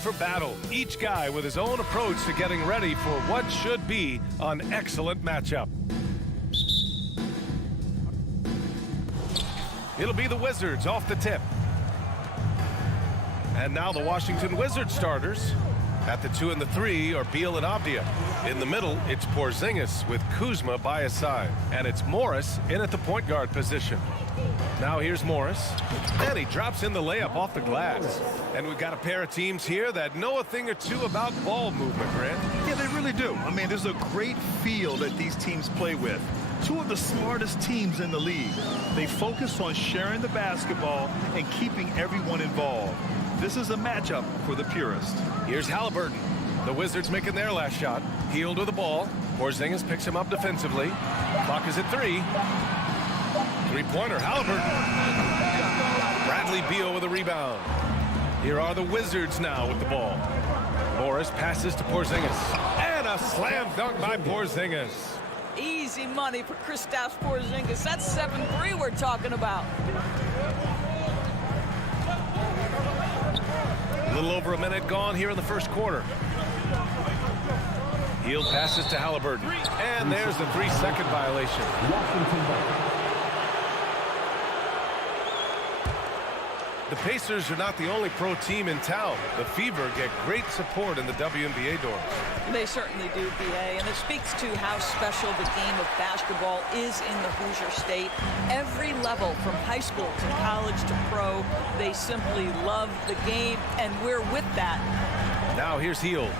for battle, each guy with his own approach to getting ready for what should be an excellent matchup. It'll be the Wizards off the tip. And now the Washington Wizards starters. At the 2 and the 3 are Beal and Avdia. In the middle, it's Porzingis with Kuzma by his side. And it's Morris in at the point guard position. Now here's Morris. And he drops in the layup off the glass. And we've got a pair of teams here that know a thing or two about ball movement, Grant. Yeah, they really do. I mean, there's a great feel that these teams play with. Two of the smartest teams in the league. They focus on sharing the basketball and keeping everyone involved. This is a matchup for the purist. Here's Halliburton. The Wizards making their last shot. Healed with the ball. Porzingis picks him up defensively. Clock is at 3. Three-pointer, Halliburton. Bradley Beal with a rebound. Here are the Wizards now with the ball. Morris passes to Porzingis. And a slam dunk by Porzingis. Easy money for Kristaps Porzingis. That's 7-3 we're talking about. A little over a minute gone here in the first quarter. Hield passes to Halliburton. And there's the 3-second violation. The Pacers are not the only pro team in town. The Fever get great support in the WNBA dorms. They certainly do, B.A., and it speaks to how special the game of basketball is in the Hoosier State. Every level, from high school to college to pro, they simply love the game, and we're with that. Now here's Hield.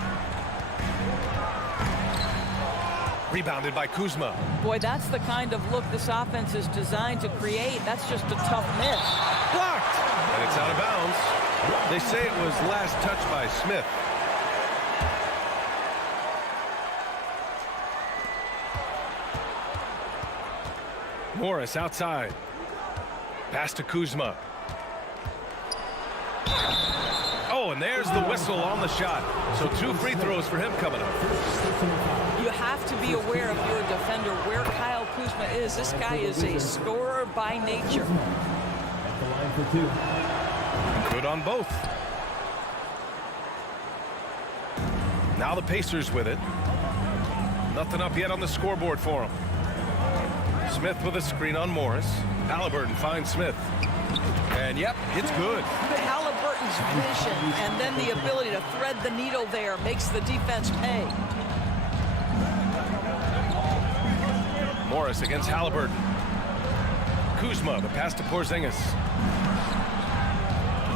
Rebounded by Kuzma. Boy, that's the kind of look this offense is designed to create. That's just a tough miss. Blocked! And it's out of bounds. They say it was last touched by Smith. Morris outside. Pass to Kuzma. Oh, and there's the whistle on the shot. So 2 free throws for him coming up. You have to be aware, if you're a defender, where Kyle Kuzma is. This guy is a scorer by nature. Good on both. Now the Pacers with it. Nothing up yet on the scoreboard for him. Smith with a screen on Morris. Halliburton finds Smith. And yep, it's good. Halliburton's vision and then the ability to thread the needle there makes the defense pay. Morris against Halliburton. Kuzma, the pass to Porzingis.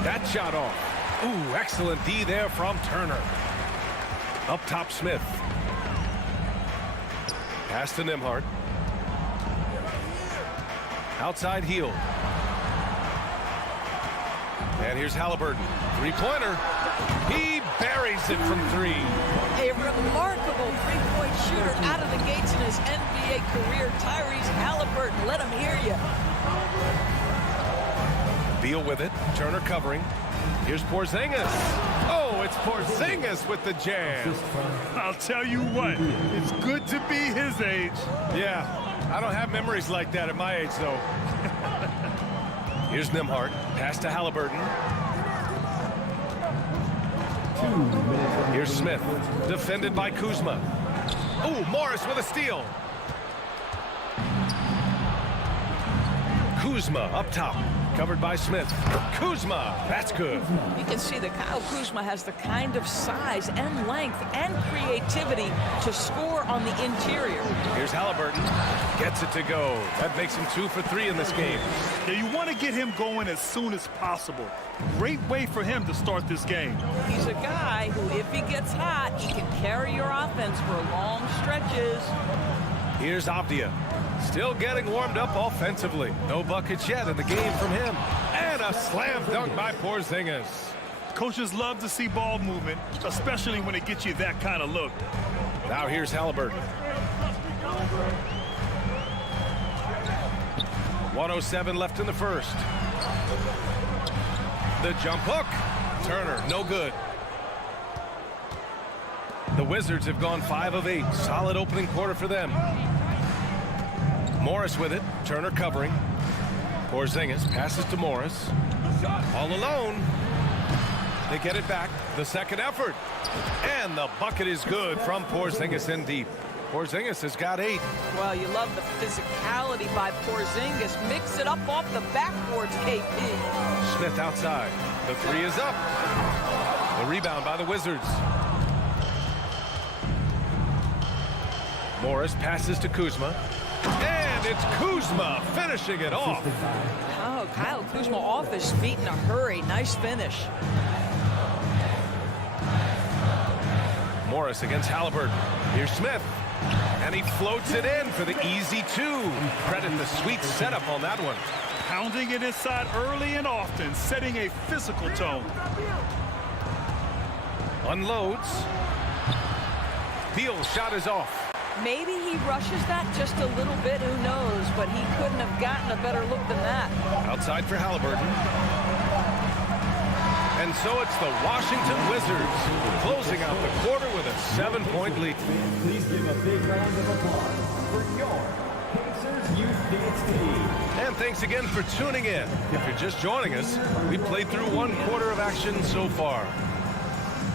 That shot off. Ooh, excellent D there from Turner. Up top, Smith. Pass to Nembhard. Outside Hield. And here's Halliburton. Three-pointer. He buries it from 3. A remarkable three-point shooter out of the gates in his NBA career. Tyrese Halliburton, let him hear you. Beal with it. Turner covering. Here's Porzingis. Oh, it's Porzingis with the jam. I'll tell you what, it's good to be his age. Yeah, I don't have memories like that at my age, though. Here's Nembhard. Pass to Halliburton. Here's Smith. Defended by Kuzma. Oh, Morris with a steal. Kuzma up top. Covered by Smith. Kuzma, that's good. You can see that Kyle Kuzma has the kind of size and length and creativity to score on the interior. Here's Halliburton. Gets it to go. That makes him 2 for 3 in this game. Yeah, you want to get him going as soon as possible. Great way for him to start this game. He's a guy who, if he gets hot, he can carry your offense for long stretches. Here's Avdia. Still getting warmed up offensively. No buckets yet in the game from him. And a slam dunk by Porzingis. Coaches love to see ball movement, especially when it gets you that kind of look. Now here's Halliburton. 1:07 left in the first. The jump hook. Turner, no good. The Wizards have gone 5 of 8. Solid opening quarter for them. Morris with it. Turner covering. Porzingis passes to Morris. All alone. They get it back. The second effort. And the bucket is good from Porzingis in deep. Porzingis has got 8. Well, you love the physicality by Porzingis. Mix it up off the backboards, KP. Smith outside. The 3 is up. The rebound by the Wizards. Morris passes to Kuzma. And it's Kuzma finishing it off. Oh, Kyle Kuzma off his feet in a hurry. Nice finish. Morris against Halliburton. Here's Smith. And he floats it in for the easy 2. Credit the sweet setup on that one. Pounding it inside early and often, setting a physical tone. Unloads. Beal's shot is off. Maybe he rushes that just a little bit, who knows, but he couldn't have gotten a better look than that. Outside for Halliburton. And so it's the Washington Wizards closing out the quarter with a 7-point lead. Please give a big round of applause for your Pacers Youth Dance Team. And thanks again for tuning in. If you're just joining us, we played through 1 quarter of action so far.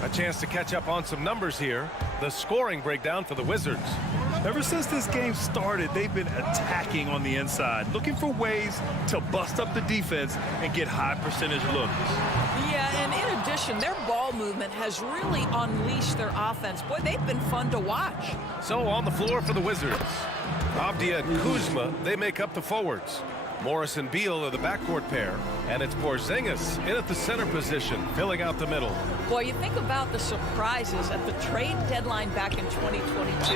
A chance to catch up on some numbers here. The scoring breakdown for the Wizards. Ever since this game started, they've been attacking on the inside, looking for ways to bust up the defense and get high percentage looks. Yeah, and in addition, their ball movement has really unleashed their offense. Boy, they've been fun to watch. So on the floor for the Wizards, Avdia and Kuzma, they make up the forwards. Morris and Beal are the backcourt pair, and it's Porzingis in at the center position, filling out the middle. Boy, you think about the surprises at the trade deadline back in 2022.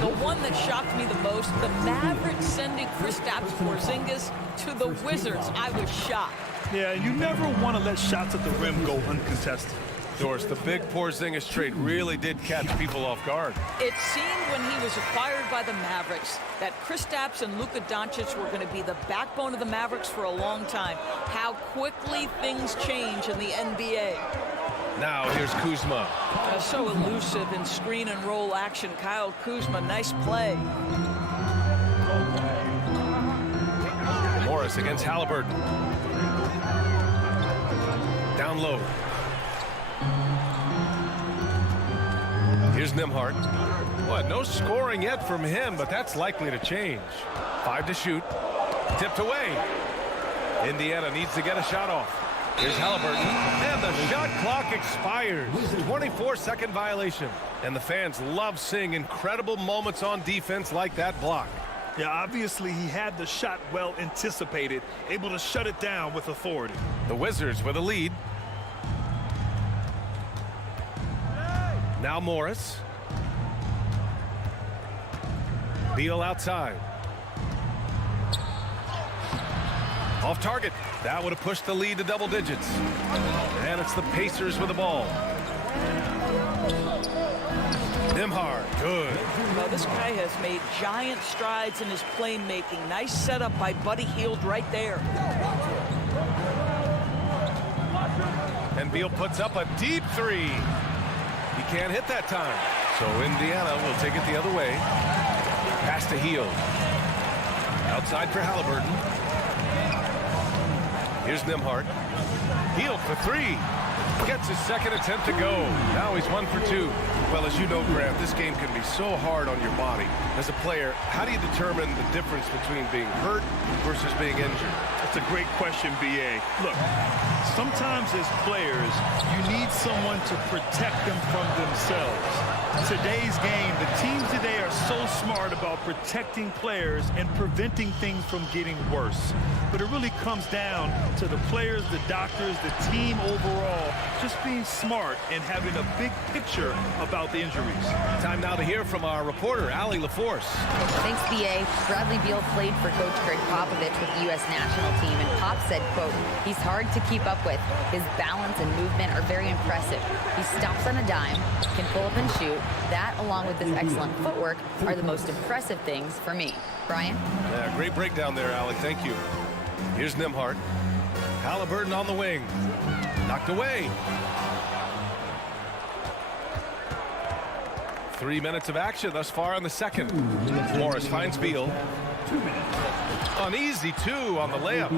The one that shocked me the most, the Mavericks sending Kristaps Porzingis to the Wizards. I was shocked. Yeah, you never want to let shots at the rim go uncontested. Doris, the big Porzingis trade really did catch people off guard. It seemed when he was acquired by the Mavericks that Kristaps and Luka Doncic were going to be the backbone of the Mavericks for a long time. How quickly things change in the NBA. Now here's Kuzma. So elusive in screen and roll action. Kyle Kuzma, nice play. Morris against Halliburton. Down low. Here's Nembhard. Boy, no scoring yet from him, but that's likely to change. 5 to shoot. Tipped away. Indiana needs to get a shot off. Here's Halliburton. And the shot clock expires. 24-second violation. And the fans love seeing incredible moments on defense like that block. Yeah, obviously he had the shot well anticipated, able to shut it down with authority. The Wizards with a lead. Now Morris. Beal outside. Off target. That would have pushed the lead to double digits. And it's the Pacers with the ball. Nembhard, good. Well, this guy has made giant strides in his playmaking. Nice setup by Buddy Hield right there. And Beal puts up a deep 3. He can't hit that time. So Indiana will take it the other way. Pass to Hield. Outside for Halliburton. Here's Nembhard. Hield for 3. Gets his second attempt to go. Now he's 1 for 2. Well, as you know, Grant, this game can be so hard on your body. As a player, how do you determine the difference between being hurt versus being injured? That's a great question, B.A. Look, sometimes as players, you need someone to protect them from themselves. Today's game, the teams today are so smart about protecting players and preventing things from getting worse. But it really comes down to the players, the doctors, the team overall, just being smart and having a big picture about the injuries. Time now to hear from our reporter, Allie LaForce. Thanks, B.A. Bradley Beal played for Coach Greg Popovich with the U.S. national team, and Pop said, quote, he's hard to keep up with. His balance and movement are very impressive. He stops on a dime, can pull up and shoot. That, along with his excellent footwork, are the most impressive things for me. Brian? Yeah, great breakdown there, Allie. Thank you. Here's Nembhard. Halliburton on the wing. Knocked away. 3 minutes of action thus far in the second. Morris finds Beal. An easy 2 on the layup.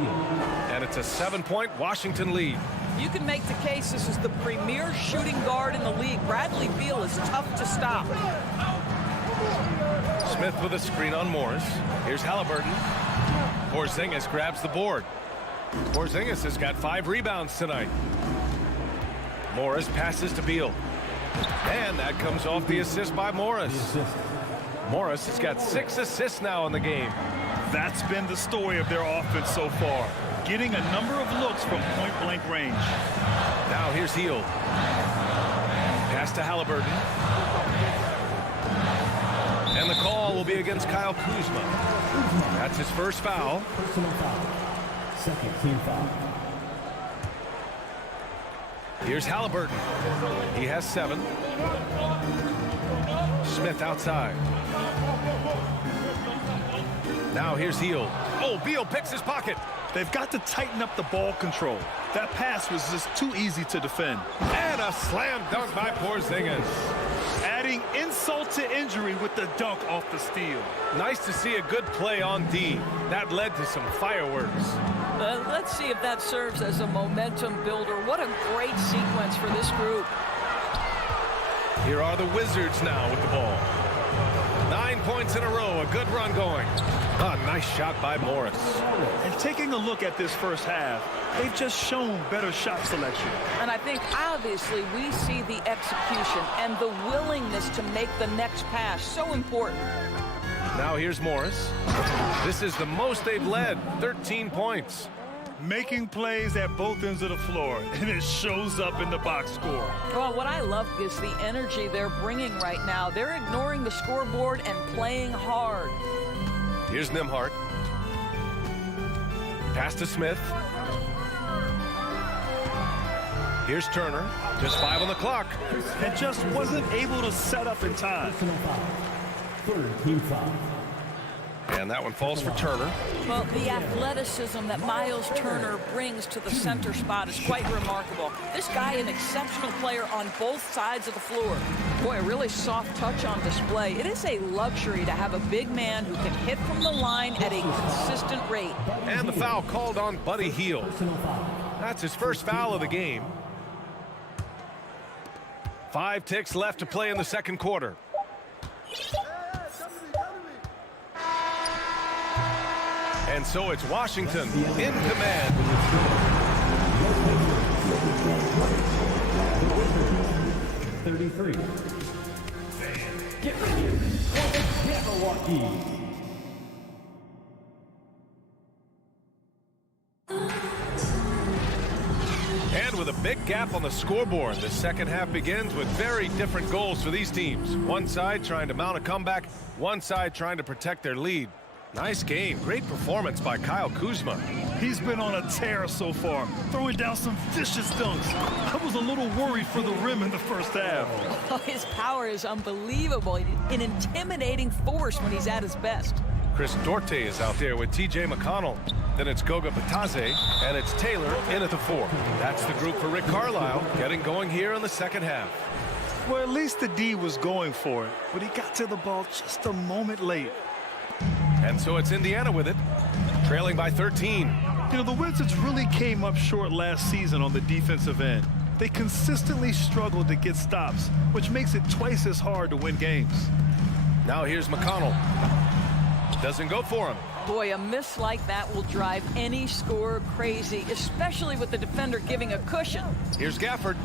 And it's a 7-point Washington lead. You can make the case this is the premier shooting guard in the league. Bradley Beal is tough to stop. Smith with a screen on Morris. Here's Halliburton. Porzingis grabs the board. Porzingis has got 5 rebounds tonight. Morris passes to Beal. And that comes off the assist by Morris. Morris has got 6 assists now in the game. That's been the story of their offense so far, getting a number of looks from point-blank range. Now here's Hield. Pass to Halliburton. And the call will be against Kyle Kuzma. That's his first foul. Personal foul. Second team foul. Here's Halliburton. He has 7. Smith outside. Now here's Hield. Oh, Beal picks his pocket. They've got to tighten up the ball control. That pass was just too easy to defend. And a slam dunk by Porzingis. Adding insult to injury with the dunk off the steal. Nice to see a good play on D. That led to some fireworks. Let's see if that serves as a momentum builder. What a great sequence for this group. Here are the Wizards now with the ball. 9 points in a row, a good run going. A nice shot by Morris. And taking a look at this first half, they've just shown better shot selection. And I think obviously we see the execution and the willingness to make the next pass so important. Now here's Morris. This is the most they've led, 13 points. Making plays at both ends of the floor, and it shows up in the box score. Well, what I love is the energy they're bringing right now. They're ignoring the scoreboard and playing hard. Here's Nembhard. Pass to Smith. Here's Turner. Just 5 on the clock. And just wasn't able to set up in time. Personal foul. Third team foul. And that one falls for Turner. Well, the athleticism that Miles Turner brings to the center spot is quite remarkable. This guy, an exceptional player on both sides of the floor. Boy, a really soft touch on display. It is a luxury to have a big man who can hit from the line at a consistent rate. And the foul called on Buddy Hield. That's his first foul of the game. 5 ticks left to play in the second quarter. And so it's Washington in command. 33. Get ready. Milwaukee. And with a big gap on the scoreboard, the second half begins with very different goals for these teams. One side trying to mount a comeback, one side trying to protect their lead. Nice game. Great performance by Kyle Kuzma. He's been on a tear so far, throwing down some vicious dunks. I was a little worried for the rim in the first half. Oh, his power is unbelievable. An intimidating force when he's at his best. Chris Duarte is out there with T.J. McConnell. Then it's Goga Batadze, and it's Taylor in at the 4. That's the group for Rick Carlisle, getting going here in the second half. Well, at least the D was going for it, but he got to the ball just a moment late. And so it's Indiana with it, trailing by 13. You know, the Wizards really came up short last season on the defensive end. They consistently struggled to get stops, which makes it twice as hard to win games. Now here's McConnell. Doesn't go for him. Boy, a miss like that will drive any scorer crazy, especially with the defender giving a cushion. Here's Gafford.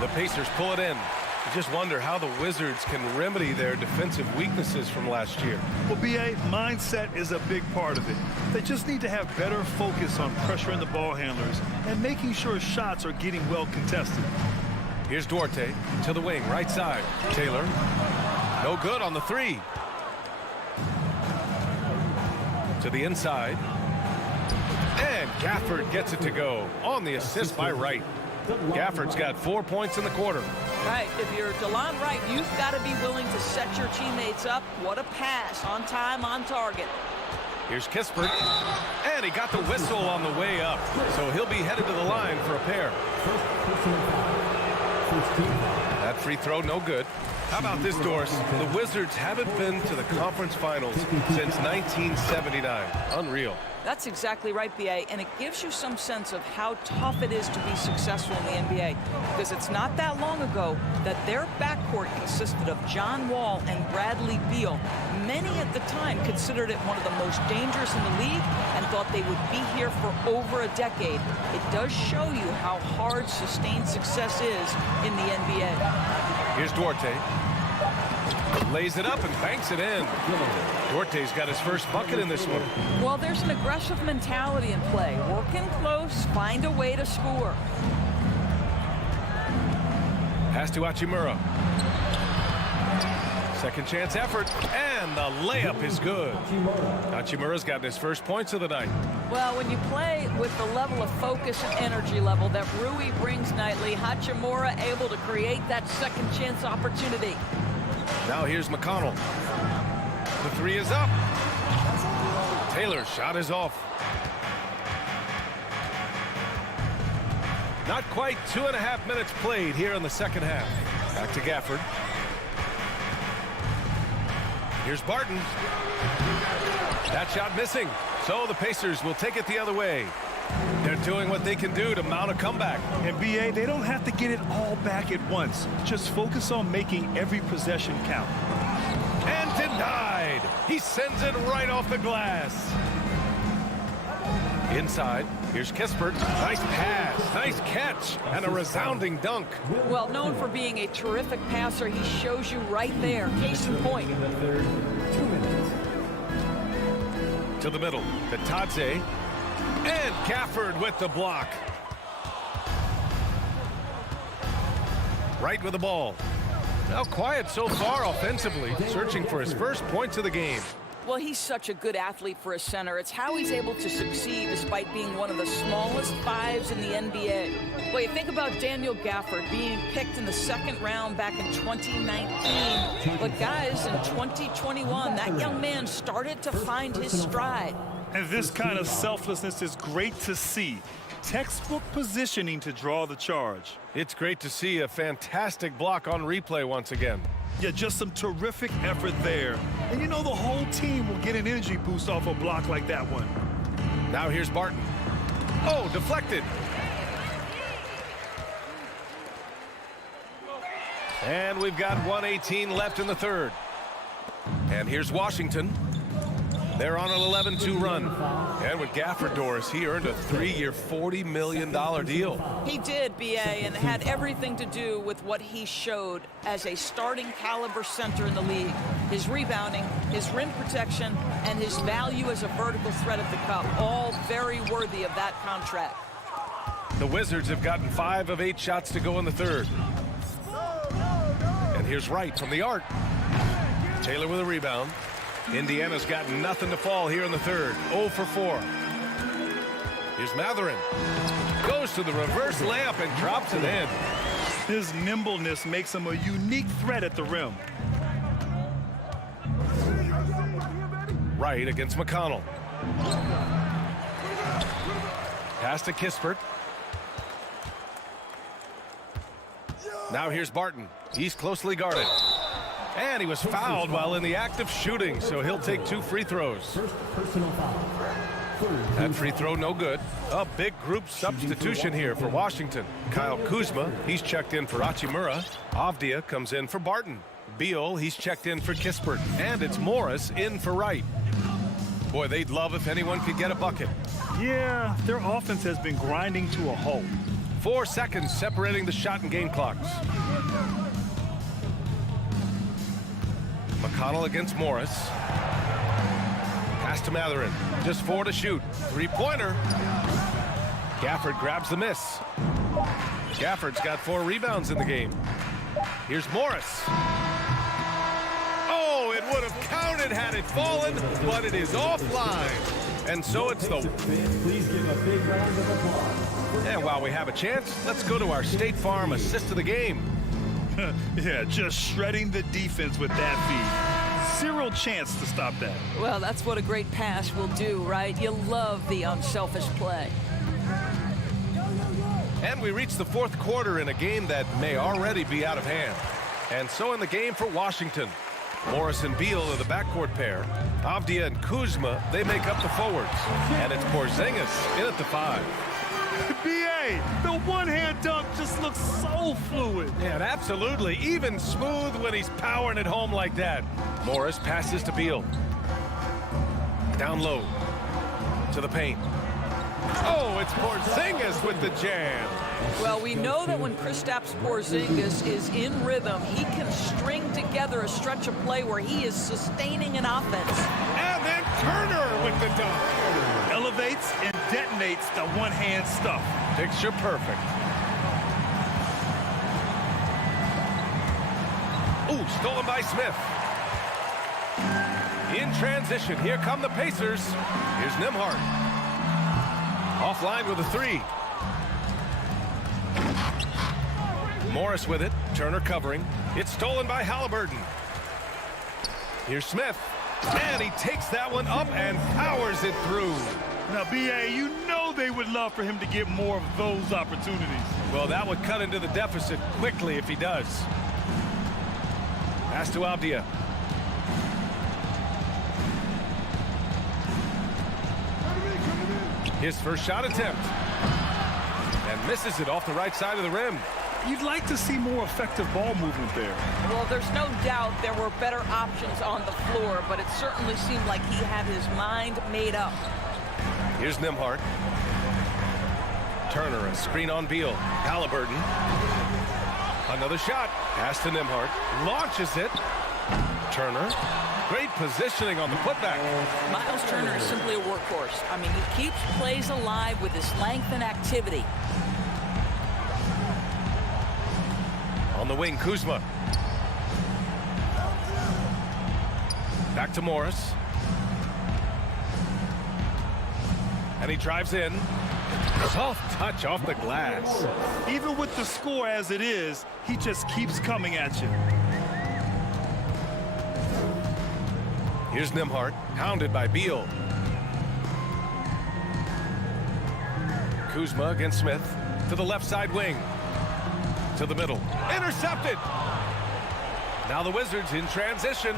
The Pacers pull it in. I just wonder how the Wizards can remedy their defensive weaknesses from last year. Well, B.A., mindset is a big part of it. They just need to have better focus on pressuring the ball handlers and making sure shots are getting well contested. Here's Duarte to the wing, right side. Taylor, no good on the 3. To the inside. And Gafford gets it to go on the assist by Wright. Gafford's got 4 points in the quarter. Right, if you're DeLon Wright, you've got to be willing to set your teammates up. What a pass, on time, on target. Here's Kispert, and he got the whistle on the way up, so he'll be headed to the line for a pair. That free throw, no good. How about this, Doris? The Wizards haven't been to the conference finals since 1979. Unreal. That's exactly right, B.A., and it gives you some sense of how tough it is to be successful in the NBA, because it's not that long ago that their backcourt consisted of John Wall and Bradley Beal. Many at the time considered it one of the most dangerous in the league and thought they would be here for over a decade. It does show you how hard sustained success is in the NBA. Here's Duarte. Lays it up and banks it in. Duarte's got his first bucket in this one. Well, there's an aggressive mentality in play. Working close, find a way to score. Pass to Hachimura. Second chance effort, and the layup is good. Hachimura's gotten his first points of the night. Well, when you play with the level of focus and energy level that Rui brings nightly, Hachimura able to create that second chance opportunity. Now here's McConnell. The three is up. Taylor's shot is off. Not quite 2.5 minutes played here in the second half. Back to Gafford. Here's Barton. That shot missing. So the Pacers will take it the other way. They're doing what they can do to mount a comeback. And B.A., they don't have to get it all back at once. Just focus on making every possession count. And denied. He sends it right off the glass. Inside, here's Kispert. Nice pass, nice catch, and a resounding dunk. Well, known for being a terrific passer, he shows you right there. Case in point. In the third, 2 minutes. To the middle, Bitadze. And Gafford with the block. Right with the ball. Now quiet so far offensively, searching for his first points of the game. Well, he's such a good athlete for a center. It's how he's able to succeed despite being one of the smallest fives in the NBA. Well, you think about Daniel Gafford being picked in the second round back in 2019. But guys, in 2021, that young man started to find his stride. And this kind of selflessness is great to see. Textbook positioning to draw the charge. It's great to see a fantastic block on replay once again. Yeah, just some terrific effort there. And you know the whole team will get an energy boost off a block like that one. Now here's Barton. Oh, deflected. And we've got 1:18 left in the third. And here's Washington. They're on an 11-2 run. And with Gafford, Doris, he earned a 3-year, $40 million deal. He did, B.A., and it had everything to do with what he showed as a starting caliber center in the league. His rebounding, his rim protection, and his value as a vertical threat at the cup, all very worthy of that contract. The Wizards have gotten 5 of 8 shots to go in the third. And here's Wright from the arc. Taylor with a rebound. Indiana's got nothing to fall here in the third. 0 for 4. Here's Matherin. Goes to the reverse layup and drops it in. His nimbleness makes him a unique threat at the rim. Wright against McConnell. Pass to Kispert. Now here's Barton. He's closely guarded. And he was fouled while in the act of shooting, so he'll take 2 free throws. First personal foul. That free throw no good. A big group substitution here for Washington. Kyle Kuzma, he's checked in for Hachimura. Avdia comes in for Barton. Beal, he's checked in for Kispert. And it's Morris in for Wright. Boy, they'd love if anyone could get a bucket. Yeah, their offense has been grinding to a halt. 4 seconds separating the shot and game clocks. McConnell against Morris. Pass to Matherin. Just 4 to shoot. 3-pointer. Gafford grabs the miss. Gafford's got 4 rebounds in the game. Here's Morris. Oh, it would have counted had it fallen, but it is offline. And so it's the... Please give a big round of applause. And while we have a chance, let's go to our State Farm assist of the game. Yeah, just shredding the defense with that feed. 0 chance to stop that. Well, that's what a great pass will do, right? You love the unselfish play. And we reach the 4th quarter in a game that may already be out of hand. And so in the game for Washington, Morris and Beal are the backcourt pair. Avdia and Kuzma, they make up the forwards. And it's Porzingis in at the 5. BA, the one-hand dunk just looks so fluid. Yeah, and absolutely. Even smooth when he's powering it home like that. Morris passes to Beal. Down low to the paint. Oh, it's Porzingis with the jam. Well, we know that when Kristaps Porzingis is in rhythm, he can string together a stretch of play where he is sustaining an offense. And then Turner with the dunk. Elevates and detonates the one-hand stuff. Picture perfect. Ooh, stolen by Smith. In transition, here come the Pacers. Here's Nembhard. Offline with a 3. Morris with it. Turner covering. It's stolen by Halliburton. Here's Smith. And he takes that one up and powers it through. Now, BA, you know they would love for him to get more of those opportunities. Well, that would cut into the deficit quickly if he does. Pass to Avdia. His first shot attempt. And misses it off the right side of the rim. You'd like to see more effective ball movement there. Well, there's no doubt there were better options on the floor, but it certainly seemed like he had his mind made up. Here's Nembhard. Turner, a screen on Beal. Halliburton. Another shot. Pass to Nembhard. Launches it. Turner. Great positioning on the putback. Miles Turner is simply a workhorse. I mean, he keeps plays alive with his length and activity. On the wing, Kuzma. Back to Morris. And he drives in. Soft touch off the glass. Even with the score as it is, he just keeps coming at you. Here's Nembhard, hounded by Beal. Kuzma against Smith. To the left side wing. To the middle. Intercepted! Now the Wizards in transition.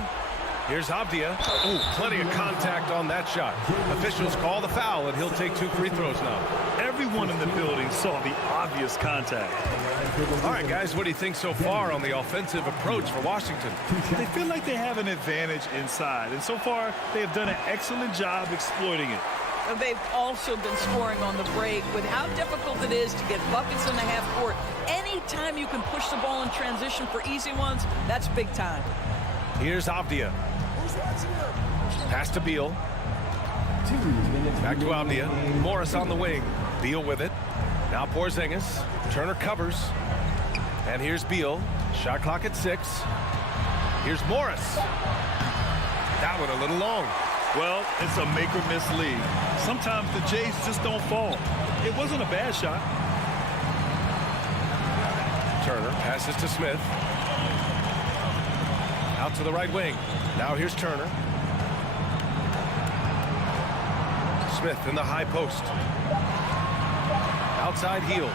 Here's Avdia. Ooh, plenty of contact on that shot. Officials call the foul, and he'll take 2 free throws now. Everyone in the building saw the obvious contact. All right, guys, what do you think so far on the offensive approach for Washington? They feel like they have an advantage inside, and so far they have done an excellent job exploiting it. And they've also been scoring on the break with how difficult it is to get buckets in the half court. Anytime you can push the ball in transition for easy ones, that's big time. Here's Avdia. Pass to Beal. 2 minutes. Back to Avdia. Morris on the wing. Beal with it. Now Porzingis. Turner covers. And here's Beal. Shot clock at 6. Here's Morris. That one a little long. Well, it's a make-or-miss league. Sometimes the Jays just don't fall. It wasn't a bad shot. Turner passes to Smith. Out to the right wing. Now here's Turner. Smith in the high post. Outside heel.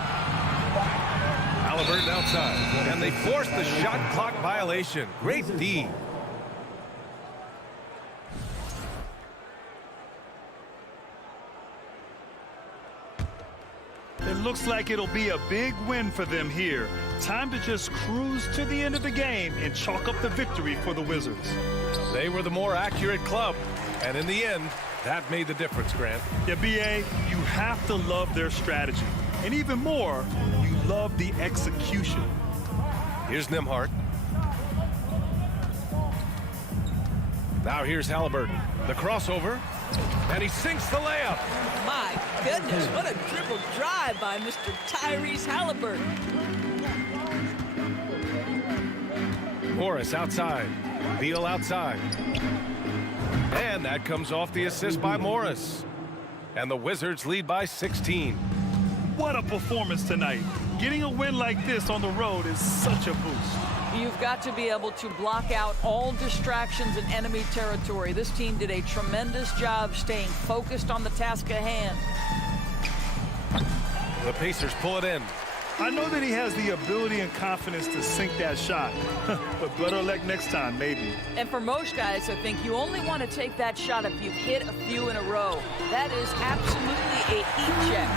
Halliburton outside. And they force the shot clock violation. Great D. It looks like it'll be a big win for them here. Time to just cruise to the end of the game and chalk up the victory for the Wizards. They were the more accurate club. And in the end, that made the difference, Grant. Yeah, BA, you have to love their strategy. And even more, you love the execution. Here's Nembhard. Now here's Halliburton. The crossover. And he sinks the layup. My goodness, what a dribble drive by Mr. Tyrese Halliburton. Morris outside. Beal outside. And that comes off the assist by Morris. And the Wizards lead by 16. What a performance tonight. Getting a win like this on the road is such a boost. You've got to be able to block out all distractions in enemy territory. This team did a tremendous job staying focused on the task at hand. The Pacers pull it in. I know that he has the ability and confidence to sink that shot, but better luck next time, maybe. And for most guys, I think you only want to take that shot if you've hit a few in a row. That is absolutely a heat check.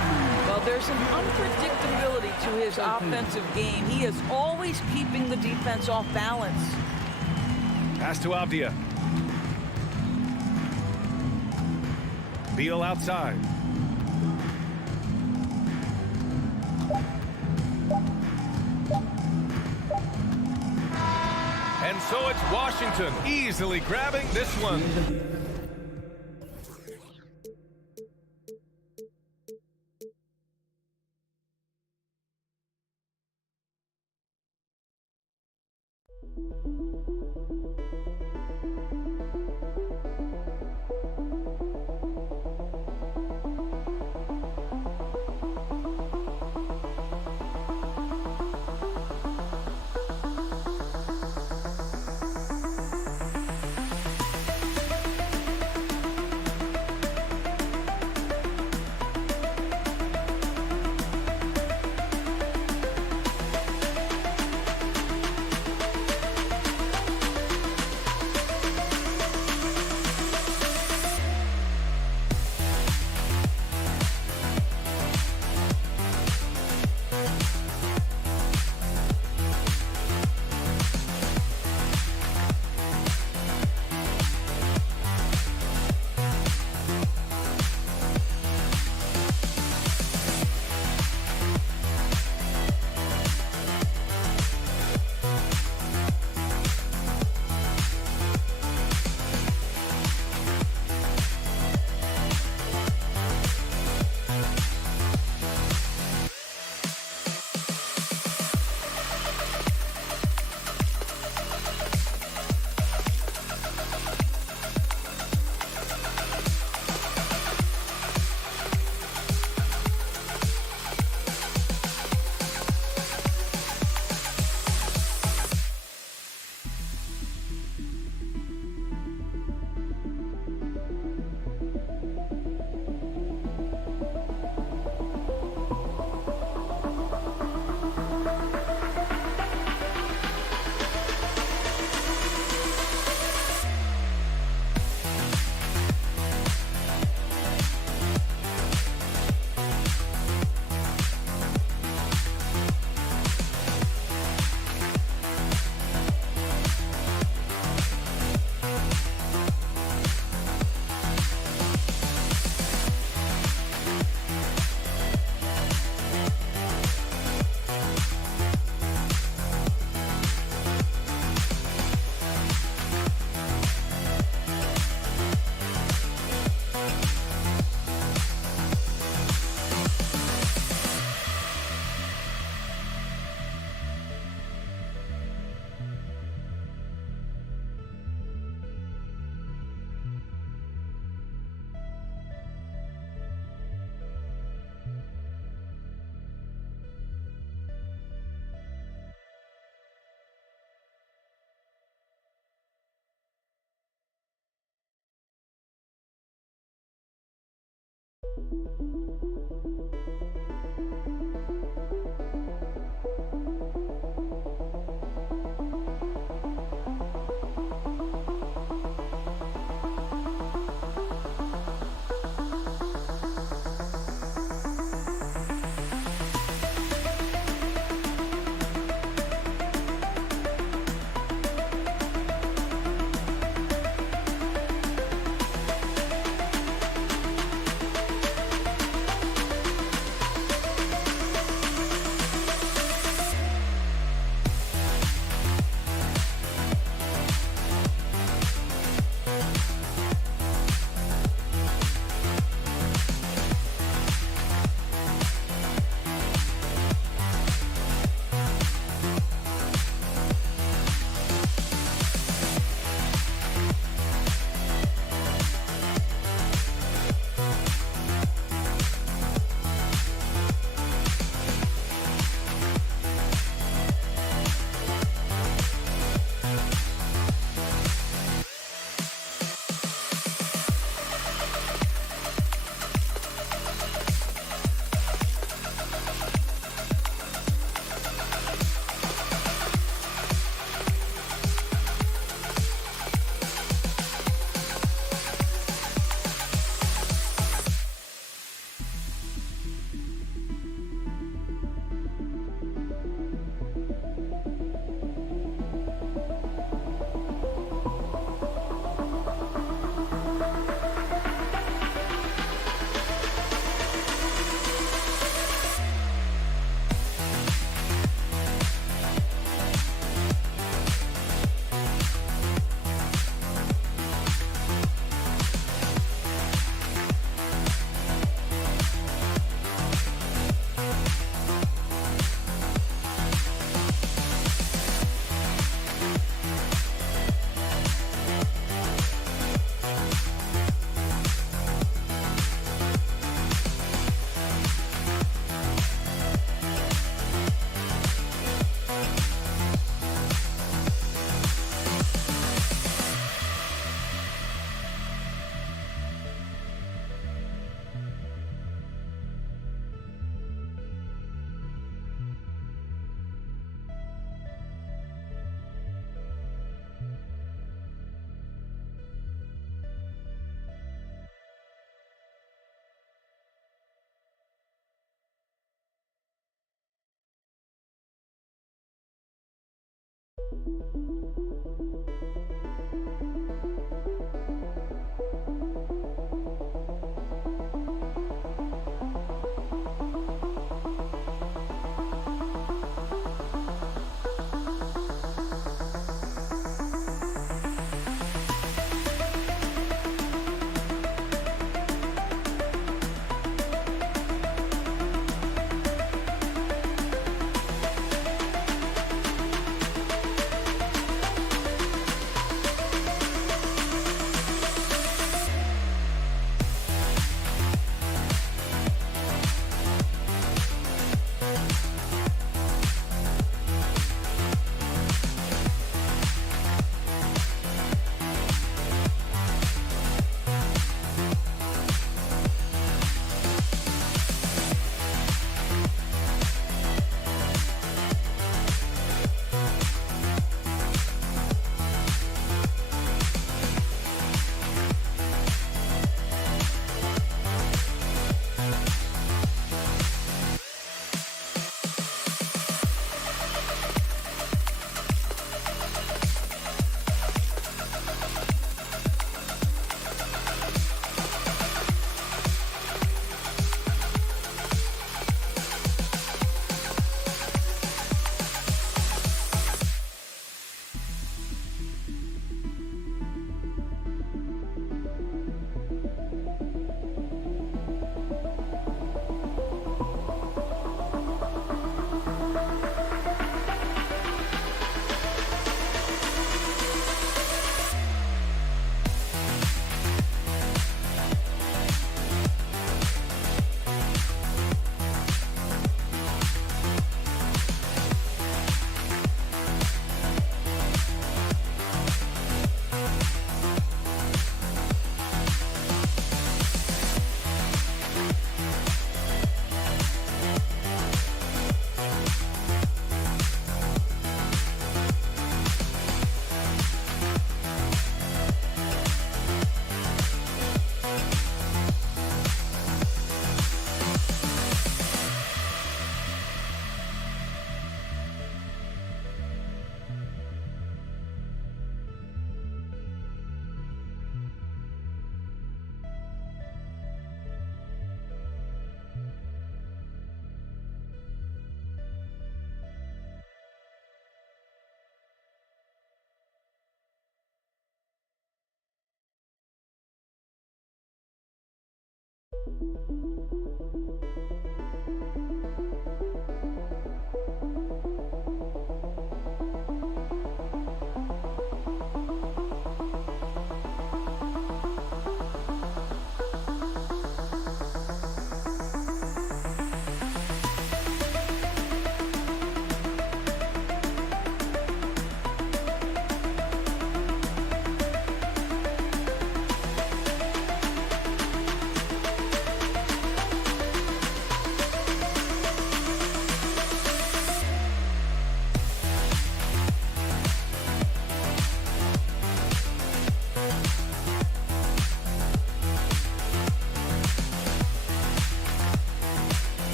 Well, there's an unpredictability to his offensive game. He is always keeping the defense off balance. Pass to Avdia. Beal outside. And so it's Washington easily grabbing this one.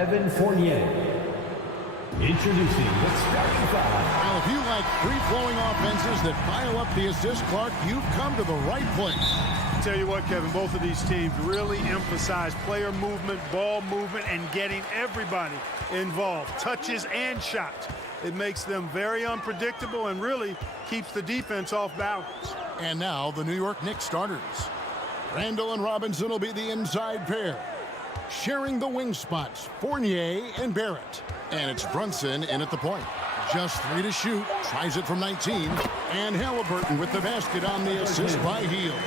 Evan Fournier. Introducing the starting five. Now, if you like free-flowing offenses that pile up the assist, Clark, you've come to the right place. Tell you what, Kevin, both of these teams really emphasize player movement, ball movement, and getting everybody involved, touches and shots. It makes them very unpredictable and really keeps the defense off balance. And now the New York Knicks starters. Randall and Robinson will be the inside pair. Sharing the wing spots, Fournier and Barrett. And it's Brunson in at the point. Just 3 to shoot, tries it from 19. And Halliburton with the basket on the assist by Hield.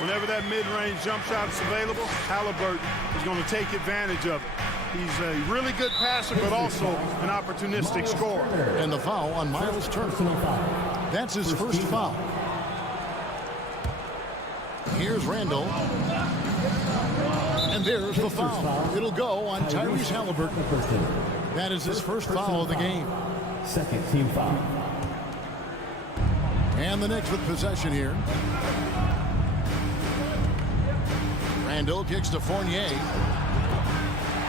Whenever that mid-range jump shot is available, Halliburton is going to take advantage of it. He's a really good passer, but also an opportunistic scorer. And the foul on Miles Turner. That's his first foul. Here's Randall. And there's the foul. It'll go on Tyrese Halliburton. That is his first foul of the game. Second team foul. And the Knicks with possession here. Randall kicks to Fournier.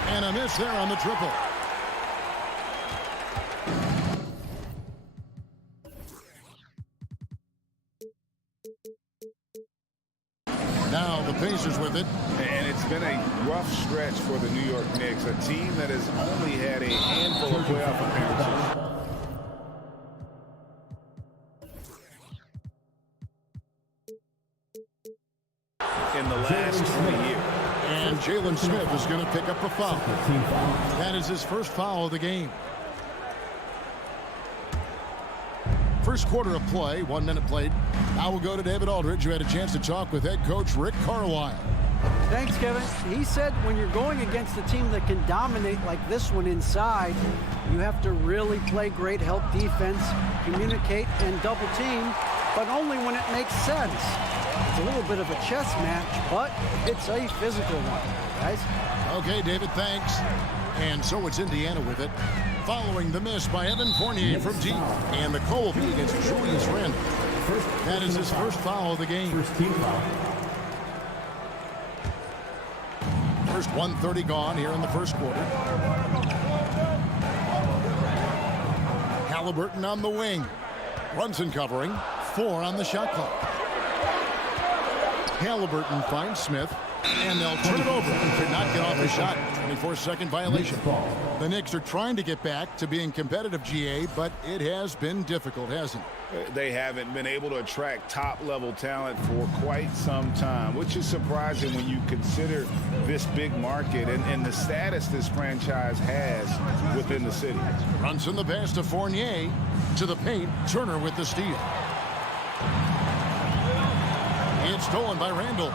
And a miss there on the triple. Now the Pacers with it. And it's been a rough stretch for the New York Knicks, a team that has only had a handful of playoff appearances. In the last 20 years. And Jalen Smith is going to pick up the foul. That is his first foul of the game. First quarter of play, 1 minute played. Now we'll go to David Aldridge, who had a chance to talk with head coach Rick Carlisle. Thanks, Kevin. He said when you're going against a team that can dominate like this one inside, you have to really play great help defense, communicate, and double team, but only when it makes sense. It's a little bit of a chess match, but it's a physical one, guys. Okay, David, thanks. And so it's Indiana with it. Following the miss by Evan Fournier from deep. And the call will be against Julius Randle. That is his first foul of the game. First team foul. First 1:30 gone here in the first quarter. Halliburton on the wing. Brunson covering. 4 on the shot clock. Halliburton finds Smith. And they'll turn it over. Could not get off the shot. 24-second violation. The Knicks are trying to get back to being competitive, GA, but it has been difficult, hasn't it? They haven't been able to attract top-level talent for quite some time, which is surprising when you consider this big market and the status this franchise has within the city. Brunson the pass to Fournier. To the paint. Turner with the steal. It's stolen by Randall.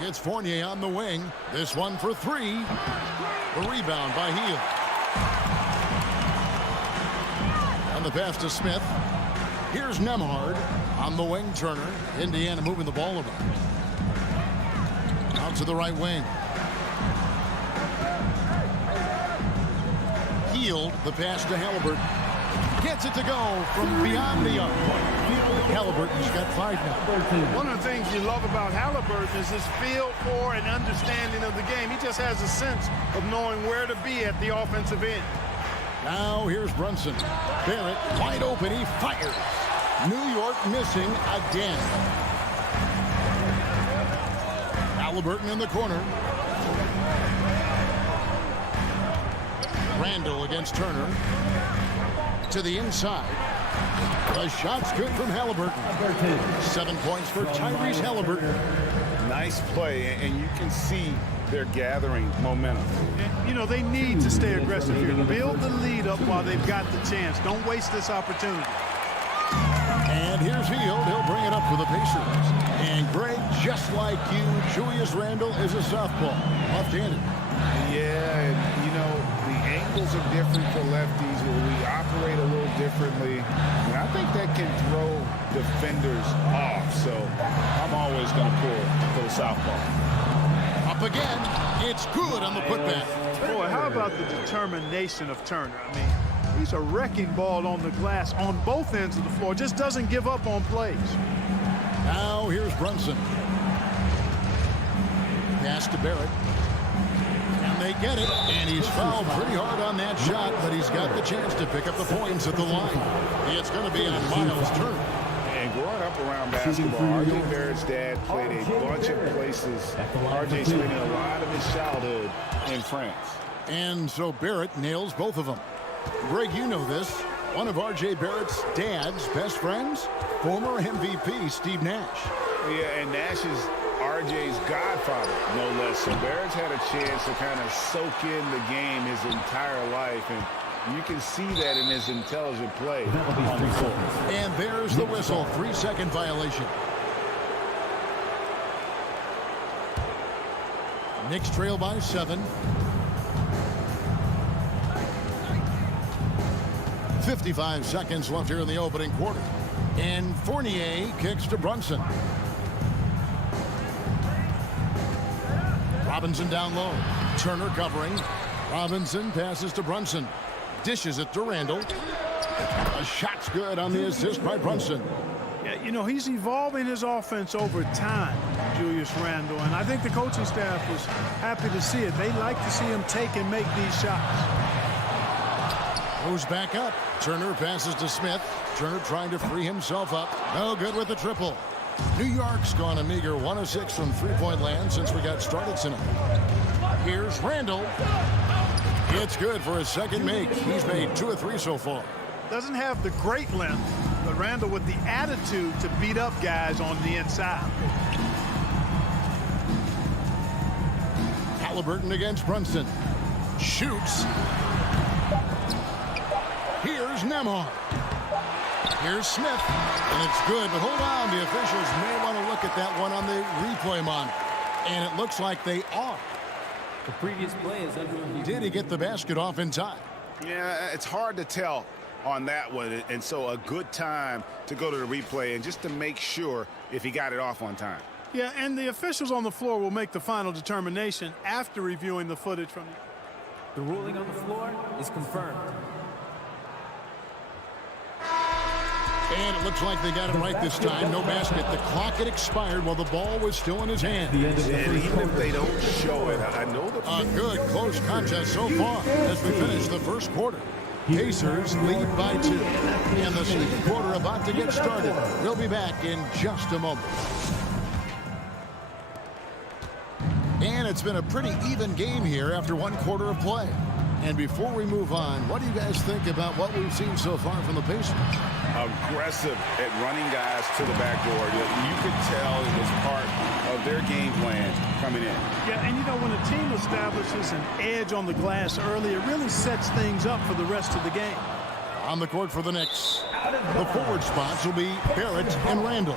It's Fournier on the wing. This one for 3. The rebound by Hield. And the pass to Smith. Here's Nembhard on the wing. Turner. Indiana moving the ball around. Out to the right wing. Hield, the pass to Halliburton. Gets it to go from beyond the arc. Halliburton's got 5 now. One of the things you love about Halliburton is his feel for and understanding of the game. He just has a sense of knowing where to be at the offensive end. Now here's Brunson. Barrett wide open. He fires. New York missing again. Halliburton in the corner. Randall against Turner. To the inside. The shot's good from Halliburton. 7 points for Tyrese Halliburton. Nice play, and you can see they're gathering momentum. And, you know, they need to stay aggressive here. Build the lead up while they've got the chance. Don't waste this opportunity. And here's Hield. He'll bring it up for the Pacers. And Greg, just like you, Julius Randle is a softball. Left-handed. Yeah, and, you know, the angles are different for lefties. We operate a little differently. And I think that can throw defenders off. So I'm always going to pull for the southpaw. Up again. It's good on the putback. Boy, how about the determination of Turner? I mean, he's a wrecking ball on the glass on both ends of the floor. Just doesn't give up on plays. Now here's Brunson. Pass to Barrett. And they get it. And he's fouled pretty hard on that shot, but he's got the chance to pick up the points at the line. It's going to be on Miles Turner. And growing up around basketball, R.J. Barrett's dad played a bunch of places. R.J. spending a lot of his childhood in France. And so Barrett nails both of them. Greg, you know this. One of R.J. Barrett's dad's best friends, former MVP Steve Nash. Yeah, and Nash is R.J.'s godfather, no less. So Barrett's had a chance to kind of soak in the game his entire life, and you can see that in his intelligent play on the court. And there's the whistle, 3-second violation. Knicks trail by 7. 55 seconds left here in the opening quarter. And Fournier kicks to Brunson. Robinson down low. Turner covering. Robinson passes to Brunson. Dishes it to Randall. A shot's good on the assist by Brunson. Yeah, you know, he's evolving his offense over time, Julius Randle, and I think the coaching staff was happy to see it. They like to see him take and make these shots. Goes back up. Turner passes to Smith. Turner trying to free himself up. No good with the triple. New York's gone a meager 1 of 6 from three-point land since we got started tonight. Here's Randall. It's good for his second make. He's made 2 of 3 so far. Doesn't have the great length, but Randall with the attitude to beat up guys on the inside. Halliburton against Brunson. Shoots. Here's Nembhard. Here's Smith. And it's good, but hold on. The officials may want to look at that one on the replay monitor. And it looks like they are. The previous play is under review. Did he get the basket off in time? Yeah, it's hard to tell on that one, and so a good time to go to the replay and just to make sure if he got it off on time. Yeah, and the officials on the floor will make the final determination after reviewing the footage from The ruling on the floor is confirmed. And it looks like they got it right this time. No basket. The clock had expired while the ball was still in his hand. And even if they don't show it, I know that A good close contest so far as we finish the first quarter. Pacers lead by 2. And the second quarter about to get started. We'll be back in just a moment. And it's been a pretty even game here after 1 quarter of play. And before we move on, what do you guys think about what we've seen so far from the Pacers? aggressive at running guys to the backboard. You could tell it was part of their game plan coming in. Yeah, and you know, when a team establishes an edge on the glass early, it really sets things up for the rest of the game. On the court for the Knicks, the forward spots will be Barrett and Randall.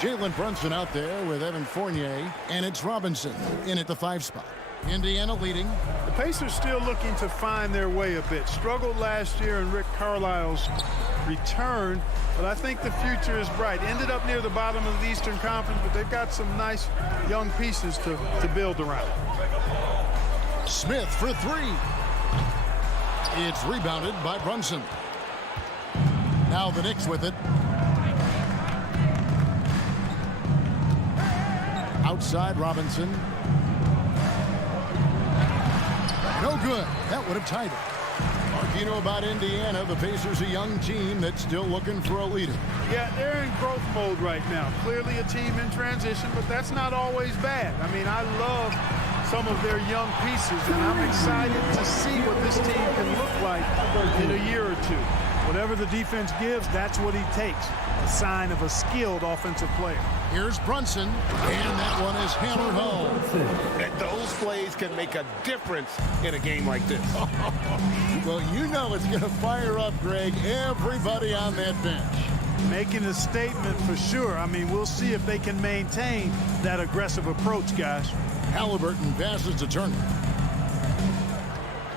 Jalen Brunson out there with Evan Fournier, and it's Robinson in at the 5 spot. Indiana leading. The Pacers still looking to find their way a bit. Struggled last year in Rick Carlisle's return, but I think the future is bright. Ended up near the bottom of the Eastern Conference, but they've got some nice young pieces to build around. Smith for 3. It's rebounded by Brunson. Now the Knicks with it. Outside Robinson. No good. That would have tied it. Mark, you know about Indiana. The Pacers, a young team that's still looking for a leader. Yeah, they're in growth mode right now. Clearly a team in transition, but that's not always bad. I mean, I love some of their young pieces, and I'm excited to see what this team can look like in a year or two. Whatever the defense gives, that's what he takes. A sign of a skilled offensive player. Here's Brunson, and that one is hammered home. Those plays can make a difference in a game like this. Well, you know it's going to fire up, Greg, everybody on that bench. Making a statement for sure. I mean, we'll see if they can maintain that aggressive approach, guys. Halliburton passes to Turner.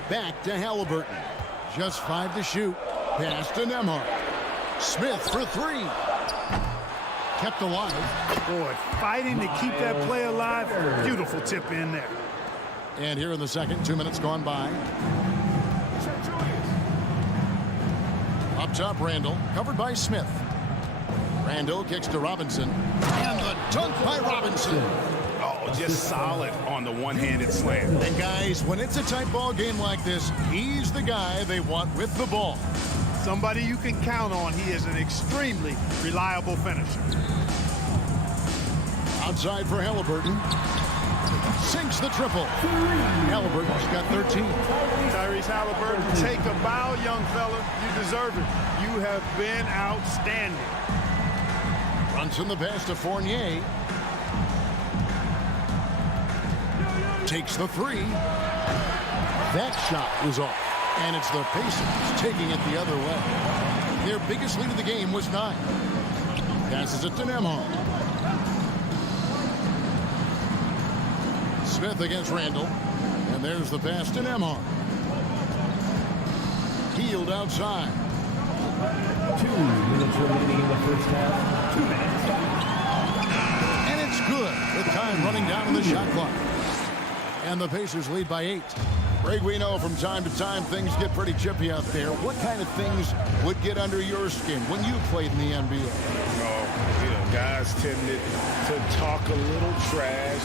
Back to Halliburton. Just 5 to shoot. Pass to Nembhard. Smith for 3. Kept alive. Boy, fighting to keep that play alive. Beautiful tip in there. And here in the second, 2 minutes gone by. Up top, Randall. Covered by Smith. Randall kicks to Robinson. And the dunk by Robinson. Oh, just solid on the one-handed slam. And guys, when it's a tight ball game like this, he's the guy they want with the ball. Somebody you can count on. He is an extremely reliable finisher. Outside for Halliburton. Sinks the triple. Halliburton's got 13. Tyrese Halliburton, take a bow, young fella. You deserve it. You have been outstanding. Brunson the pass to Fournier. Takes the three. That shot was off. And it's the Pacers taking it the other way. Their biggest lead of the game was 9. Passes it to Nembhard. Smith against Randall. And there's the pass to Nembhard. Healed outside. 2 minutes remaining in the first half. 2 minutes. And it's good with time running down on the shot clock. And the Pacers lead by 8. Greg, we know from time to time things get pretty chippy out there. What kind of things would get under your skin when you played in the NBA? Oh, guys tended to talk a little trash,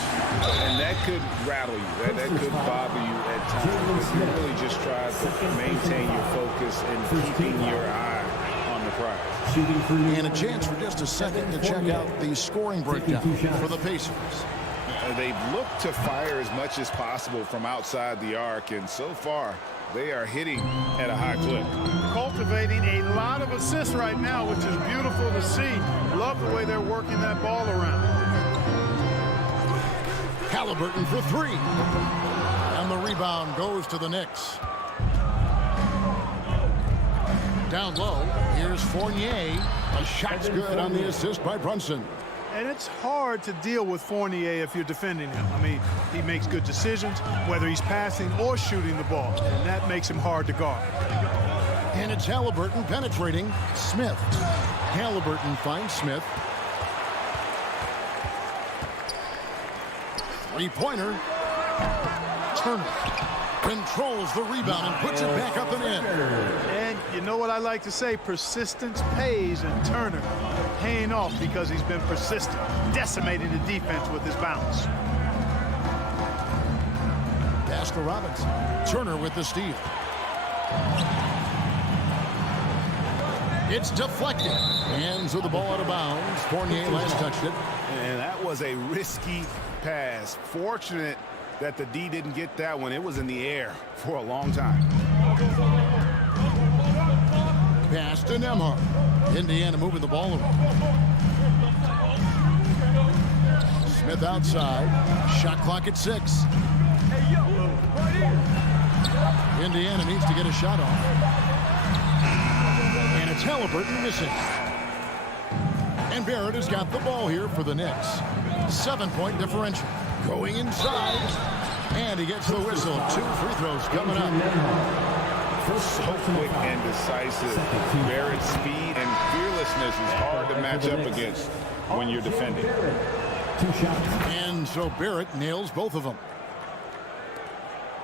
and that could rattle you. That could bother you at times. But you really just try to maintain your focus and keeping your eye on the prize. And a chance for just a second to check out the scoring breakdown for the Pacers. They've looked to fire as much as possible from outside the arc, and so far they are hitting at a high clip. Cultivating a lot of assists right now, which is beautiful to see. Love the way they're working that ball around. Halliburton for 3. And the rebound goes to the Knicks. Down low, here's Fournier. A shot's good on the assist by Brunson. And it's hard to deal with Fournier if you're defending him. I mean, he makes good decisions, whether he's passing or shooting the ball, and that makes him hard to guard. And it's Halliburton penetrating Smith. Halliburton finds Smith. 3-pointer. Turner controls the rebound and puts it back up and in. And you know what I like to say, persistence pays, and Turner paying off because he's been persistent, decimating the defense with his bounce. Pass to Robinson. Turner with the steal. It's deflected. Hands of the ball out of bounds. Fournier last touched it. And that was a risky pass. Fortunate that the D didn't get that one. It was in the air for a long time. Pass to Nembhard. Indiana moving the ball around. Smith outside. Shot clock at 6. Indiana needs to get a shot off. And it's Halliburton missing. And Barrett has got the ball here for the Knicks. 7-point differential. Going inside. And he gets the whistle. 2 free throws coming up. So quick and decisive. Barrett's speed and fearlessness is hard to match up against when you're defending. And so Barrett nails both of them.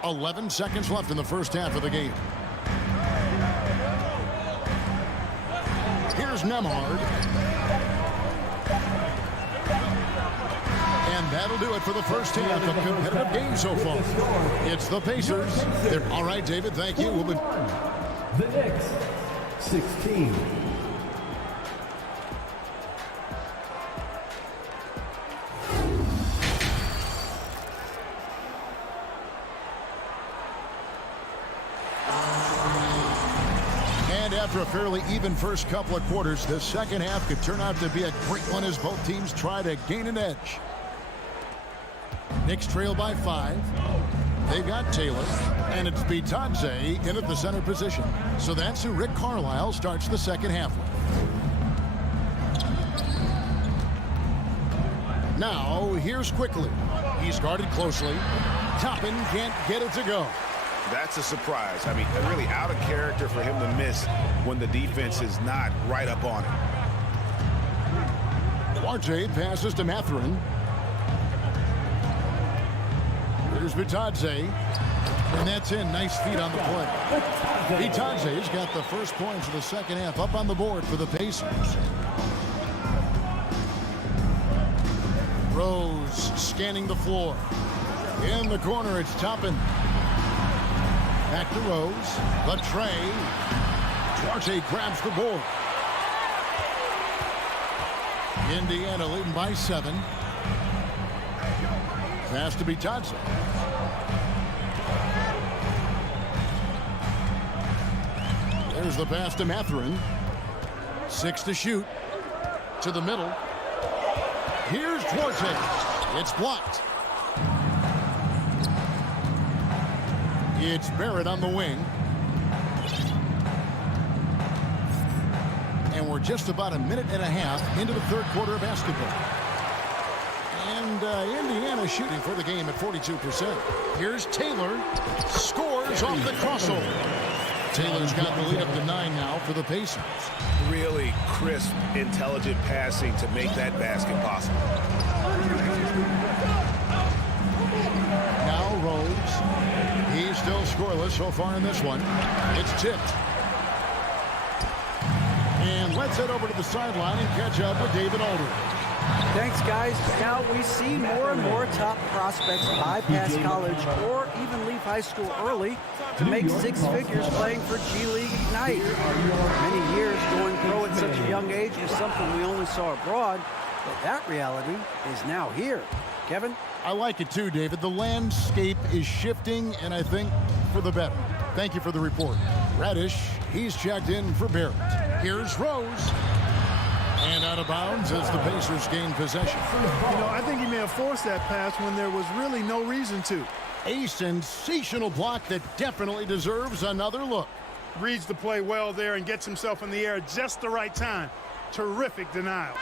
11 seconds left in the first half of the game. Here's Nembhard. And that'll do it for the first half of competitive game so far. It's the Pacers. All right, David, thank you. We'll be... The Knicks, 16. And after a fairly even first couple of quarters, the second half could turn out to be a great one as both teams try to gain an edge. Knicks trail by 5. They've got Taylor, and it's Bitadze in at the center position. So that's who Rick Carlisle starts the second half with. Now, here's Quickly. He's guarded closely. Toppin can't get it to go. That's a surprise. I mean, really out of character for him to miss when the defense is not right up on him. Duarte passes to Mathurin. Here's Bitadze. And that's in. Nice feet on the play. Bitadze's got the first points of the second half up on the board for the Pacers. Rose scanning the floor. In the corner, it's Toppin. Back to Rose. The tray. Duarte grabs the board. Indiana leading by 7. Pass to Bitadze. There's the pass to Mathurin. 6 to shoot. To the middle. Here's Duarte. It's blocked. It's Barrett on the wing. And we're just about a minute and a half into the third quarter of basketball. And Indiana shooting for the game at 42%. Here's Taylor. Scores off the crossover. Taylor's got the lead up to 9 now for the Pacers. Really crisp, intelligent passing to make that basket possible. Now Rose. He's still scoreless so far in this one. It's tipped. And let's head over to the sideline and catch up with David Aldridge. Thanks, guys. Now we see more and more top prospects bypass college or even leave high school early to make 6 figures playing for G League Ignite. Many years going pro at such a young age is something we only saw abroad, but that reality is now here. Kevin? I like it too, David. The landscape is shifting, and I think for the better. Thank you for the report. Reddish, he's checked in for Barrett. Here's Rose. And out of bounds as the Pacers gain possession. You know, I think he may have forced that pass when there was really no reason to. A sensational block that definitely deserves another look. Reads the play well there and gets himself in the air at just the right time. Terrific denial.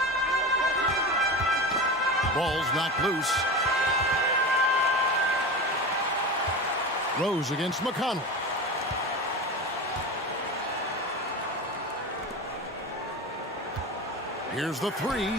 Ball's knocked loose. Rose against McConnell. Here's the 3.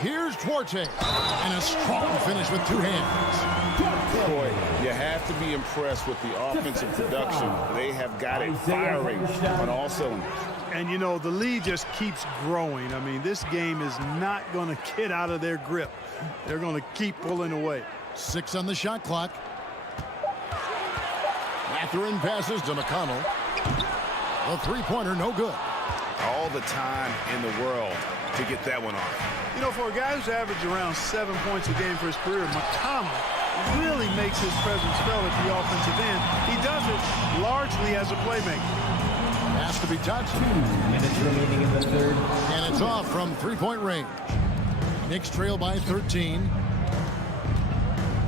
Here's Duarte. And a strong finish with 2 hands. Boy, you have to be impressed with the offensive production. They have got it firing on all cylinders. And, you know, the lead just keeps growing. I mean, this game is not going to get out of their grip. They're going to keep pulling away. 6 on the shot clock. Mathurin passes to McConnell. A 3-pointer, no good. All the time in the world to get that one off. You know, for a guy who's averaged around 7 points a game for his career, McConnell really makes his presence felt at the offensive end. He does it largely as a playmaker. Has to be touched. 2 minutes remaining in the third. And it's off from 3-point range. Knicks trail by 13.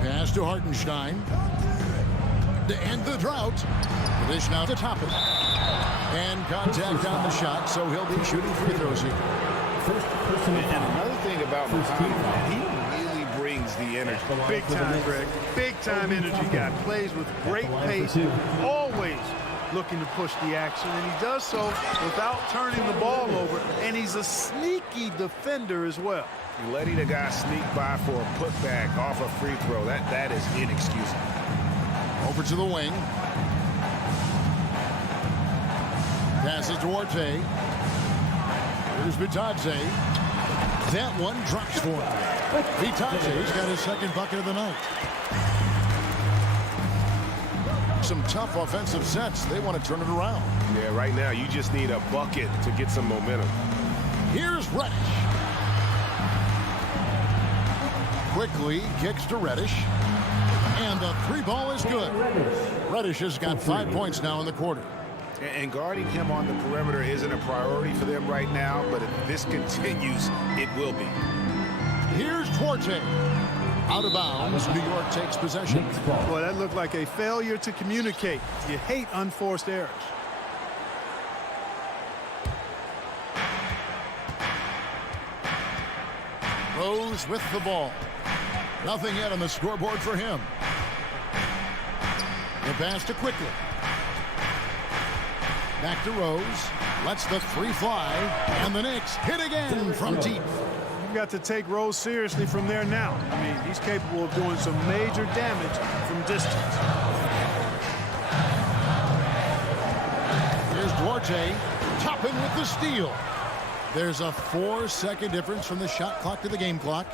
Pass to Hartenstein. To end the drought. The dish now to top it. And contact on the shot, so he'll be shooting free throws here. And another thing about McConnell, he really brings the energy. Big time, Greg. Big time energy guy. Plays with great pace. Always looking to push the action, and he does so without turning the ball over. And he's a sneaky defender as well. Letting a guy sneak by for a putback off a free throw, that is inexcusable. Over to the wing. Passes to Duarte. Here's Bitadze. That one drops for him. Bitadze's got his second bucket of the night. Some tough offensive sets. They want to turn it around. Yeah, right now you just need a bucket to get some momentum. Here's Reddish. Quickly kicks to Reddish. And the 3 ball is good. Reddish has got 5 points now in the quarter. And guarding him on the perimeter isn't a priority for them right now, but if this continues, it will be. Here's Duarte. Out of bounds, New York takes possession. Boy, that looked like a failure to communicate. You hate unforced errors. Rose with the ball. Nothing yet on the scoreboard for him. The pass to Quickly. Back to Rose. Lets the 3 fly. And the Knicks hit again from deep. You've got to take Rose seriously from there now. I mean, he's capable of doing some major damage from distance. Here's Duarte. Topping with the steal. There's a 4-second difference from the shot clock to the game clock.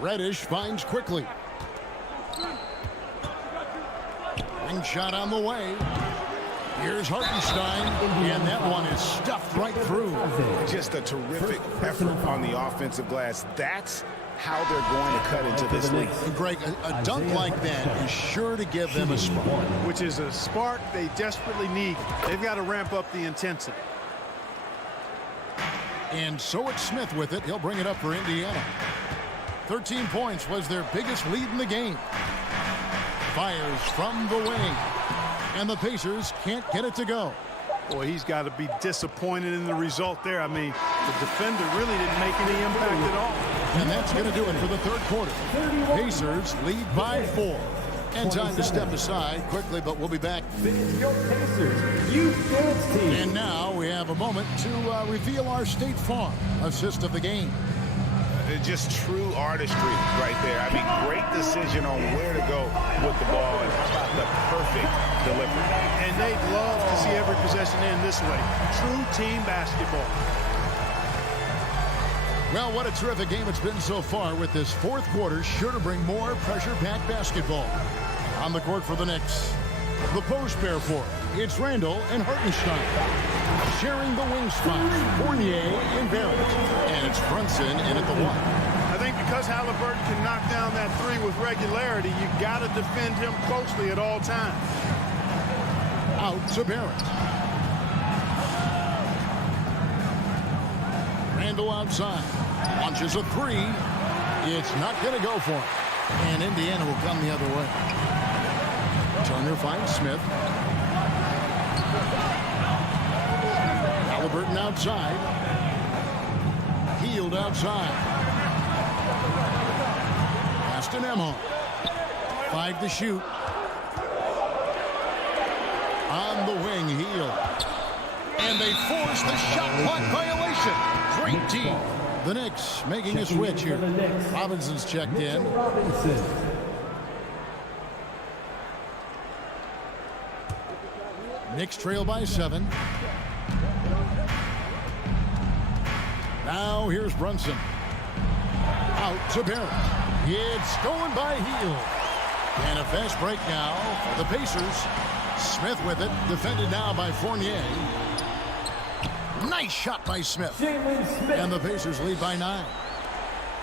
Reddish finds Quickly. Ring shot on the way. Here's Hartenstein, and that one is stuffed right through. Just a terrific effort on the offensive glass. That's how they're going to cut into this league. Greg, a dunk like that is sure to give them a spark. Which is a spark they desperately need. They've got to ramp up the intensity. And so it's Smith with it. He'll bring it up for Indiana. 13 points was their biggest lead in the game. Fires from the wing. And the Pacers can't get it to go. Boy, he's got to be disappointed in the result there. I mean, the defender really didn't make any impact at all. And that's going to do it for the third quarter. Pacers lead by 4. And time to step aside quickly, but we'll be back. Finish your Pacers Youth Dance Team. And now we have a moment to reveal our State Farm assist of the game. Just true artistry right there. I mean, great decision on where to go with the ball, and how about the perfect delivery. And they'd love to see every possession end this way. True team basketball. Well, what a terrific game it's been so far, with this fourth quarter sure to bring more pressure-packed basketball. On the court for the Knicks, the post pair for it's Randall and Hartenstein. Sharing the wing spots, Fournier and Barrett. And it's Brunson in at the 1. I think because Halliburton can knock down that 3 with regularity, you got to defend him closely at all times. Out to Barrett. Randall outside. Launches a 3. It's not going to go for it. And Indiana will come the other way. Turner finds Smith. Halliburton outside. Healed outside. Aston Emhoff. 5 to shoot. On the wing, Healed. And they force the shot clock violation. Great team. The Knicks making a switch here. Robinson's checked in. Knicks trail by 7. Now here's Brunson. Out to Barrett. It's going by Hield. And a fast break now for the Pacers. Smith with it. Defended now by Fournier. Nice shot by Smith. And the Pacers lead by 9.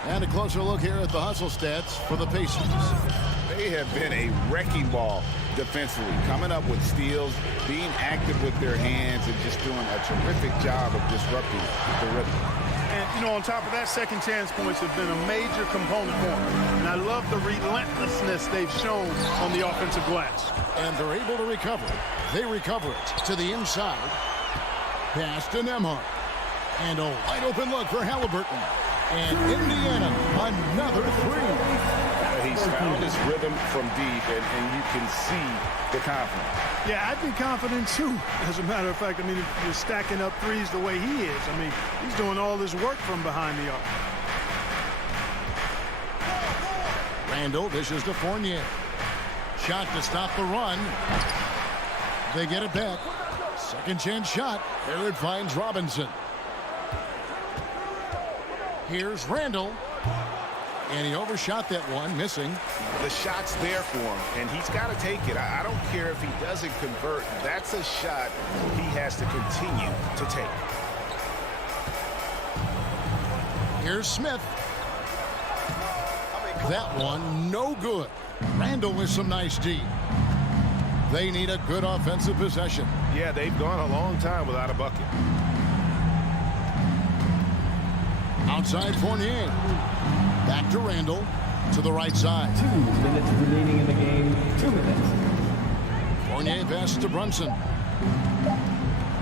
And a closer look here at the hustle stats for the Pacers. They have been a wrecking ball defensively, coming up with steals, being active with their hands, and just doing a terrific job of disrupting the rhythm. And, you know, on top of that, second chance points have been a major component for them. And I love the relentlessness they've shown on the offensive glass. And they're able to recover. They recover it to the inside. Pass to Nembhard. And a wide open look for Halliburton. And Indiana, another 3. He's found his rhythm from deep, and you can see the confidence. Yeah, I'd be confident too. As a matter of fact, I mean, if you're stacking up threes the way he is, I mean, he's doing all this work from behind the arc. Randall dishes to Fournier. Shot to stop the run. They get it back. Second chance shot. There it finds Robinson. Here's Randall. And he overshot that one, missing. The shot's there for him, and he's got to take it. I don't care if he doesn't convert. That's a shot he has to continue to take. Here's Smith. That one, no good. Randall with some nice D. They need a good offensive possession. Yeah, they've gone a long time without a bucket. Outside Fournier. Back to Randall. To the right side. 2 minutes remaining in the game. 2 minutes. Fournier passes to Brunson.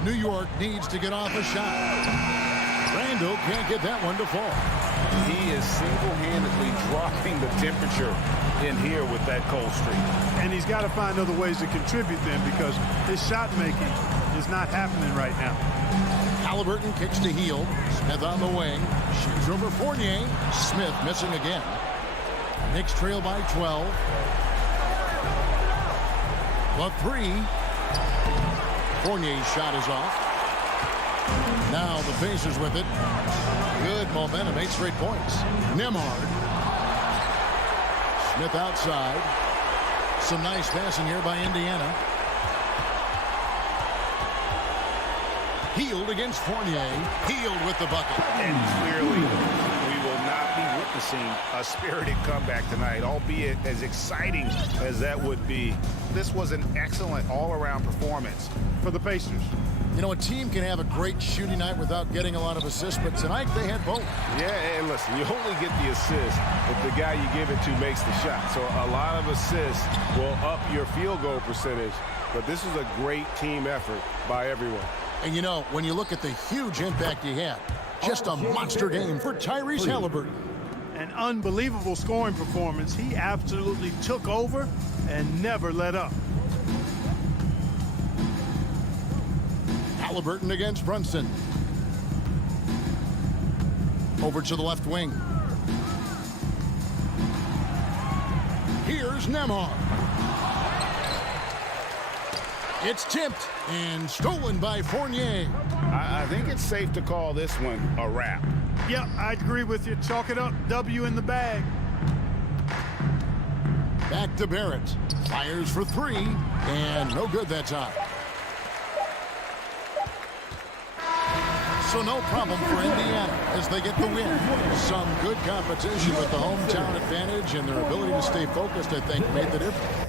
New York needs to get off a shot. Randall can't get that one to fall. He is single-handedly dropping the temperature in here with that cold streak. And he's got to find other ways to contribute then, because his shot making is not happening right now. Halliburton kicks to Hield. Smith on the wing. Shoots over Fournier. Smith missing again. Knicks trail by 12. The 3. Fournier's shot is off. Now the Pacers with it. Good momentum, 8 straight points. Nembhard. Smith outside. Some nice passing here by Indiana. Healed against Fournier. Healed with the bucket. And clearly, we will not be witnessing a spirited comeback tonight, albeit as exciting as that would be. This was an excellent all-around performance For the Pacers. You know, a team can have a great shooting night without getting a lot of assists, but tonight they had both. Yeah, and listen, you only get the assist if the guy you give it to makes the shot. So a lot of assists will up your field goal percentage, but this is a great team effort by everyone. And you know, when you look at the huge impact he had, just a monster game for Tyrese Halliburton. An unbelievable scoring performance. He absolutely took over and never let up. Halliburton against Brunson. Over to the left wing. Here's Nembhard. It's tipped and stolen by Fournier. I think it's safe to call this one a wrap. Yep, I agree with you. Chalk it up. W in the bag. Back to Barrett. Fires for three, and no good that time. So no problem for Indiana as they get the win. Some good competition with the hometown advantage, and their ability to stay focused, I think, made the difference.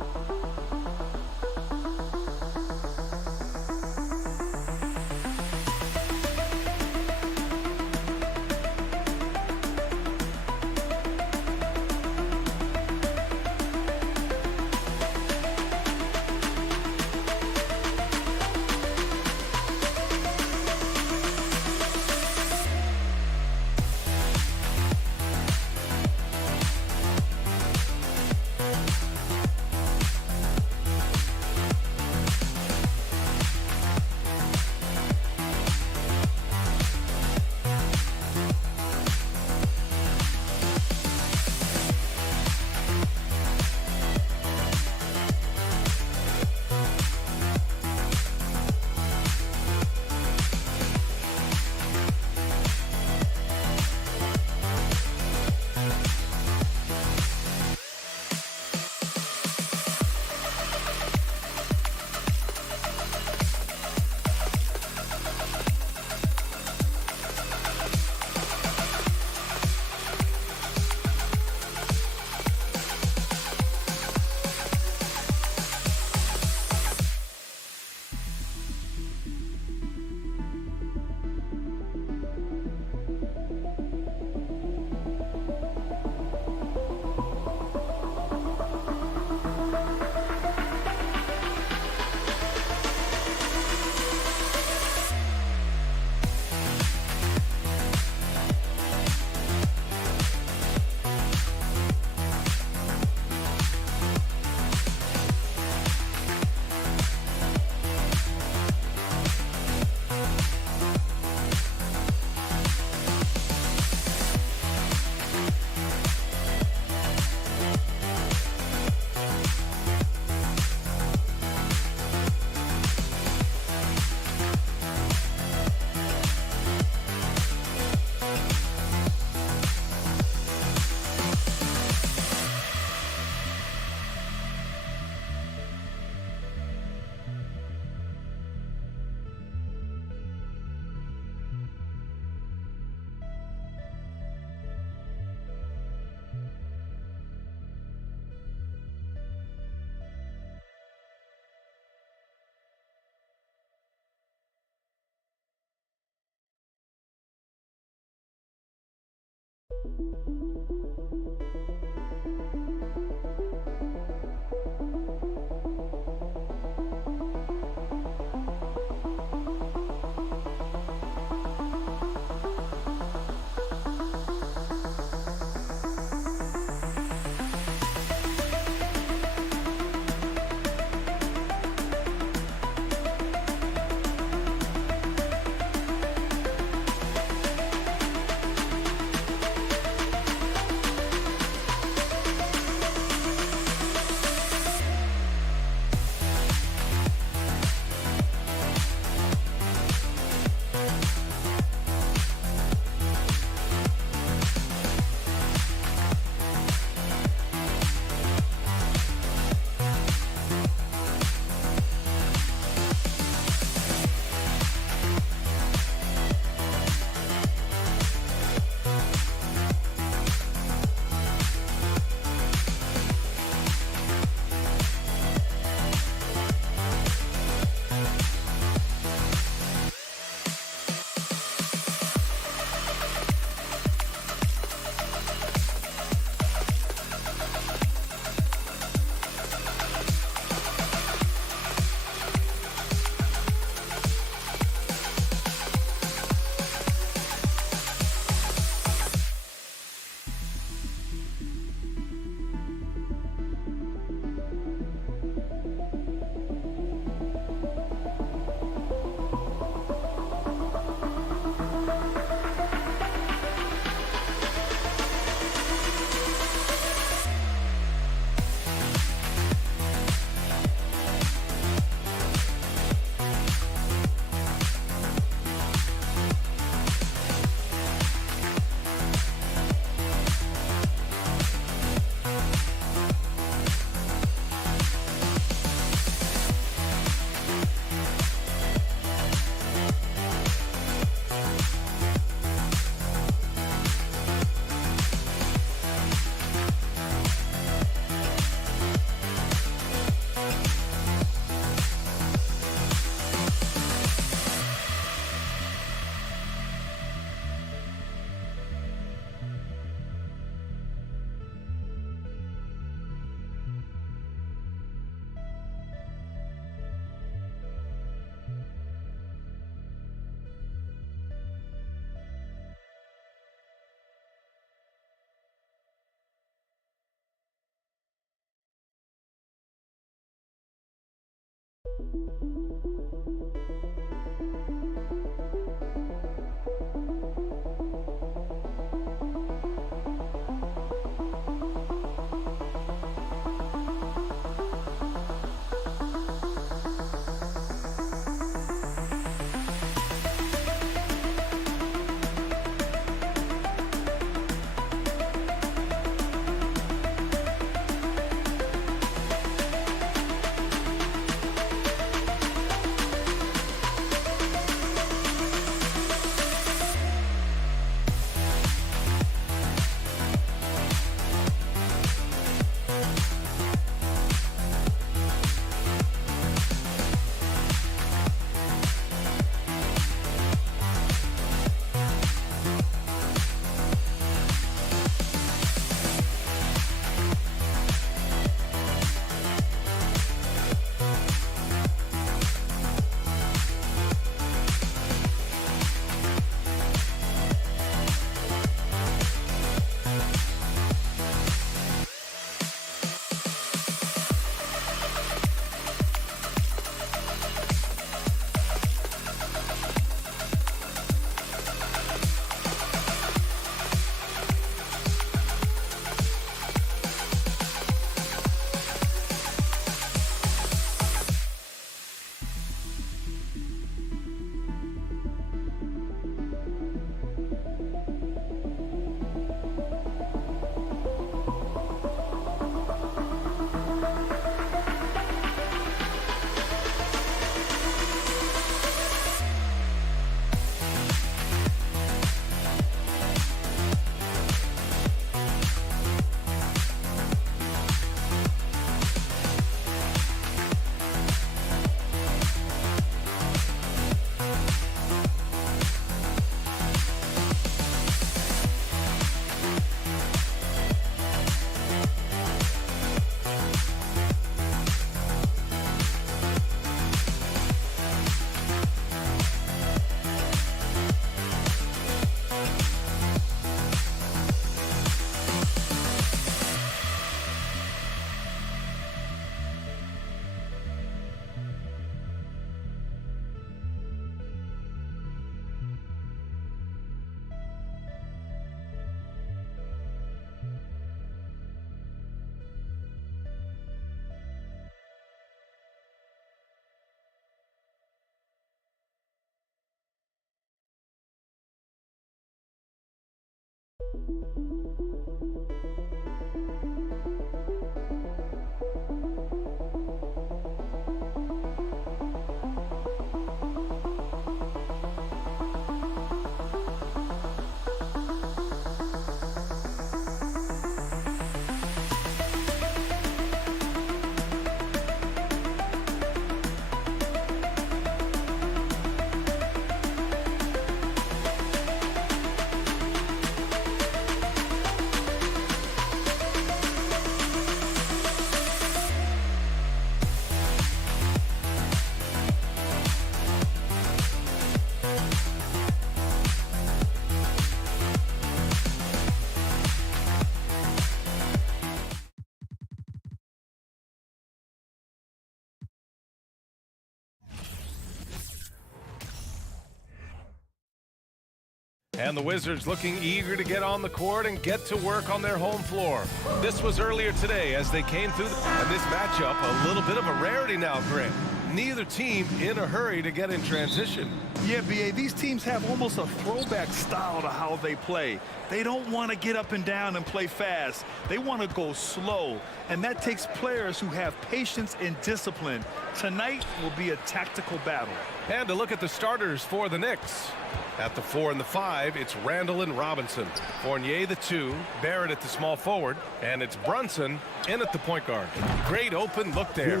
And the Wizards looking eager to get on the court and get to work on their home floor. This was earlier today as they came through, and this matchup a little bit of a rarity now, Grant. Neither team in a hurry to get in transition. Yeah, B.A., these teams have almost a throwback style to how they play. They don't want to get up and down and play fast. They want to go slow, and that takes players who have patience and discipline. Tonight will be a tactical battle. And to look at the starters for the Knicks. At the 4 and the 5, it's Randall and Robinson. Fournier the 2, Barrett at the small forward, and it's Brunson in at the point guard. Great open look there.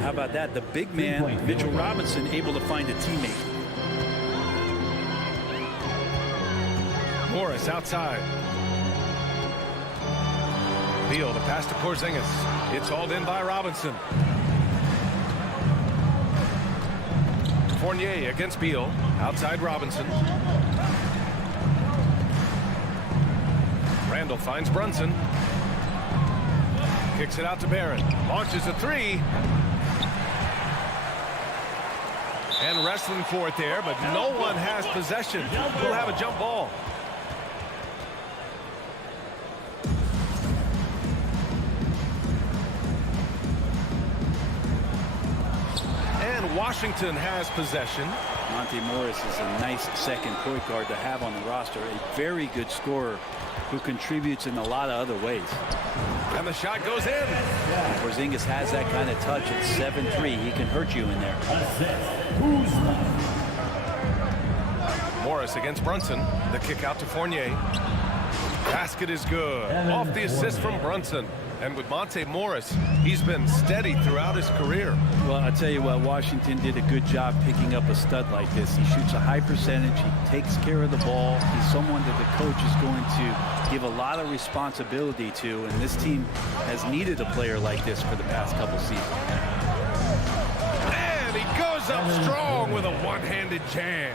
How about that? The big man, Mitchell Robinson, able to find a teammate. Morris outside. Beal, the pass to Porzingis. It's hauled in by Robinson. Fournier against Beal. Outside Robinson. Randall finds Brunson. Kicks it out to Barrett. Launches a 3. And wrestling for it there, but no one has possession. We'll have a jump ball. And Washington has possession. Monte Morris is a nice second point guard to have on the roster. A very good scorer who contributes in a lot of other ways. And the shot goes in. Porzingis has that kind of touch at 7-3. He can hurt you in there. Morris against Brunson. The kick out to Fournier. Basket is good. Off the assist from Brunson. And with Monte Morris, he's been steady throughout his career. Well, I tell you what, Washington did a good job picking up a stud like this. He shoots a high percentage. He takes care of the ball. He's someone that the coach is going to give a lot of responsibility to, and this team has needed a player like this for the past couple seasons. And he goes up strong with a one-handed jam.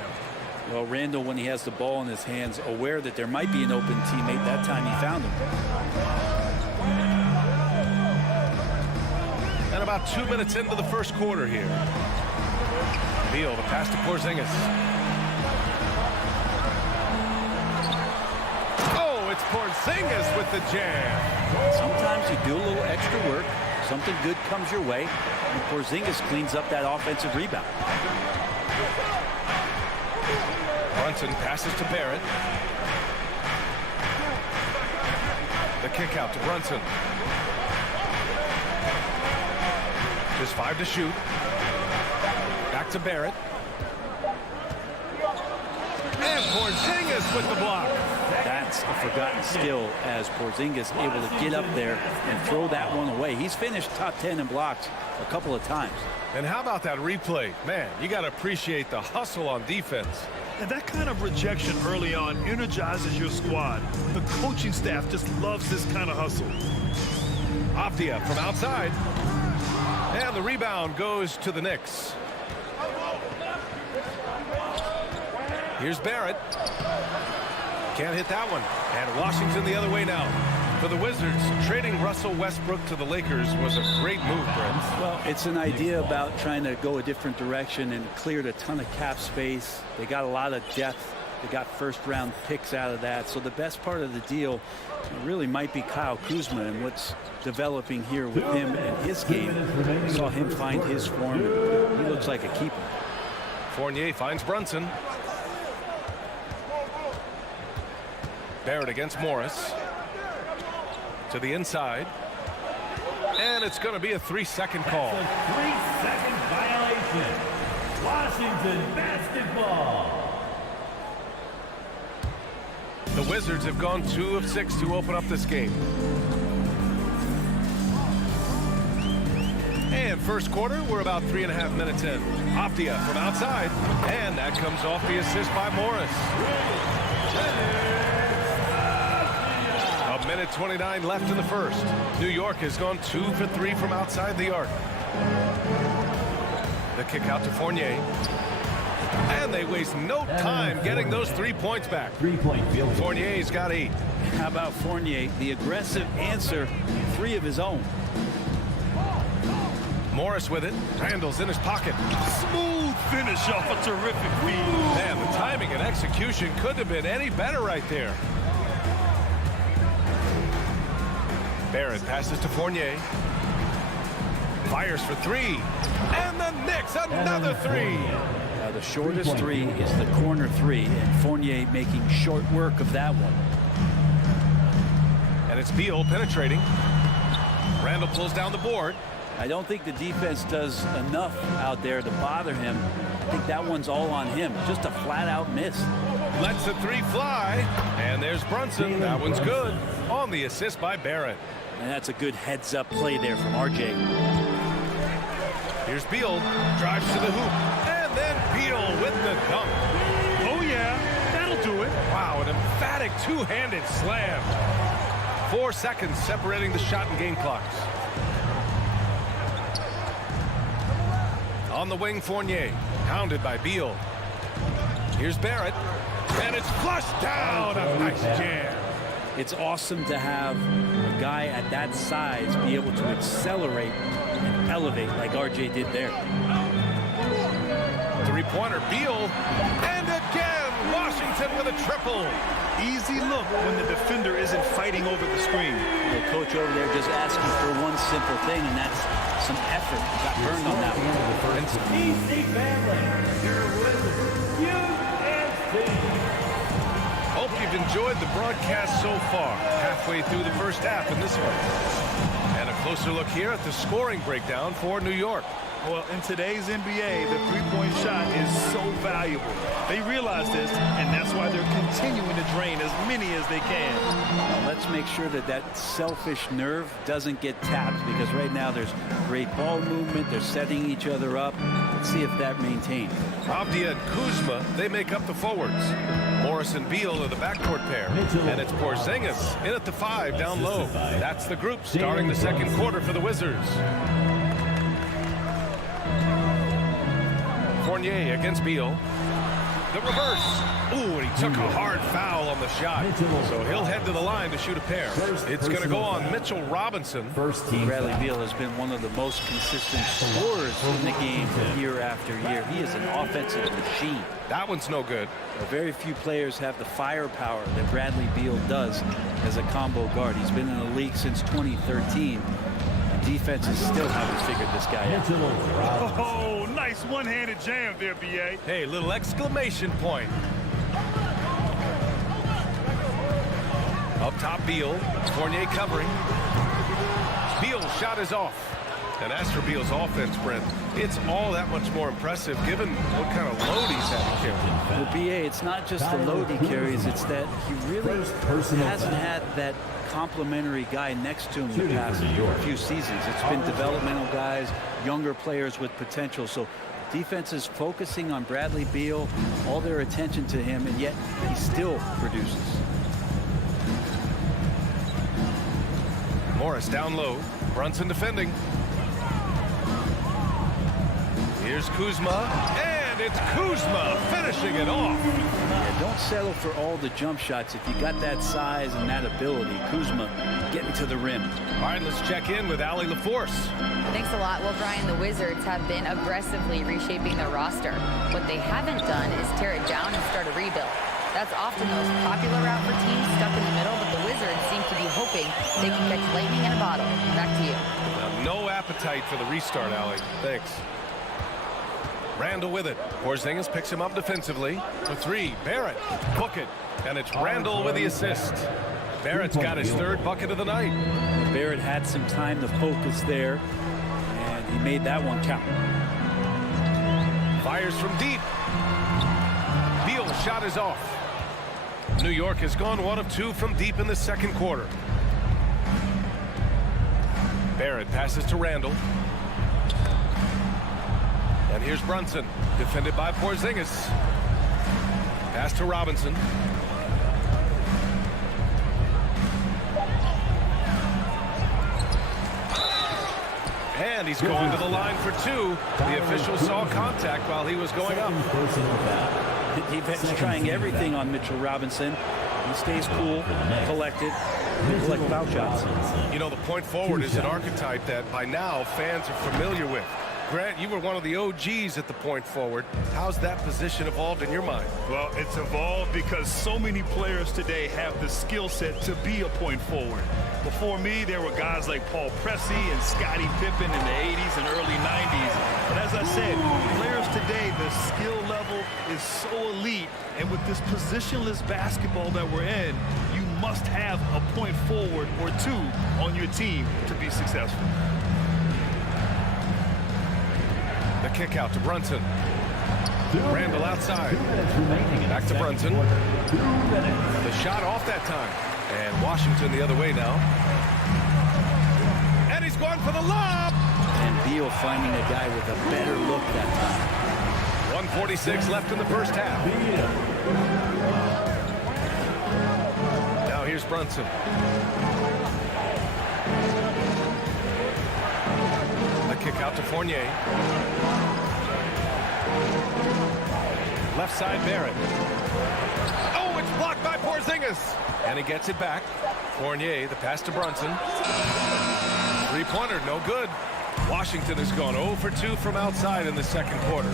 Well, Randall, when he has the ball in his hands, aware that there might be an open teammate, that time he found him. And about 2 minutes into the first quarter here. Beal, the pass to Porzingis. Oh, it's Porzingis with the jam. Sometimes you do a little extra work, something good comes your way, and Porzingis cleans up that offensive rebound. Brunson passes to Barrett. The kick out to Brunson. Just 5 to shoot. Back to Barrett. And Porzingis with the block. That's a forgotten skill as Porzingis able to get up there and throw that one away. He's finished top 10 in blocks a couple of times. And how about that replay? Man, you got to appreciate the hustle on defense. And that kind of rejection early on energizes your squad. The coaching staff just loves this kind of hustle. Avdia from outside. And the rebound goes to the Knicks. Here's Barrett. Can't hit that one. And Washington the other way now. For the Wizards, trading Russell Westbrook to the Lakers was a great move, Brent. Well, it's an idea about trying to go a different direction and cleared a ton of cap space. They got a lot of depth. They got first-round picks out of that. So the best part of the deal really might be Kyle Kuzma and what's developing here with him and his game. We saw him find his form. He looks like a keeper. Fournier finds Brunson. Barrett against Morris. To the inside. And it's going to be a 3-second call. It's a 3-second violation. Washington basketball. The Wizards have gone 2 of 6 to open up this game. And first quarter, we're about 3.5 minutes in. Avdia from outside. And that comes off the assist by Morris. A minute 29 left in the first. New York has gone 2 for 3 from outside the arc. The kick out to Fournier. And they waste no time getting those 3 points back. 3-point field. Fournier's got 8. How about Fournier? The aggressive answer, 3 of his own. Morris with it. Randall's in his pocket. Smooth finish off a terrific feed. Man, the timing and execution couldn't have been any better right there. Barrett passes to Fournier. Fires for 3. And the Knicks, another 3. Now the shortest 3 is the corner 3, and Fournier making short work of that one. And it's Beal penetrating. Randall pulls down the board. I don't think the defense does enough out there to bother him. I think that one's all on him. Just a flat-out miss. Lets the 3 fly. And there's Brunson. That one's good. On the assist by Barrett. And that's a good heads-up play there from RJ. Here's Beal. Drives to the hoop. And then Beal with the dunk. Oh, yeah. That'll do it. Wow, an emphatic two-handed slam. 4 seconds separating the shot and game clocks. On the wing, Fournier. Pounded by Beal. Here's Barrett. And it's flushed down. A nice jam. It's awesome to have a guy at that size be able to accelerate and elevate like RJ did there. 3 Three-pointer, Beal. And again, Washington with a triple. Easy look when the defender isn't fighting over the screen. The coach over there just asking for one simple thing, and that's some effort. Got burned on that one. EPC family, your Wizards, Hope you've enjoyed the broadcast so far. Halfway through the first half in this one. And a closer look here at the scoring breakdown for New York. Well, in today's NBA, the three-point shot is so valuable. They realize this, and that's why they're continuing to drain as many as they can. Well, let's make sure that that selfish nerve doesn't get tapped, because right now there's great ball movement. They're setting each other up. Let's see if that maintains. Avdia and Kuzma, they make up the forwards. Morris and Beal are the backcourt pair. And it's Porzingis in at the 5 down low. That's the group starting the second quarter for the Wizards. Fournier against Beal. The reverse. Ooh, and he took a hard foul on the shot. So he'll head to the line to shoot a pair. It's going to go on Mitchell Robinson. Bradley Beal has been one of the most consistent scorers in the game year after year. He is an offensive machine. That one's no good. Very few players have the firepower that Bradley Beal does as a combo guard. He's been in the league since 2013. Defenses still haven't figured this guy out. Oh, nice one-handed jam there, B.A. Hey, little exclamation point. Up top, Beal. Fournier covering. Beal's shot is off. And as for Beal's offense, Brent, it's all that much more impressive given what kind of load he's had to carry. Well, B.A., it's not just the load he carries, it's that he really hasn't had that complimentary guy next to him the past few seasons. It's been developmental guys, younger players with potential. So defense is focusing on Bradley Beal, all their attention to him, and yet he still produces. Morris down low. Brunson defending. Here's Kuzma, and it's Kuzma finishing it off. Yeah, don't settle for all the jump shots. If you got that size and that ability, Kuzma getting to the rim. All right, let's check in with Allie LaForce. Thanks a lot. Well, Brian, the Wizards have been aggressively reshaping their roster. What they haven't done is tear it down and start a rebuild. That's often the most popular route for teams stuck in the middle, but the Wizards seem to be hoping they can catch lightning in a bottle. Back to you. Now, no appetite for the restart, Allie. Thanks. Randall with it. Porzingis picks him up defensively. For 3, Barrett. Book it. And it's Randall with the assist. Barrett's got his 3rd bucket of the night. Barrett had some time to focus there, and he made that one count. Fires from deep. Beal's shot is off. New York has gone 1 of 2 from deep in the second quarter. Barrett passes to Randall. And here's Brunson, defended by Porzingis. Pass to Robinson. And he's going to the line for 2. The official saw contact while he was going up. Defense trying everything on Mitchell Robinson. He stays cool, collected, and collect foul shots. You know, the point forward is an archetype that by now fans are familiar with. Grant, you were one of the OGs at the point forward. How's that position evolved in your mind? Well, it's evolved because so many players today have the skill set to be a point forward. Before me, there were guys like Paul Pressey and Scottie Pippen in the 80s and early 90s. But as I said, players today, the skill level is so elite. And with this positionless basketball that we're in, you must have a point forward or 2 on your team to be successful. The kick out to Brunson. Randall outside. Back to Brunson. The shot off that time. And Washington the other way now. And he's going for the lob. And Beal finding a guy with a better look that time. 1:46 left in the first half. Now here's Brunson. The kick out to Fournier. Left side, Barrett. Oh, it's blocked by Porzingis. And he gets it back. Fournier, the pass to Brunson. Three-pointer, no good. Washington has gone 0 for 2 from outside in the second quarter.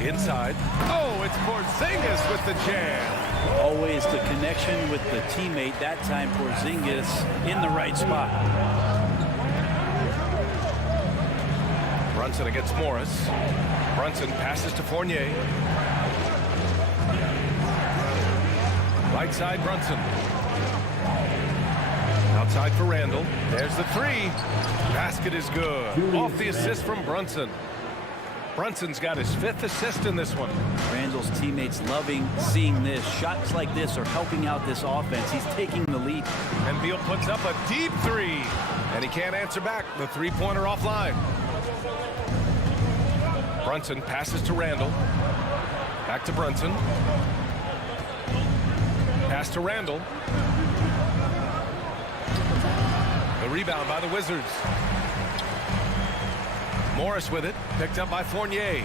Inside. Oh, it's Porzingis with the jam. Always the connection with the teammate. That time Porzingis in the right spot. Brunson against Morris. Brunson passes to Fournier. Right side, Brunson. Outside for Randall. There's the three. Basket is good. Off the assist from Brunson. Brunson's got his 5th assist in this one. Randall's teammates loving seeing this. Shots like this are helping out this offense. He's taking the lead. And Beal puts up a deep three. And he can't answer back. The three-pointer offline. Brunson passes to Randall. Back to Brunson. Pass to Randall. The rebound by the Wizards. Morris with it. Picked up by Fournier.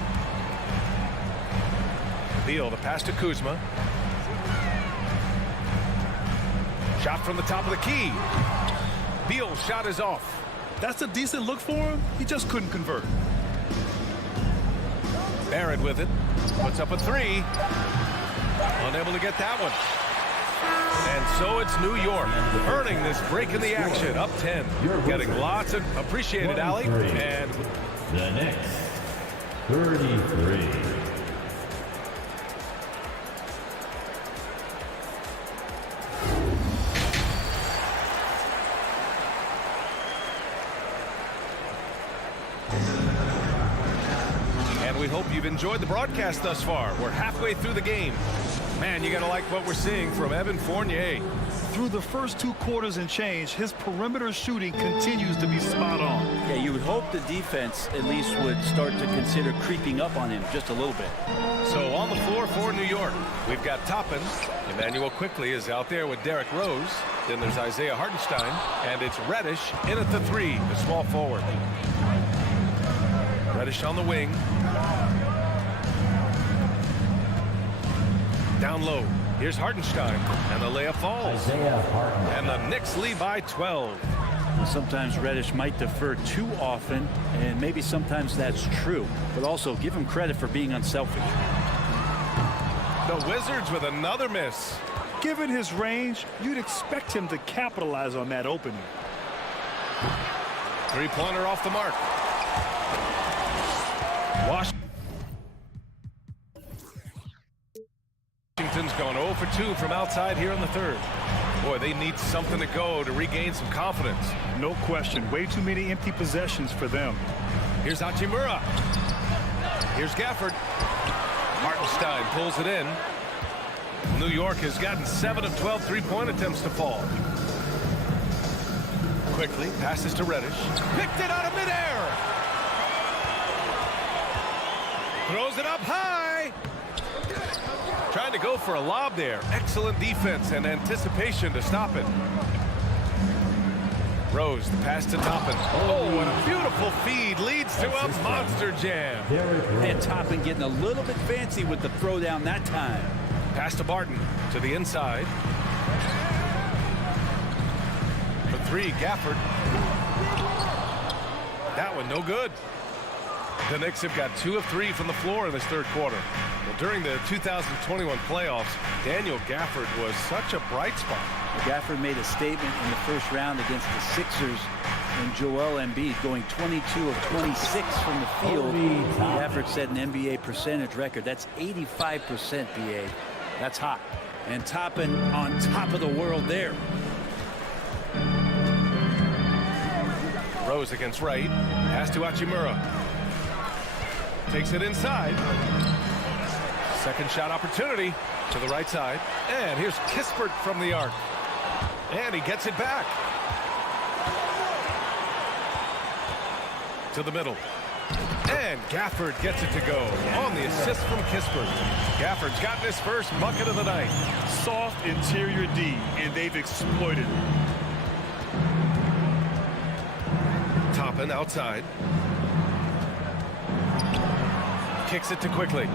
Beal, the pass to Kuzma. Shot from the top of the key. Beal's shot is off. That's a decent look for him. He just couldn't convert. Barrett with it. Puts up a three. Unable to get that one. And so it's New York earning this break in the action. Up 10. Getting lots of appreciated, Allie. And the Knicks, 33. And we hope you've enjoyed the broadcast thus far. We're halfway through the game. Man, you got to like what we're seeing from Evan Fournier. Through the first 2 quarters and change, his perimeter shooting continues to be spot on. Yeah, you would hope the defense at least would start to consider creeping up on him just a little bit. So on the floor for New York, we've got Toppin. Emmanuel Quickly is out there with Derrick Rose. Then there's Isaiah Hartenstein. And it's Reddish in at the 3, the small forward. Reddish on the wing. Down low. Here's Hartenstein. And the layup falls. And the Knicks lead by 12. Sometimes Reddish might defer too often, and maybe sometimes that's true. But also give him credit for being unselfish. The Wizards with another miss. Given his range, you'd expect him to capitalize on that opening. Three-pointer off the mark. Washington's gone 0 for 2 from outside here in the third. Boy, they need something to go to regain some confidence. No question. Way too many empty possessions for them. Here's Hachimura. Here's Gafford. Hartenstein pulls it in. New York has gotten 7 of 12 three-point attempts to fall. Quickly passes to Reddish. Picked it out of midair. Throws it up high. Trying to go for a lob there. Excellent defense and anticipation to stop it. Rose, the pass to Toppin. Oh, and a beautiful feed leads to a monster jam. And Toppin getting a little bit fancy with the throwdown that time. Pass to Barton to the inside. For 3, Gafford. That one no good. The Knicks have got 2 of 3 from the floor in this third quarter. Well, during the 2021 playoffs, Daniel Gafford was such a bright spot. Gafford made a statement in the first round against the Sixers and Joel Embiid going 22 of 26 from the field. Gafford set an NBA percentage record. That's 85%, BA. That's hot. And Toppin on top of the world there. Rose against Wright. Pass to Hachimura. Takes it inside. Second shot opportunity to the right side. And here's Kispert from the arc. And he gets it back. To the middle. And Gafford gets it to go on the assist from Kispert. Gafford's gotten his first bucket of the night. Soft interior D, and they've exploited it. Toppin outside. Kicks it to Quickly.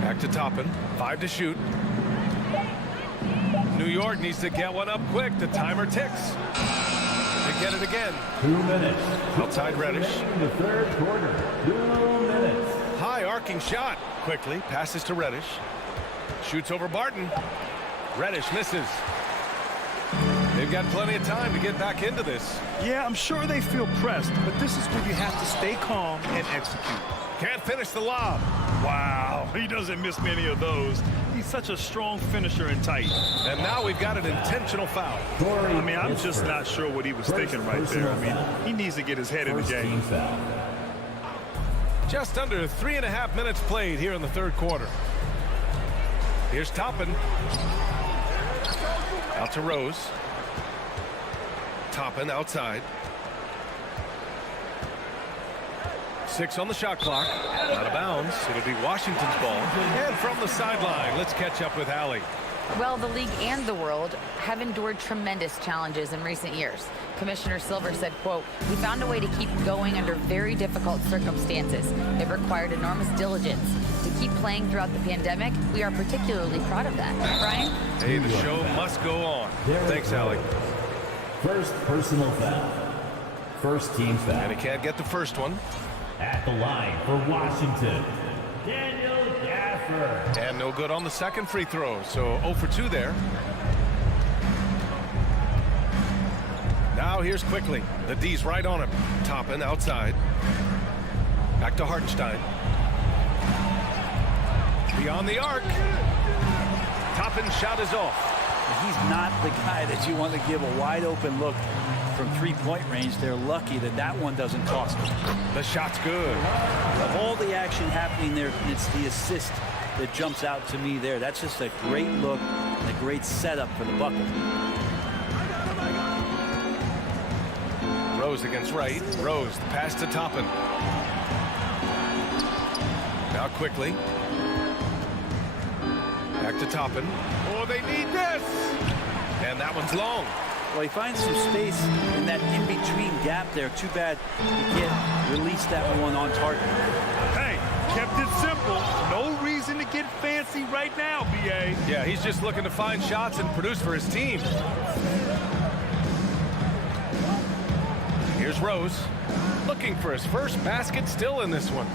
Back to Toppin. 5 to shoot. New York needs to get one up quick. The timer ticks. They get it again. 2 minutes. Outside Reddish. In the third quarter. 2 minutes. High arcing shot. Quickly passes to Reddish. Shoots over Barton. Reddish misses. They've got plenty of time to get back into this. Yeah, I'm sure they feel pressed, but this is where you have to stay calm and execute. Can't finish the lob. Wow, he doesn't miss many of those. He's such a strong finisher and tight. And now we've got an intentional foul. I mean, I'm just not sure what he was thinking right there. I mean, he needs to get his head in the game. Just under 3.5 minutes played here in the third quarter. Here's Toppin. Out to Rose. Toppin outside. 6 on the shot clock. Out of bounds. It'll be Washington's ball. And from the sideline, let's catch up with Allie. Well, the league and the world have endured tremendous challenges in recent years. Commissioner Silver said, quote, "We found a way to keep going under very difficult circumstances. It required enormous diligence. To keep playing throughout the pandemic, we are particularly proud of that." Brian? Hey, the show must go on. Thanks, Allie. First personal foul. First team foul. And he can't get the first one. At the line for Washington, Daniel Gafford. And no good on the second free throw, so 0 for 2 there. Now here's Quickly. The D's right on him. Toppin outside. Back to Hartenstein. Beyond the arc. Toppin's shot is off. He's not the guy that you want to give a wide open look from three-point range. They're lucky that that one doesn't cost them. The shot's good. Of all the action happening there, it's the assist that jumps out to me there. That's just a great look and a great setup for the bucket. Rose against Wright. Rose, the pass to Toppin. Now Quickly. Back to Toppin. Oh, they need this! And that one's long. Well, he finds some space in that in-between gap there. Too bad he can't release that one on target. Hey, kept it simple. No reason to get fancy right now, B.A. Yeah, he's just looking to find shots and produce for his team. Here's Rose. Looking for his first basket still in this one.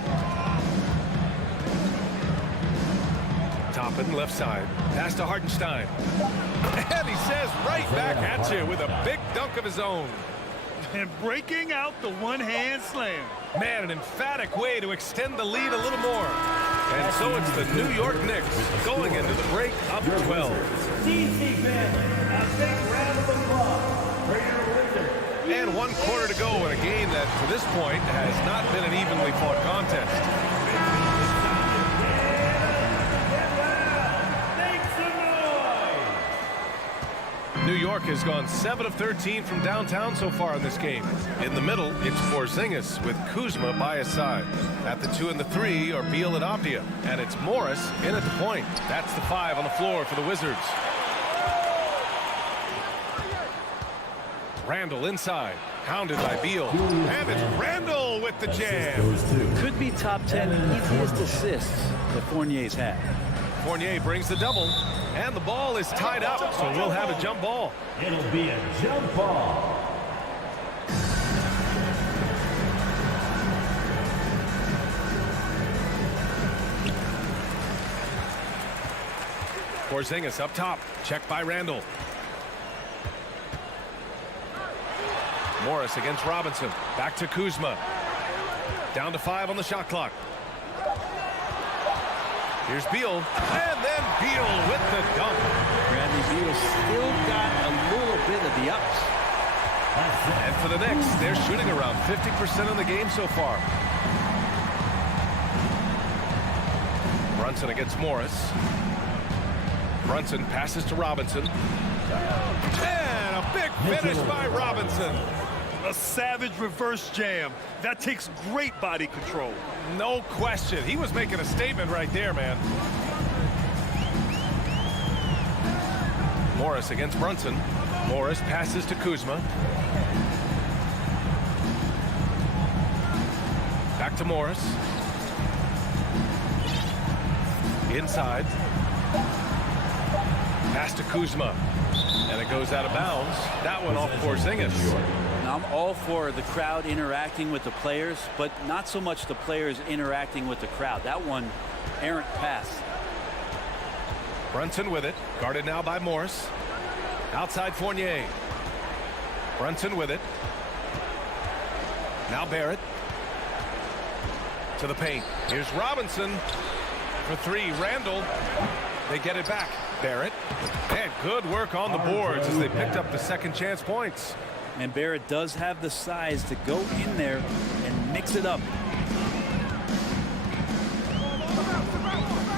Toppin left side. Pass to Hartenstein. And he says right back at you with a big dunk of his own. And breaking out the one-hand slam. Man, an emphatic way to extend the lead a little more. And so it's the New York Knicks going into the break up 12. DC fans, a big round of applause for your Wizards. And 1 quarter to go in a game that, to this point, has not been an evenly fought contest. New York has gone 7 of 13 from downtown so far in this game. In the middle, it's Porzingis with Kuzma by his side. At the 2 and the 3 are Beal and Apia. And it's Morris in at the point. That's the 5 on the floor for the Wizards. Randall inside. Hounded by Beal. And it's Randall with the jam. Could be top 10 easiest assists that Fournier's had. Fournier brings the double. And the ball is tied up, so we'll have a jump ball. It'll be a jump ball. Porzingis up top. Checked by Randall. Morris against Robinson. Back to Kuzma. Down to 5 on the shot clock. Here's Beal. And then Beal with the dunk. Bradley Beal still got a little bit of the ups. And for the Knicks, they're shooting around 50% in the game so far. Brunson against Morris. Brunson passes to Robinson. And a big finish by Robinson. A savage reverse jam. That takes great body control. No question. He was making a statement right there, man. Morris against Brunson. Morris passes to Kuzma. Back to Morris. Inside. Pass to Kuzma. And it goes out of bounds. That one off Porzingis. I'm all for the crowd interacting with the players, but not so much the players interacting with the crowd. That one, errant pass. Brunson with it, guarded now by Morse. Outside Fournier. Brunson with it. Now Barrett. To the paint. Here's Robinson for three. Randall. They get it back. Barrett. And good work on the boards as they picked up the second chance points. And Barrett does have the size to go in there and mix it up.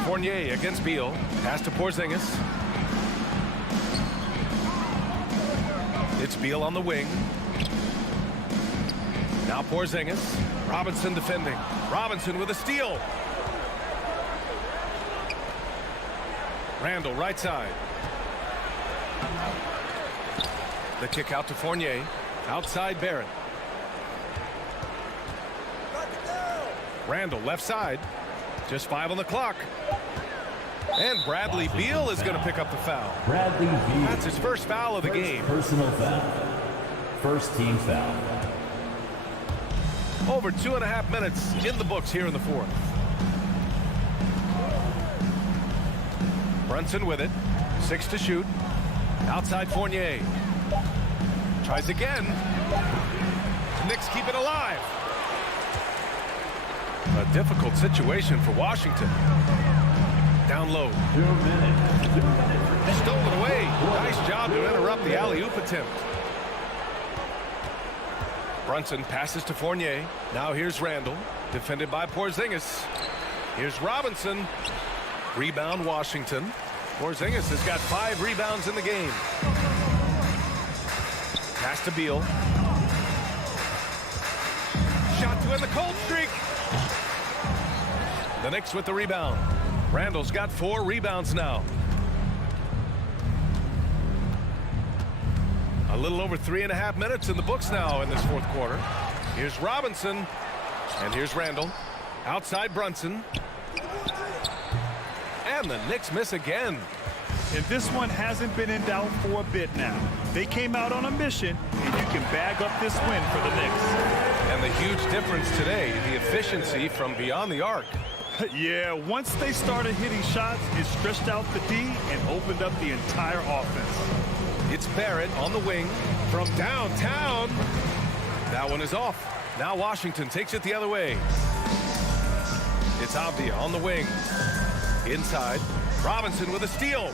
Fournier against Beal. Pass to Porzingis. It's Beal on the wing. Now Porzingis. Robinson defending. Robinson with a steal. Randall right side. The kick out to Fournier. Outside Barrett. Randall left side. Just 5 on the clock. And Bradley Beal is going to pick up the foul. Bradley Beal. That's his first foul of the game. Personal foul. First team foul. Over 2.5 minutes in the books here in the fourth. Brunson with it. 6 to shoot. Outside Fournier. Tries again. Knicks keep it alive. A difficult situation for Washington. Down low. 2 minutes. Stolen away. Nice job to interrupt the alley-oop attempt. Brunson passes to Fournier. Now here's Randall. Defended by Porzingis. Here's Robinson. Rebound Washington. Porzingis has got 5 rebounds in the game. Pass to Beal. Shot to end the cold streak. The Knicks with the rebound. Randall's got 4 rebounds now. A little over 3.5 minutes in the books now in this fourth quarter. Here's Robinson. And here's Randall. Outside Brunson. And the Knicks miss again. And this one hasn't been in doubt for a bit now. They came out on a mission, and you can bag up this win for the Knicks. And the huge difference today, the efficiency from beyond the arc. Yeah, once they started hitting shots, it stretched out the D and opened up the entire offense. It's Barrett on the wing from downtown. That one is off. Now Washington takes it the other way. It's Avdia on the wing. Inside. Robinson with a steal.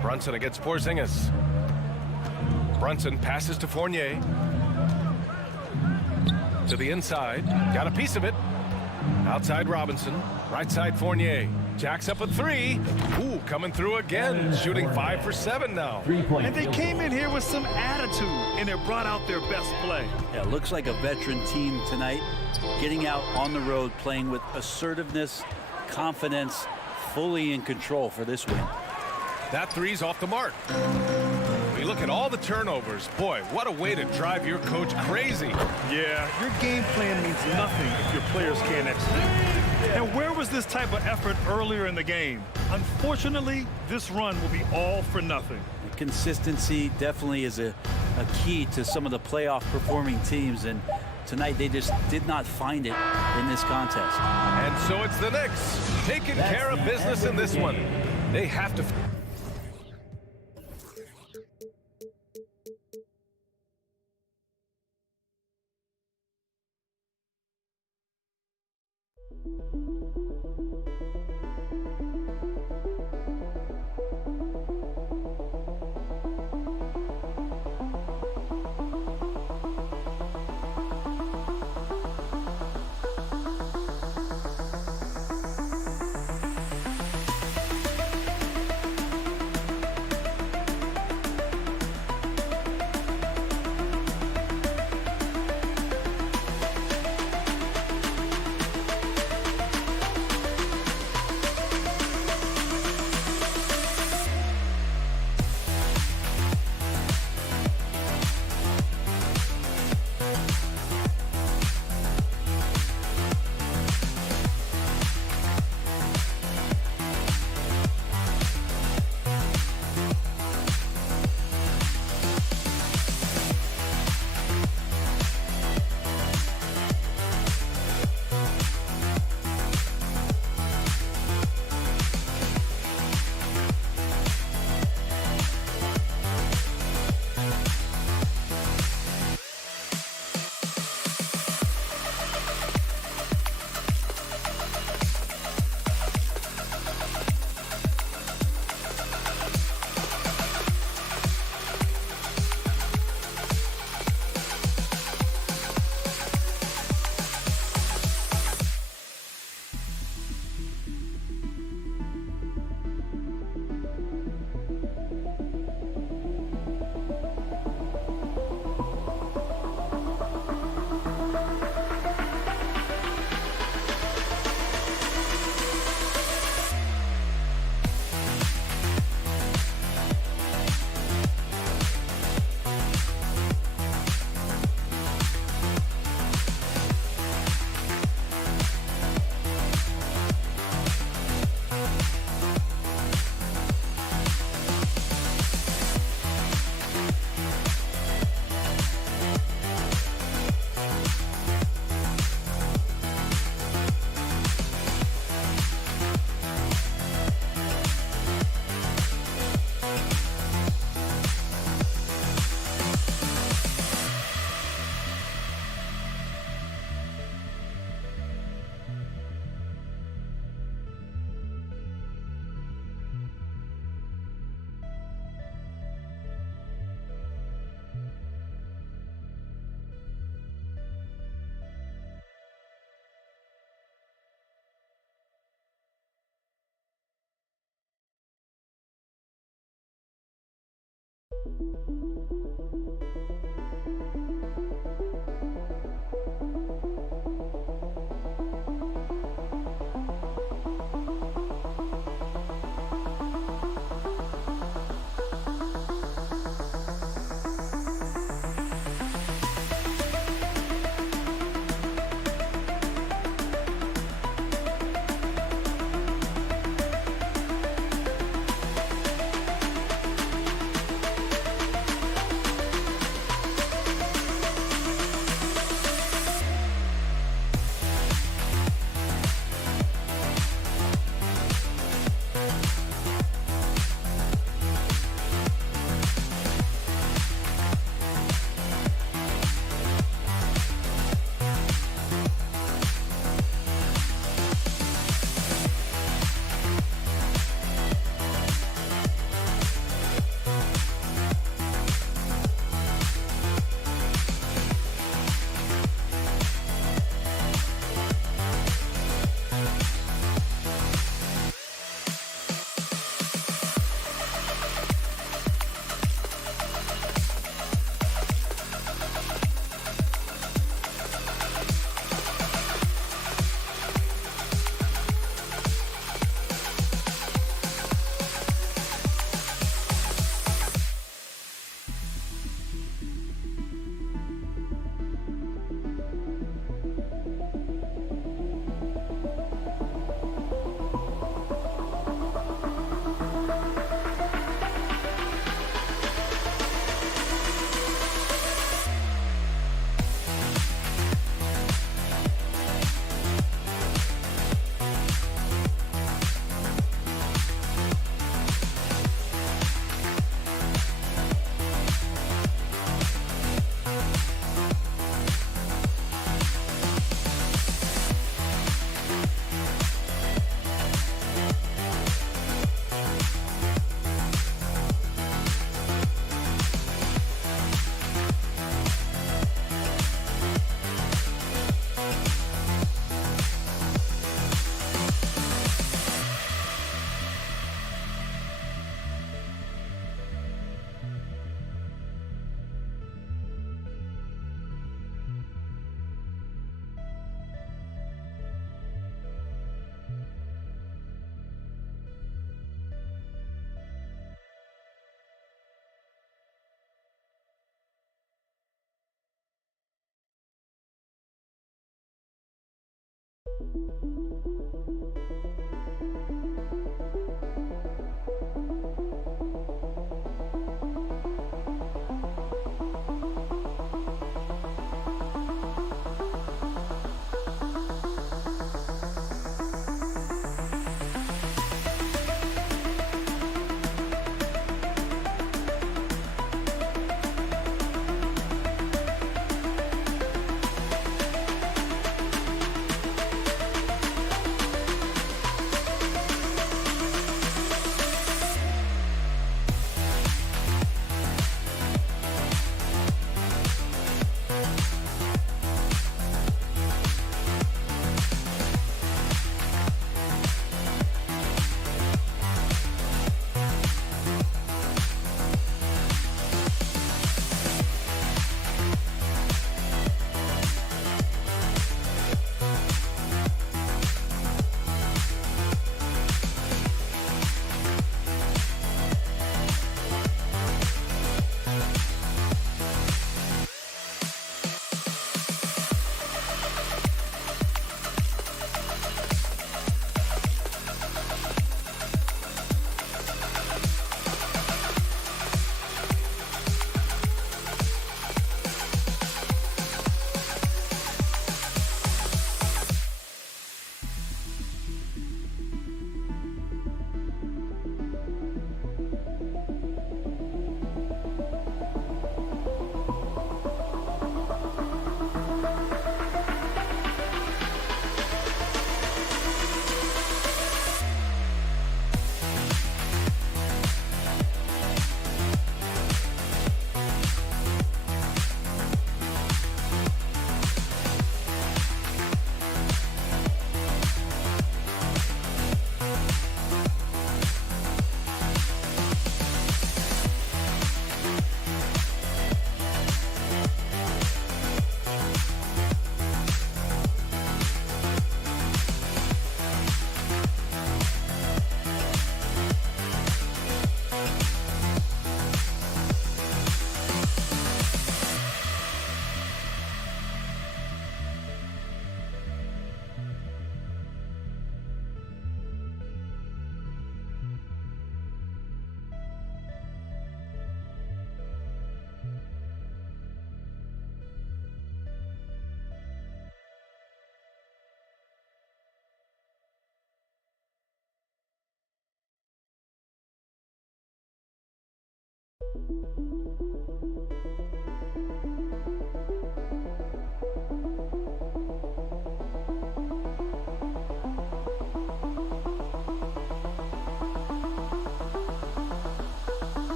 Brunson against Porzingis. Brunson passes to Fournier. To the inside. Got a piece of it. Outside Robinson. Right side Fournier. Jacks up a 3. Ooh, coming through again. Shooting 5 for 7 now. And they came in here with some attitude, and they brought out their best play. Yeah, it looks like a veteran team tonight. Getting out on the road, playing with assertiveness, confidence, fully in control for this win. That 3's off the mark. We look at all the turnovers. Boy, what a way to drive your coach crazy. Yeah, your game plan means nothing if your players can't execute. And where was this type of effort earlier in the game? Unfortunately, this run will be all for nothing. Consistency definitely is a key to some of the playoff performing teams, and tonight they just did not find it in this contest. And so it's the Knicks taking care of business in this one. They have to...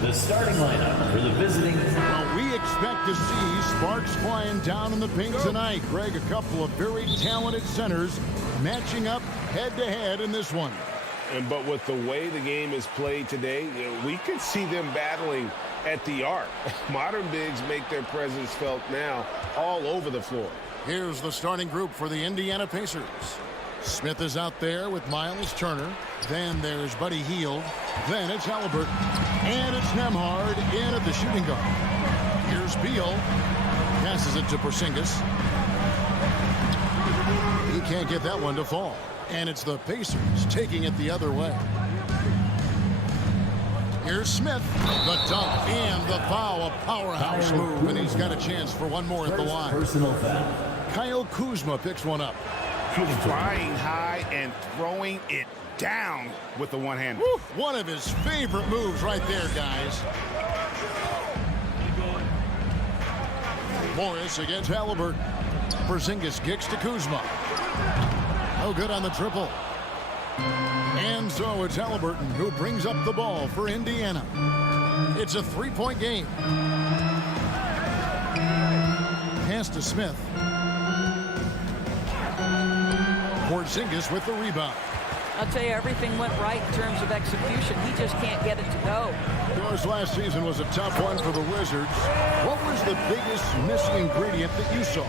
The starting lineup for the visiting. Well, we expect to see sparks flying down in the paint tonight. Greg, a couple of very talented centers matching up head-to-head in this one. But with the way the game is played today, we could see them battling at the arc. Modern bigs make their presence felt now all over the floor. Here's the starting group for the Indiana Pacers. Smith is out there with Miles Turner. Then there's Buddy Hield. Then it's Halliburton. And it's Nembhard in at the shooting guard. Here's Beal. Passes it to Porzingis. He can't get that one to fall. And it's the Pacers taking it the other way. Here's Smith. The dunk and the foul. A powerhouse move. And he's got a chance for one more at the line. Personal foul. Kyle Kuzma picks one up. Flying high and throwing it down with the one-hander. One of his favorite moves right there, guys. Morris against Halliburton. Porzingis kicks to Kuzma. No good on the triple. And so it's Halliburton who brings up the ball for Indiana. It's a three-point game. Pass to Smith. Porzingis with the rebound. I'll tell you, everything went right in terms of execution. He just can't get it to go. Yours last season was a tough one for the Wizards. What was the biggest missing ingredient that you saw?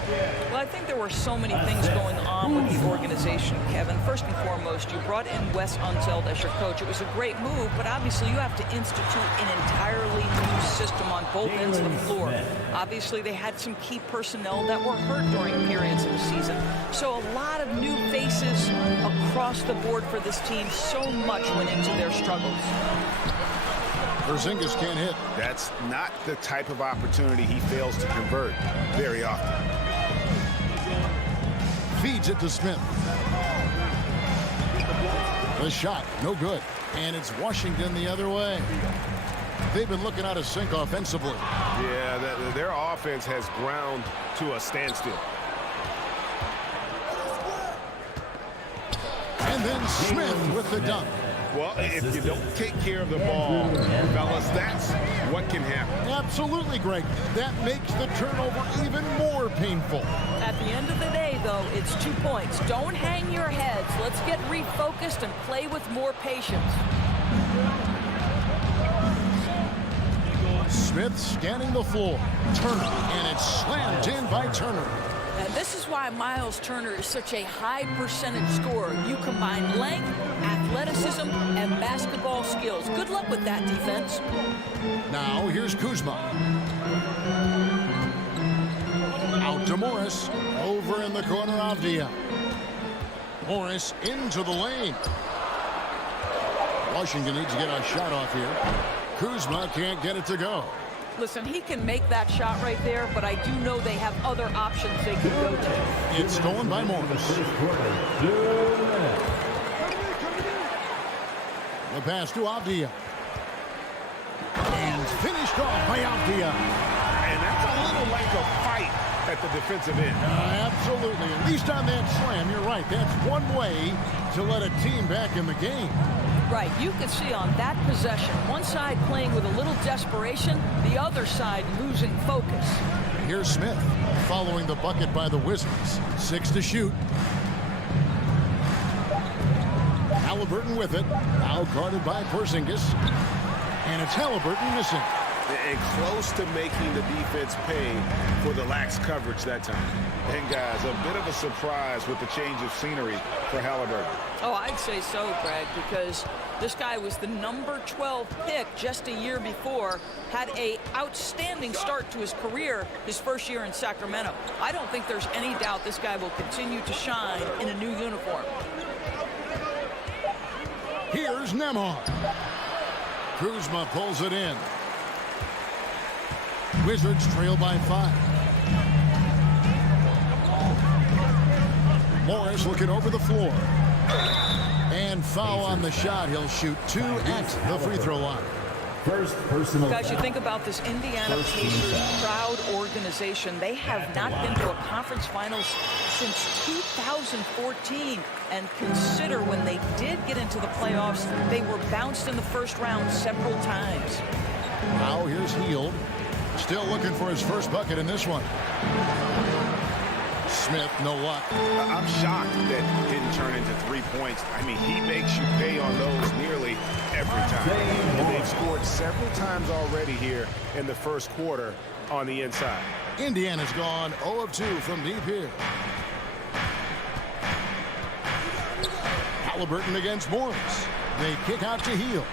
Well, I think there were so many things going on with the organization, Kevin. First and foremost, you brought in Wes Unseld as your coach. It was a great move, but obviously you have to institute an entirely new system on both ends of the floor. Obviously, they had some key personnel that were hurt during periods of the season. So a lot of new faces across the board for this team. So much went into their struggles. Porzingis can't hit. That's not the type of opportunity he fails to convert very often. Feeds it to Smith. The shot, no good. And it's Washington the other way. They've been looking out of sync offensively. Yeah, their offense has ground to a standstill. And then Smith with the dunk. Well, if you don't take care of the ball, fellas, that's what can happen. Absolutely, Greg. That makes the turnover even more painful. At the end of the day, though, it's 2 points. Don't hang your heads. Let's get refocused and play with more patience. Smith scanning the floor. Turner, and it's slammed in by Turner. And this is why Miles Turner is such a high percentage scorer. You combine length, athleticism, and basketball skills. Good luck with that defense. Now here's Kuzma. Out to Morris. Over in the corner, Avdia. Morris into the lane. Washington needs to get a shot off here. Kuzma can't get it to go. Listen, he can make that shot right there, but I do know they have other options they can go to. It's stolen by Morris. The pass to Avdia. And finished off by Avdia. And that's a little like a fight at the defensive end. Absolutely. At least on that slam, you're right. That's one way to let a team back in the game. Right, you can see on that possession, one side playing with a little desperation, the other side losing focus. Here's Smith following the bucket by the Wizards. 6 to shoot. Halliburton with it. Now guarded by Porzingis. And it's Halliburton missing. And close to making the defense pay for the lax coverage that time. And guys, a bit of a surprise with the change of scenery for Halliburton. Oh, I'd say so, Greg, because this guy was the number 12 pick just a year before, had an outstanding start to his career his first year in Sacramento. I don't think there's any doubt this guy will continue to shine in a new uniform. Here's Nembhard. Kuzma pulls it in. Wizards trail by 5. Morris looking over the floor. And foul on the shot. He'll shoot 2 at the free throw line. First personal. Guys, you think about this Indiana Pacers proud organization. They have not been to a conference finals since 2014. And consider when they did get into the playoffs, they were bounced in the first round several times. Now here's Hield. Still looking for his first bucket in this one. Smith, no luck. I'm shocked that it didn't turn into 3 points. I mean, he makes you pay on those nearly every time. And they've scored several times already here in the first quarter on the inside. Indiana's gone 0 of 2 from deep here. Halliburton against Morris. They kick out to Hield.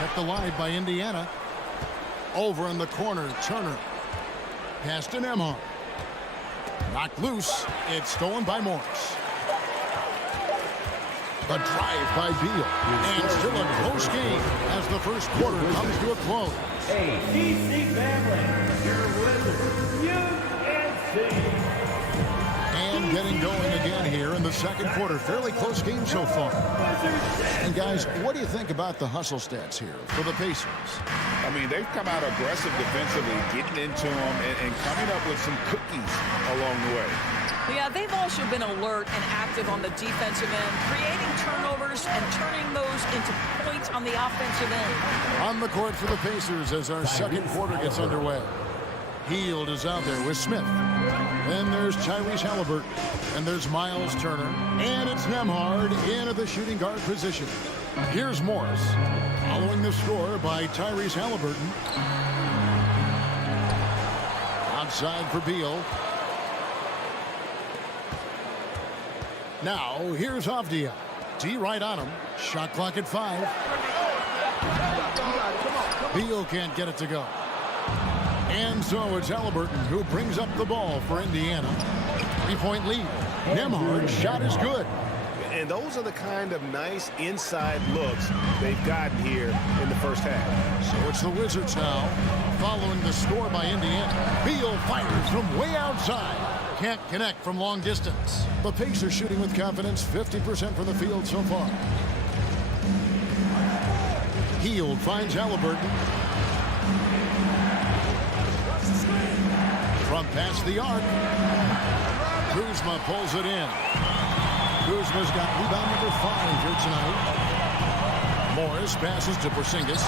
Kept alive by Indiana. Over in the corner, Turner. Pass to Nembhard. Knocked loose. It's stolen by Morris. A drive by Beal. And still a close game as the first quarter comes to a close. Hey, DC family, your Wizards, UNC. And getting going again here in the second quarter. Fairly close game so far. And guys, what do you think about the hustle stats here for the Pacers? I mean, they've come out aggressive defensively, getting into them and coming up with some cookies along the way. Yeah, they've also been alert and active on the defensive end, creating turnovers and turning those into points on the offensive end. On the court for the Pacers as our second quarter gets underway. Hield is out there with Smith. Then there's Tyrese Halliburton. And there's Miles Turner. And it's Nembhard in at the shooting guard position. Here's Morris. Following the score by Tyrese Halliburton. Outside for Beal. Now, here's Avdia. D right on him. Shot clock at 5. Beal can't get it to go. And so it's Halliburton who brings up the ball for Indiana. 3-point lead. Nembhard's shot is good. And those are the kind of nice inside looks they've gotten here in the first half. So it's the Wizards now, following the score by Indiana. Beal fires from way outside. Can't connect from long distance. The Pacers shooting with confidence, 50% from the field so far. Hield finds Halliburton. From past the arc. Kuzma pulls it in. Kuzma's got rebound number 5 here tonight. Morris passes to Porzingis.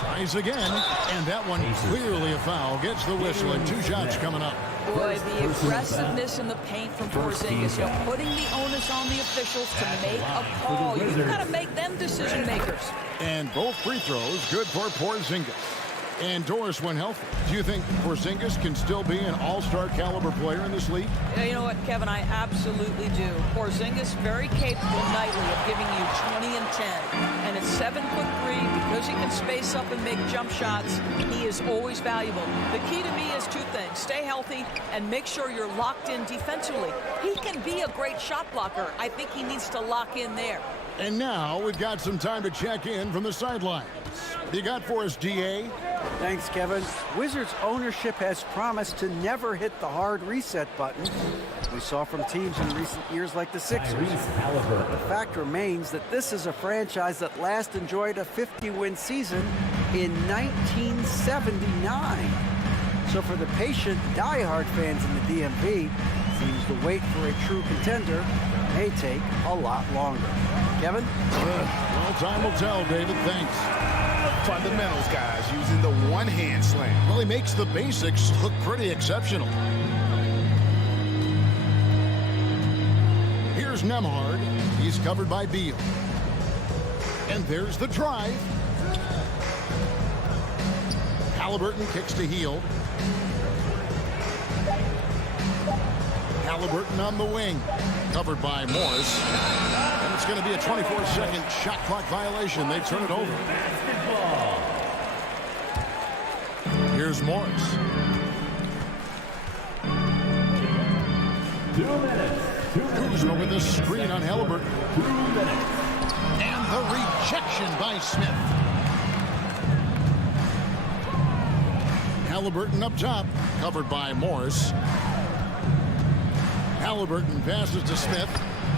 Tries again, and that one clearly a foul. Gets the whistle, and 2 shots coming up. Boy, the aggressiveness in the paint from Porzingis, putting the onus on the officials to make a call. You've got to make them decision makers. And both free throws good for Porzingis. And Doris, when healthy, do you think Porzingis can still be an all-star caliber player in this league? Yeah, you know what, Kevin, I absolutely do. Porzingis very capable nightly of giving you 20 and 10. And at 7'3", because he can space up and make jump shots, he is always valuable. The key to me is two things. Stay healthy and make sure you're locked in defensively. He can be a great shot blocker. I think he needs to lock in there. And now we've got some time to check in from the sidelines. What you got for us, DA? Thanks, Kevin. Wizards ownership has promised to never hit the hard reset button we saw from teams in recent years like the Sixers. The fact remains that this is a franchise that last enjoyed a 50-win season in 1979. So for the patient, diehard fans in the DMV, seems the wait for a true contender may take a lot longer. Kevin? Well, time will tell, David. Thanks. Fundamentals, guys, using the one-hand slam. Well, he makes the basics look pretty exceptional. Here's Nemhard. He's covered by Beal. And there's the drive. Halliburton kicks to Hield. Halliburton on the wing. Covered by Morris. And it's going to be a 24-second shot clock violation. They turn it over. Here's Morris. 2 minutes. Kuzma with a screen on Halliburton. 2 minutes. And the rejection by Smith. Halliburton up top, covered by Morris. Halliburton passes to Smith.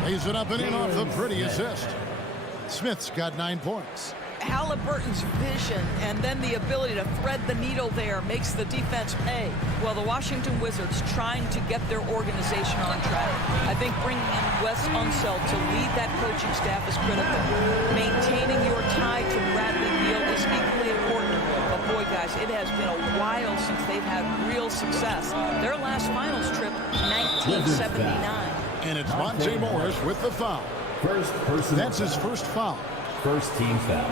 Lays it up and in off the pretty assist. Smith's got 9 points. Halliburton's vision and then the ability to thread the needle there makes the defense pay. Well, the Washington Wizards trying to get their organization on track. I think bringing in Wes Unseld to lead that coaching staff is critical. Maintaining your tie to Bradley Beal is equally important. But boy, guys, it has been a while since they've had real success. Their last finals trip, 1979. And it's Monte Morris with the foul. That's his first foul. First team foul.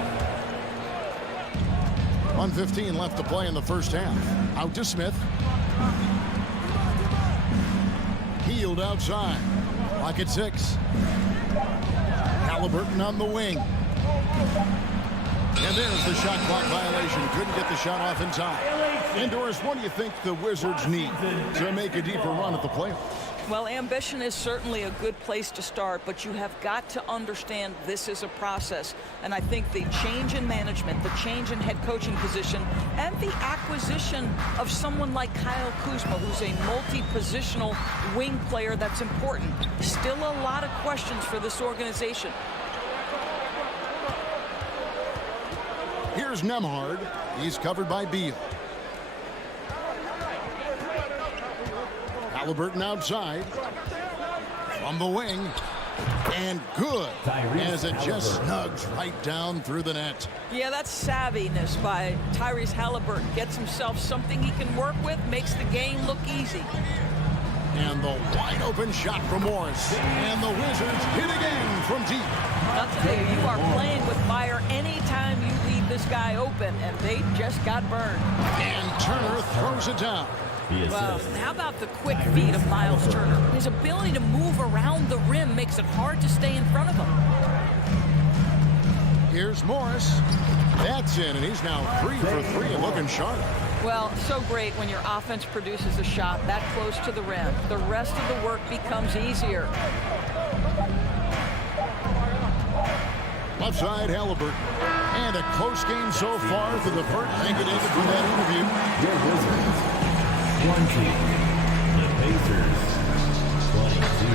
1:15 left to play in the first half. Out to Smith. Hield outside. Clock at 6. Halliburton on the wing. And there's the shot clock violation. Couldn't get the shot off in time. And Doris, what do you think the Wizards need to make a deeper run at the playoffs? Well, ambition is certainly a good place to start, but you have got to understand this is a process. And I think the change in management, the change in head coaching position, and the acquisition of someone like Kyle Kuzma, who's a multi-positional wing player that's important. Still a lot of questions for this organization. Here's Nemhard. He's covered by Beal. Halliburton outside. From the wing. And good. As it just snugs right down through the net. Yeah, that's savviness by Tyrese Halliburton. Gets himself something he can work with, makes the game look easy. And the wide open shot from Morris. And the Wizards hit again from deep. I'll tell you, you are playing with fire anytime you leave this guy open, and they just got burned. And Turner throws it down. Well, how about the quick feet of Miles Turner? His ability to move around the rim makes it hard to stay in front of him. Here's Morris. That's in, and he's now 3 for 3 and looking sharp. Well, so great when your offense produces a shot that close to the rim. The rest of the work becomes easier. Left side, Halliburton. And a close game so far for the first. Thank you, David, for that interview. Your Wizards. 20. The Pacers. 22.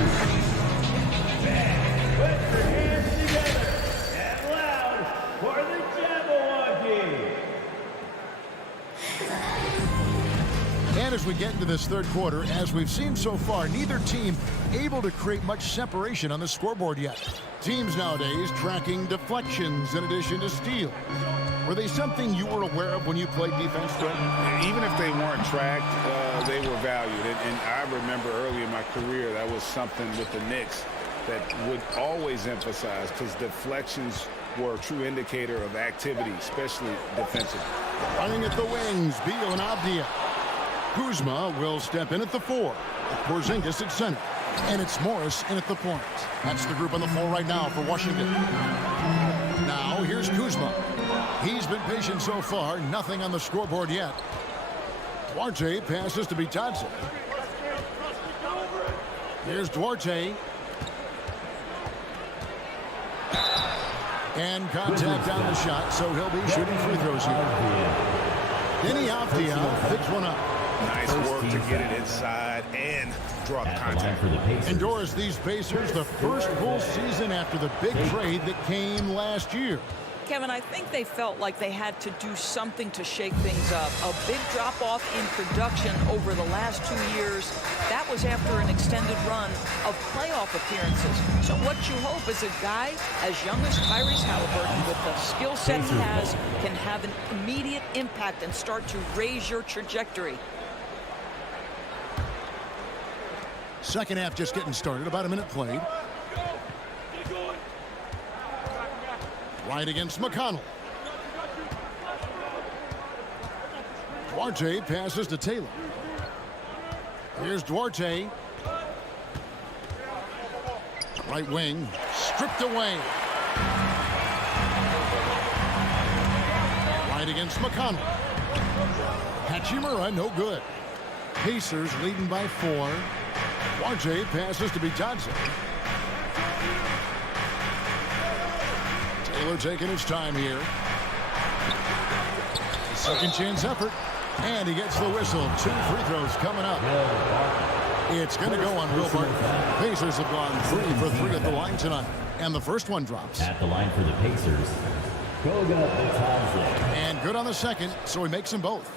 Put your hands together and loud for the Jabberwocky. And as we get into this third quarter, as we've seen so far, neither team able to create much separation on the scoreboard yet. Teams nowadays tracking deflections in addition to steals. Were they something you were aware of when you played defense, Fred? Even if they weren't tracked, they were valued. And I remember early in my career, that was something with the Knicks that would always emphasize, because deflections were a true indicator of activity, especially defensively. Running at the wings, Beal and Avdia. Kuzma will step in at the 4. Porzingis at center. And it's Morris in at the point. That's the group on the floor right now for Washington. Now here's Kuzma. He's been patient so far. Nothing on the scoreboard yet. Duarte passes to Bitadze. Here's Duarte. And contact on the shot, so he'll be shooting free throws here. Denny Avdia picks one up. Nice work to get it inside and draw the contact. Endures these Pacers the first full season after the big trade that came last year. Kevin, I think they felt like they had to do something to shake things up. A big drop-off in production over the last 2 years. That was after an extended run of playoff appearances. So what you hope is a guy as young as Tyrese Halliburton, with the skill set he has, can have an immediate impact and start to raise your trajectory. Second half just getting started. About a minute played. Right against McConnell. Duarte passes to Taylor. Here's Duarte. Right wing, stripped away. Right against McConnell. Hachimura, no good. Pacers leading by 4. Duarte passes to Bitadze. Taylor taking his time here. Second chance effort. And he gets the whistle. 2 free throws coming up. It's going to go on Will Barton. Pacers have gone 3 for 3 at the line tonight. And the first one drops. At the line for the Pacers, Goga Bitadze. And good on the second, so he makes them both.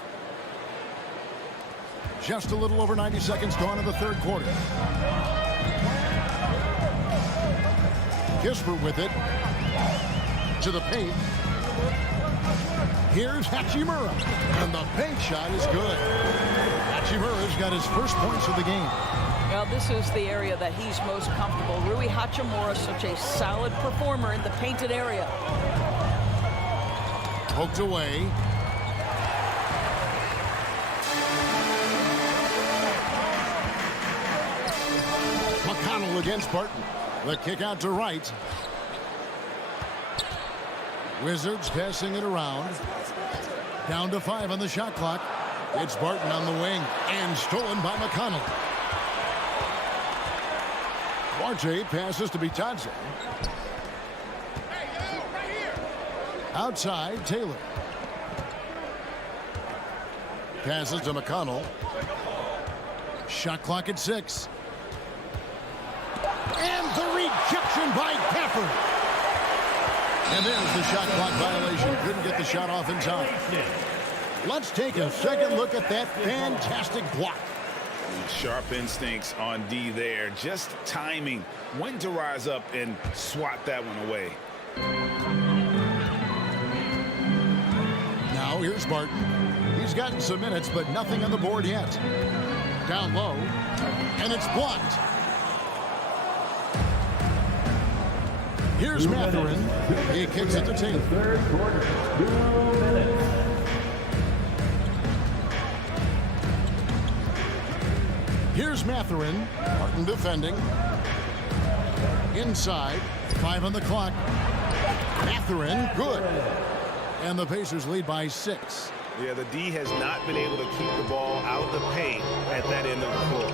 Just a little over 90 seconds gone in the third quarter. Kispert with it. To the paint. Here's Hachimura. And the paint shot is good. Hachimura's got his first points of the game. Well, this is the area that he's most comfortable. Rui Hachimura, such a solid performer in the painted area. Poked away. McConnell against Barton. The kick out to right. Wizards passing it around. Down to 5 on the shot clock. It's Barton on the wing and stolen by McConnell. Duarte passes to Bitadze. Outside, Taylor. Passes to McConnell. Shot clock at 6. And the rejection by Gafford. And there's the shot clock violation. Couldn't get the shot off in time. Let's take a second look at that fantastic block. Sharp instincts on D there. Just timing when to rise up and swat that one away. Now here's Barton. He's gotten some minutes, but nothing on the board yet. Down low, and it's blocked. Here's Mathurin. He kicks it to Taylor. Third quarter, 2 minutes. Here's Mathurin. Barton defending. Inside. 5 on the clock. Mathurin, good. And the Pacers lead by 6. Yeah, the D has not been able to keep the ball out of the paint at that end of the floor.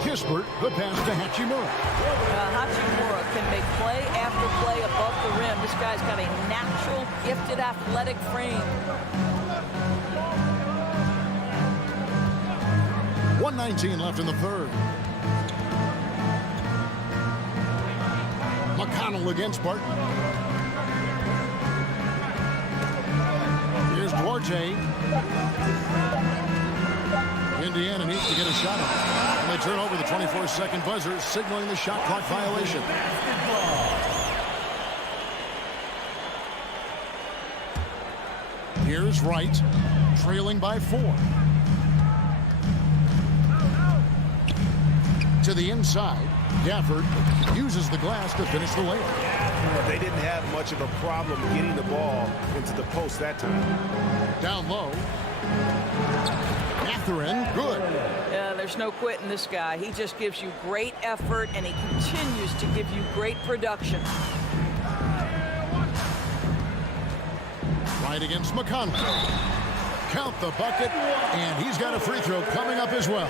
Kispert, the pass to Hachimura. Hachimura can make play after play above the rim. This guy's got a natural, gifted, athletic frame. 1:19 left in the third. McConnell against Barton. Here's Duarte. Indiana needs to get a shot on. And they turn over the 24-second buzzer, signaling the shot clock violation. Here's Wright, trailing by 4. To the inside. Gafford uses the glass to finish the layup. They didn't have much of a problem getting the ball into the post that time. Down low. Mathurin, good. Yeah, there's no quitting this guy. He just gives you great effort, and he continues to give you great production. Right against McConnell. Count the bucket, and he's got a free throw coming up as well.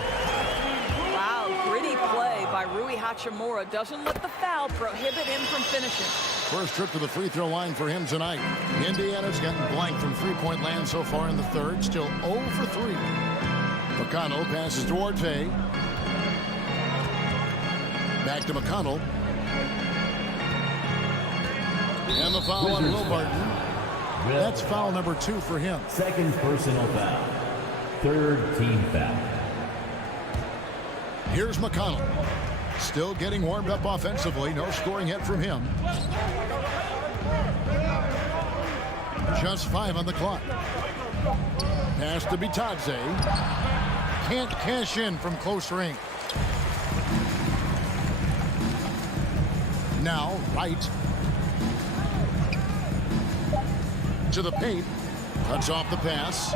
Wow, gritty play by Rui Hachimura. Doesn't let the foul prohibit him from finishing. First trip to the free throw line for him tonight. Indiana's gotten blank from three-point land so far in the third. Still 0 for 3. McConnell passes to Orte. Back to McConnell. And the foul on Will Barton. That's foul number 2 for him. Second personal foul. Third team foul. Here's McConnell. Still getting warmed up offensively. No scoring hit from him. Just 5 on the clock. Pass to Bitadze. Can't cash in from close range. Now, right. To the paint. Cuts off the pass.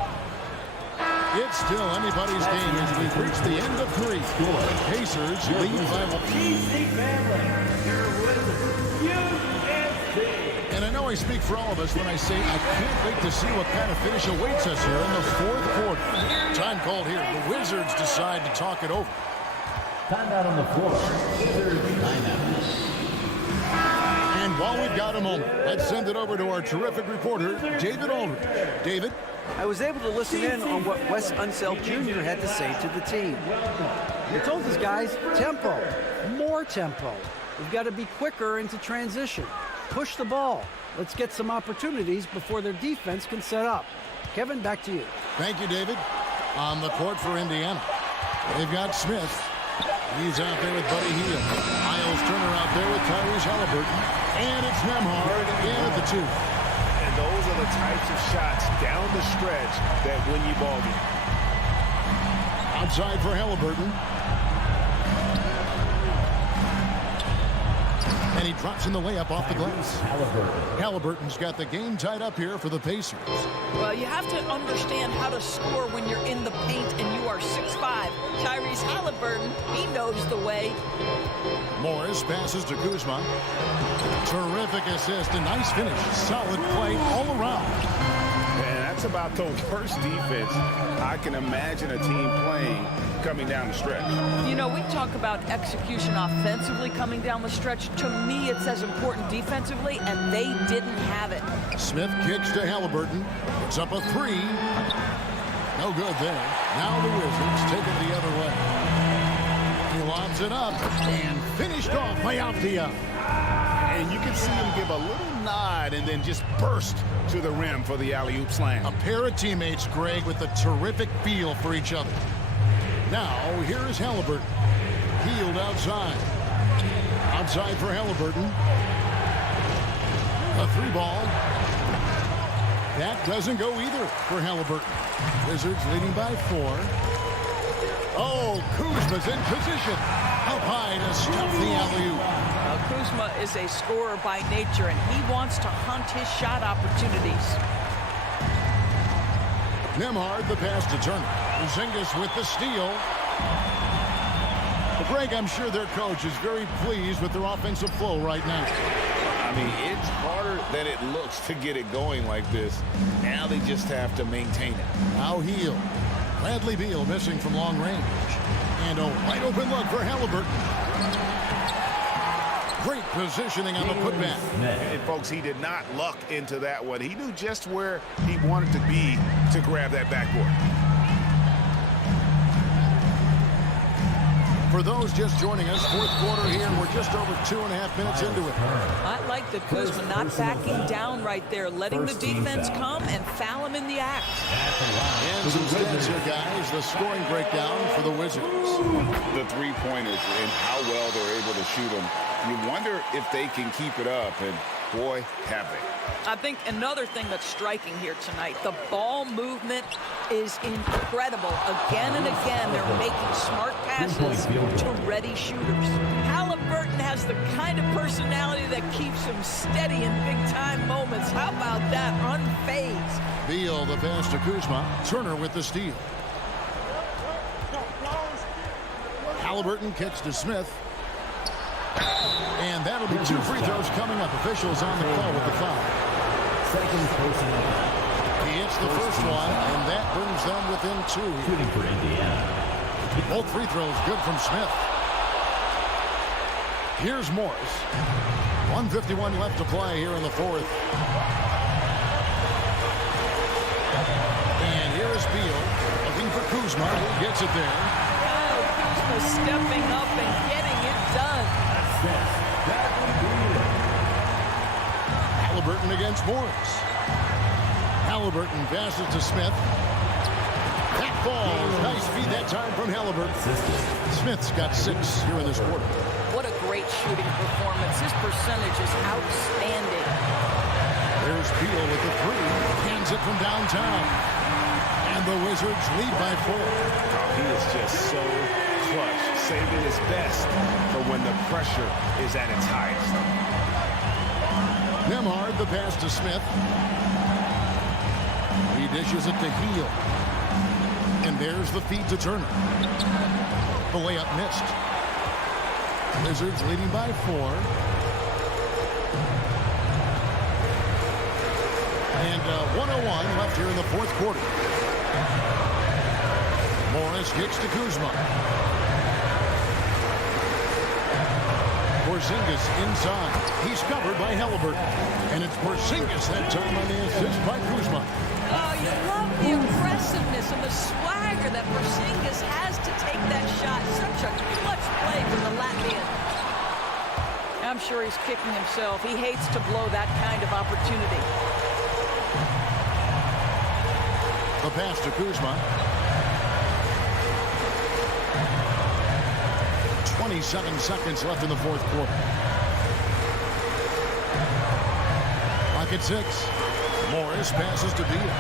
It's still anybody's game as we've reached the end of 3. Pacers lead by 1. And I know I speak for all of us when I say I can't wait to see what kind of finish awaits us here in the 4th quarter. Time called here. The Wizards decide to talk it over. Timeout on the floor. Wizards timeout. And while we've got a moment, let's send it over to our terrific reporter, David Aldridge. David? I was able to listen in on what Wes Unseld Jr. had to say to the team. He told his guys, tempo, more tempo. We've got to be quicker into transition. Push the ball. Let's get some opportunities before their defense can set up. Kevin, back to you. Thank you, David. On the court for Indiana, they've got Smith. He's out there with Buddy Hield. Miles Turner out there with Tyrese Halliburton. And it's Nembhard in at the 2. And those are the types of shots down the stretch that win you ball game. Outside for Halliburton. And he drops in the layup off the glass. Halliburton's got the game tied up here for the Pacers. Well, you have to understand how to score when you're in the paint and you are 6'5". Tyrese Halliburton, he knows the way. Morris passes to Kuzma. Terrific assist, a nice finish. Solid play all around. And that's about the worst defense I can imagine a team playing coming down the stretch. You know, we talk about execution offensively coming down the stretch. To me, it's as important defensively, and they didn't have it. Smith kicks to Halliburton. It's up a 3. No good there. Now the Wizards take it the other way. He lobs it up and finished off by Althea. And you can see him give a little nod and then just burst to the rim for the alley-oop slam. A pair of teammates, Greg, with a terrific feel for each other. Now, here is Halliburton. Hield outside. Outside for Halliburton. A 3 ball. That doesn't go either for Halliburton. Wizards leading by 4. Oh, Kuzma's in position. Up high to stuff the alley-oop. Kuzma is a scorer by nature, and he wants to hunt his shot opportunities. Nembhard, the pass to Turner. Skijesss with the steal. But Greg, I'm sure their coach is very pleased with their offensive flow right now. I mean, it's harder than it looks to get it going like this. Now they just have to maintain it. Now Hield. Bradley Beal missing from long range. And a wide open look for Halliburton. Great positioning on the putback. And folks, he did not luck into that one. He knew just where he wanted to be to grab that backboard. For those just joining us, 4th quarter here, we're just over 2.5 minutes into it. I like the Kuzma not backing down right there, letting the defense come and foul him in the act. And some stats here, guys. The scoring breakdown for the Wizards. The three-pointers and how well they're able to shoot them. You wonder if they can keep it up. And boy, have they. I think another thing that's striking here tonight, the ball movement is incredible. Again and again, they're making smart passes to ready shooters. Halliburton has the kind of personality that keeps him steady in big-time moments. How about that? Unfazed. Beal, the pass to Kuzma. Turner with the steal. Halliburton kicks to Smith. And that'll be 2 free throws coming up. Officials on the call with the foul. Second personal. He hits the first one, and that brings them within 2. Shooting for Indiana. Both free throws good from Smith. Here's Morris. 1:51 left to play here in the fourth. And here is Beal looking for Kuzma. Who gets it there? Oh, Kuzma stepping up and getting it done. Halliburton against Morris. Halliburton passes to Smith. That falls. Nice feed that time from Halliburton. Smith's got 6 here in this quarter. What a great shooting performance. His percentage is outstanding. There's Beal with the 3. Hands it from downtown. And the Wizards lead by 4. Oh, he is just so clutch, saving his best for when the pressure is at its highest. Nembhard, the pass to Smith. He dishes it to Heel. And there's the feed to Turner. The layup missed. Wizards leading by 4. And 1:01 left here in the fourth quarter. Morris kicks to Kuzma. Porzingis inside. He's covered by Halliburton. And it's Porzingis that time on the assist by Kuzma. Oh, you love the aggressiveness and the swagger that Porzingis has to take that shot. Such a clutch play from the Latvian. I'm sure he's kicking himself. He hates to blow that kind of opportunity. The pass to Kuzma. 27 seconds left in the fourth quarter. Clock at 6. Morris passes to Beal.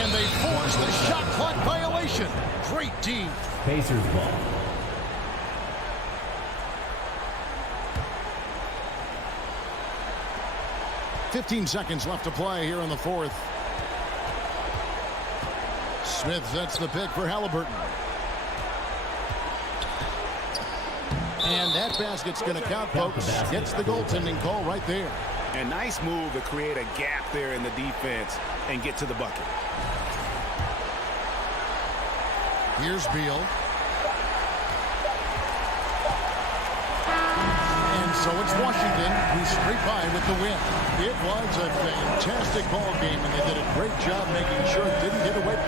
And they force the shot clock violation. Great team. Pacers ball. $15 seconds left to play here in the fourth. Smith sets the pick for Halliburton. And that basket's going to count, folks. Gets the goaltending call right there. A nice move to create a gap there in the defense and get to the bucket. Here's Beal. And so it's Washington who scrape by with the win. It was a fantastic ball game, and they did a great job making sure it didn't get away.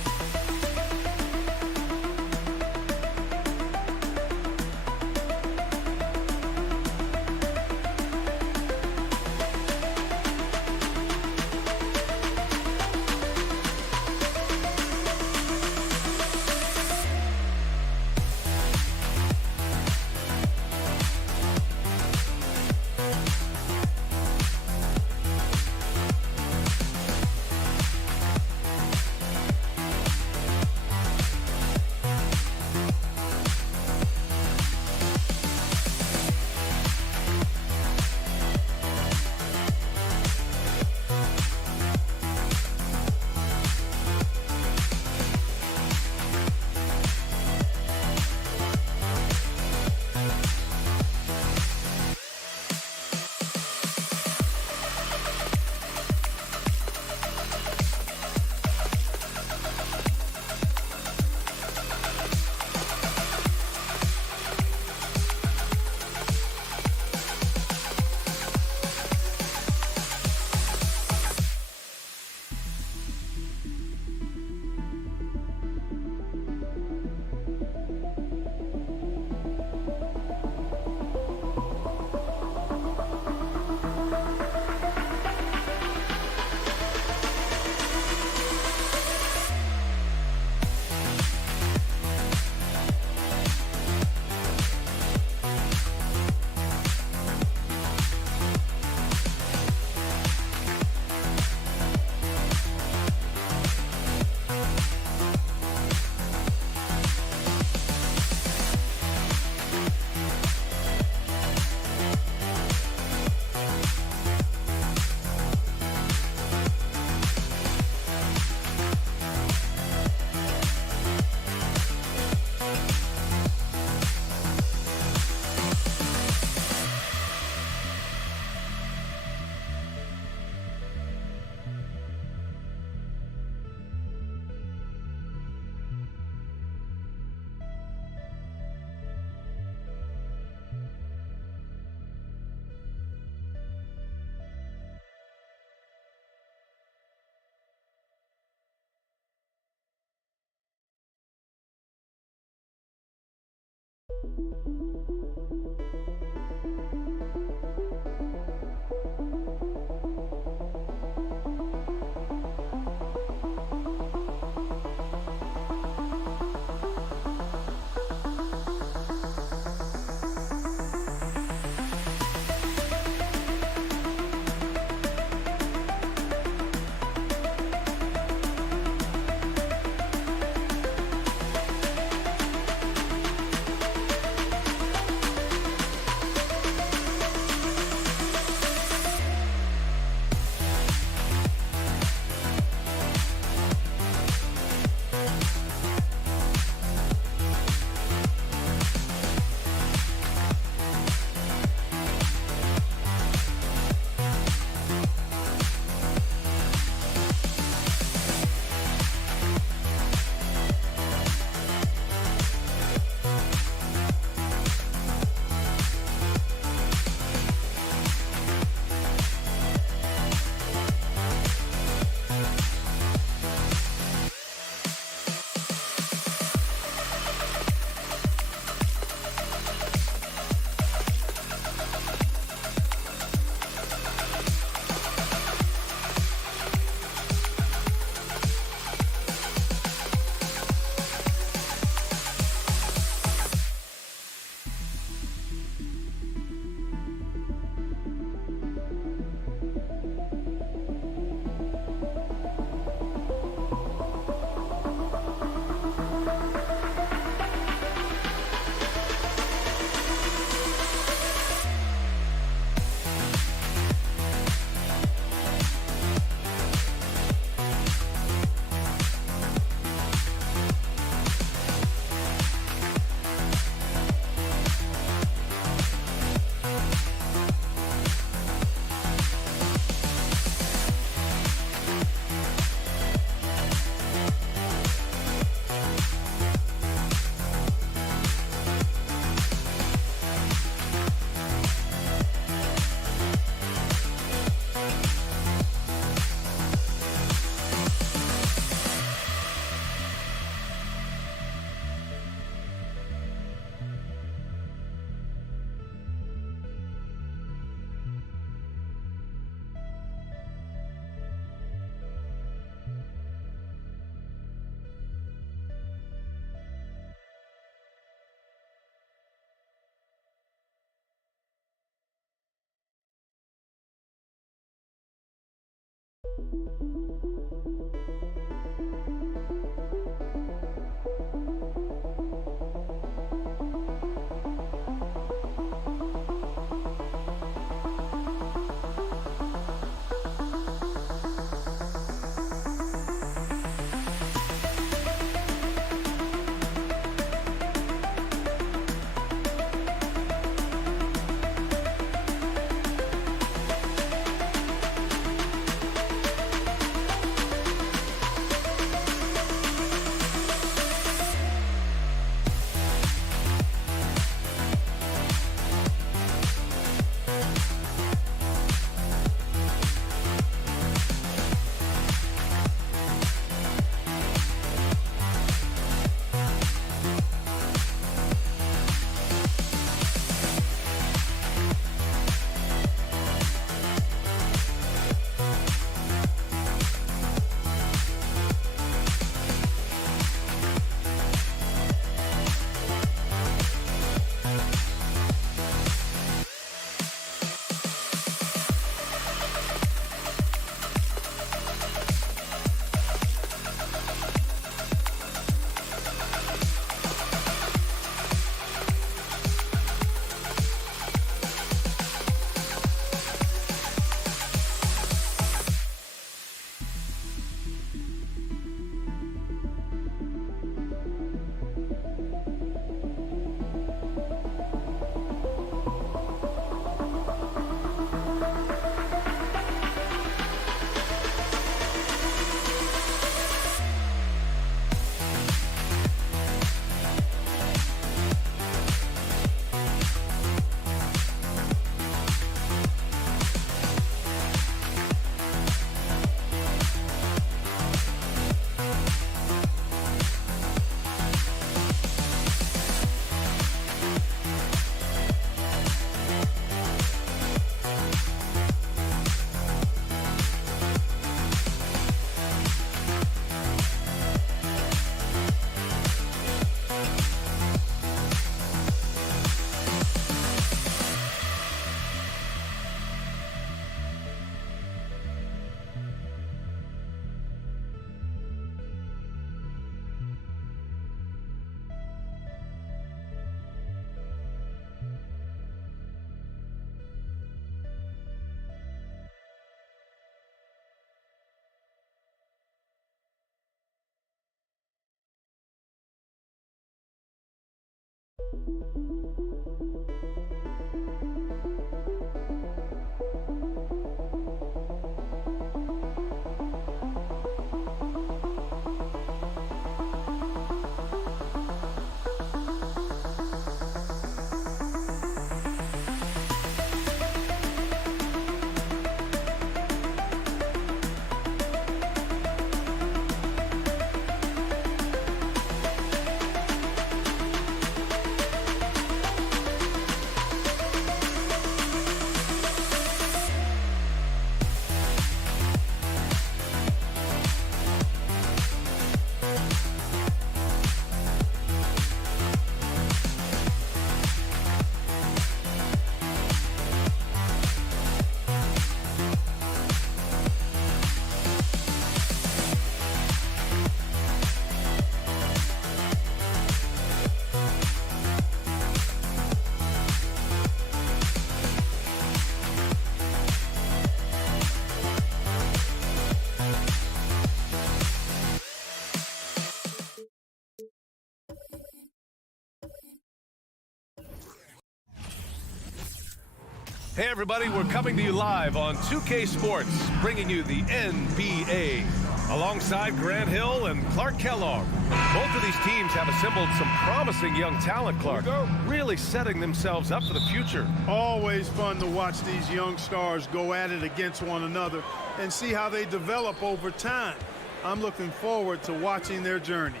Hey everybody, we're coming to you live on 2K Sports, bringing you the NBA. Alongside Grant Hill and Clark Kellogg. Both of these teams have assembled some promising young talent, Clark. Really setting themselves up for the future. Always fun to watch these young stars go at it against one another and see how they develop over time. I'm looking forward to watching their journeys.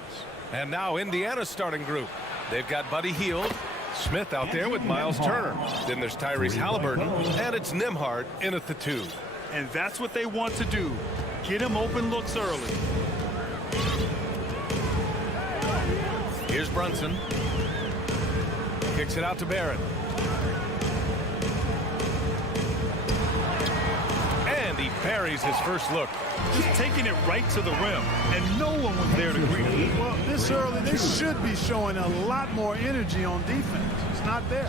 And now Indiana's starting group. They've got Buddy Hield, Smith out there with Miles Turner. Then there's Tyrese Halliburton, and it's Nembhard in at the 2. And that's what they want to do. Get him open looks early. Here's Brunson. Kicks it out to Barrett. And he buries his first look. Just taking it right to the rim, and no one was there to greet him. Well, this early, they should be showing a lot more energy on defense. It's not there.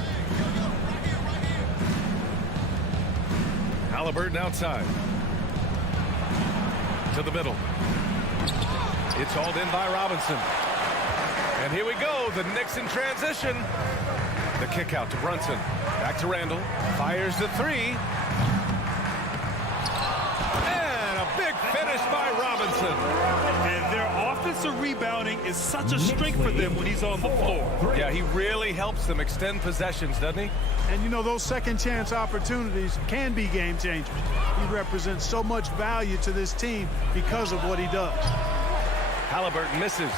Halliburton outside. To the middle. It's hauled in by Robinson. And here we go, the Knicks in transition. The kick out to Brunson. Back to Randall. Fires the 3. And a big finish by Robinson. And their offensive rebounding is such a strength for them when he's on the floor. Yeah, he really helps them extend possessions, doesn't he? And you know, those second chance opportunities can be game changers. He represents so much value to this team because of what he does. Halliburton misses.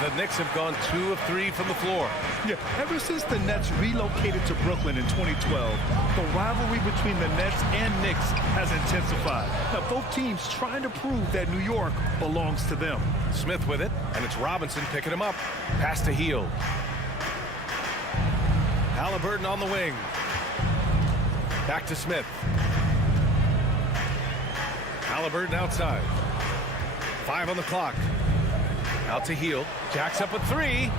The Knicks have gone 2 of 3 from the floor. Yeah, ever since the Nets relocated to Brooklyn in 2012, the rivalry between the Nets and Knicks has intensified. Now, both teams trying to prove that New York belongs to them. Smith with it, and it's Robinson picking him up. Pass to Hield. Halliburton on the wing. Back to Smith. Halliburton outside. 5 on the clock. Out to Hield. Jacks up a 3.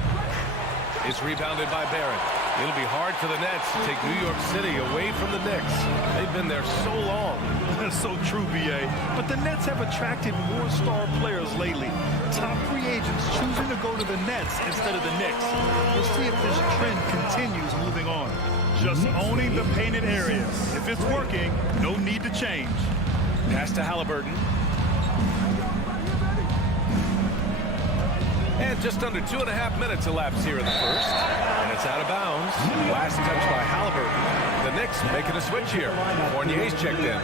Is rebounded by Barrett. It'll be hard for the Nets to take New York City away from the Knicks. They've been there so long. That's so true, B.A. But the Nets have attracted more star players lately. Top free agents choosing to go to the Nets instead of the Knicks. We'll see if this trend continues moving on. Just owning the painted area. If it's working, no need to change. Pass to Halliburton. And just under 2.5 minutes elapsed here in the first. And it's out of bounds. Last touch by Halliburton. The Knicks making a switch here. Fournier's checked in.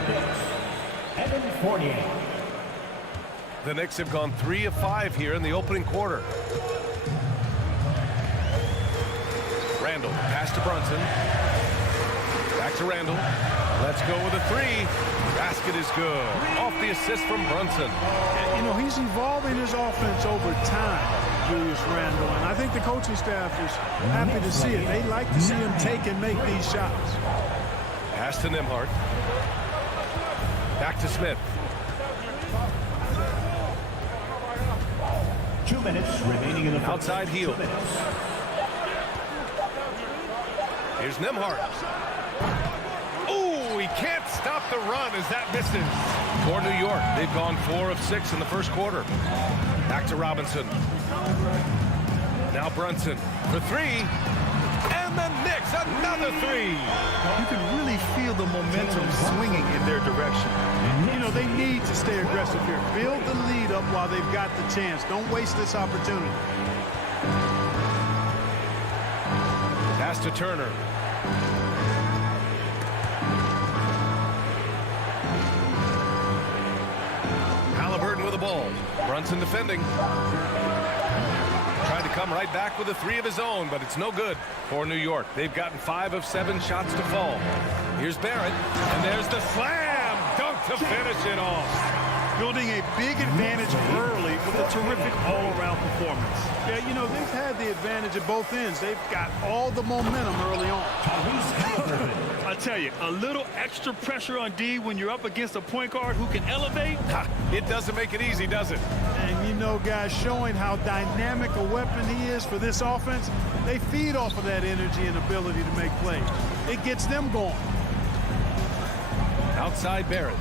Evan Fournier. The Knicks have gone 3 of 5 here in the opening quarter. Randall, pass to Brunson. Back to Randall. Let's go with a 3. Basket is good. Off the assist from Brunson. You know, he's evolving his offense over time, Julius Randle, and I think the coaching staff is happy to see it. They like to see him take and make these shots. Pass to Nembhard. Back to Smith. 2 minutes remaining in the outside Hield. Here's Nembhard. He can't stop the run as that misses. For New York, they've gone 4 of 6 in the first quarter. Back to Robinson. Now Brunson for three. And the Knicks, another three. You can really feel the momentum swinging in their direction. You know, they need to stay aggressive here. Build the lead up while they've got the chance. Don't waste this opportunity. Pass to Turner. Halliburton with the ball. Brunson defending. Trying to come right back with a three of his own, but it's no good for New York. They've gotten 5 of 7 shots to fall. Here's Barrett, and there's the slam dunk to finish it off. Building a big advantage early with a terrific all-around performance. Yeah, you know, they've had the advantage at both ends. They've got all the momentum early on. I tell you, a little extra pressure on D when you're up against a point guard who can elevate. It doesn't make it easy, does it? And, you know, guys, showing how dynamic a weapon he is for this offense, they feed off of that energy and ability to make plays. It gets them going. Outside Barrett.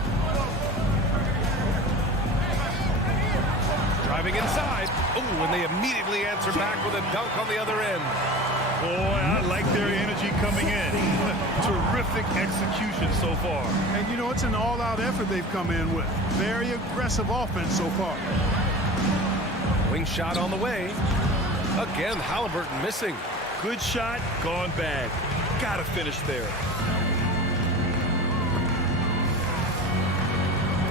Driving inside. Oh, and they immediately answer back with a dunk on the other end. Boy, I like their energy coming in. Terrific execution so far. And, you know, it's an all-out effort they've come in with. Very aggressive offense so far. Wing shot on the way. Again, Halliburton missing. Good shot, gone bad. Gotta finish there.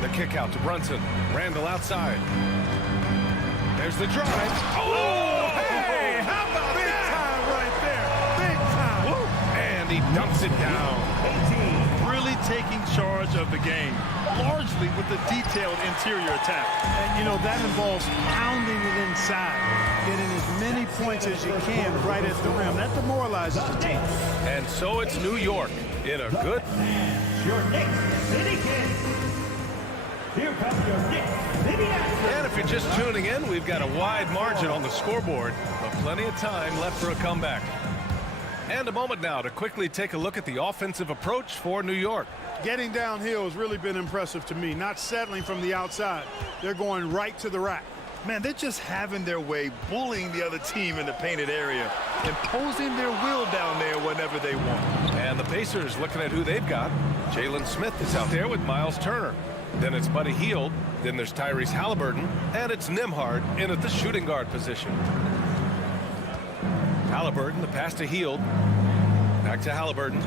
The kick out to Brunson. Randall outside. There's the drive. Oh, hey, how about big time right there. Big time. Woo. And he dumps it down. Really taking charge of the game, largely with the detailed interior attack. And, you know, that involves pounding it inside, getting as many points as you can right at the rim. That demoralizes the team. And so it's New York in a good... Your Knicks City Kings. Here comes your Knicks City Kings. And if you're just tuning in, we've got a wide margin on the scoreboard, but plenty of time left for a comeback. And a moment now to quickly take a look at the offensive approach for New York. Getting downhill has really been impressive to me, not settling from the outside. They're going right to the rack. Man, they're just having their way, bullying the other team in the painted area, imposing their will down there whenever they want. And the Pacers looking at who they've got. Jalen Smith is out there with Miles Turner. Then it's Buddy Hield. Then there's Tyrese Halliburton. And it's Nembhard in at the shooting guard position. Halliburton, the pass to Hield. Back to Halliburton.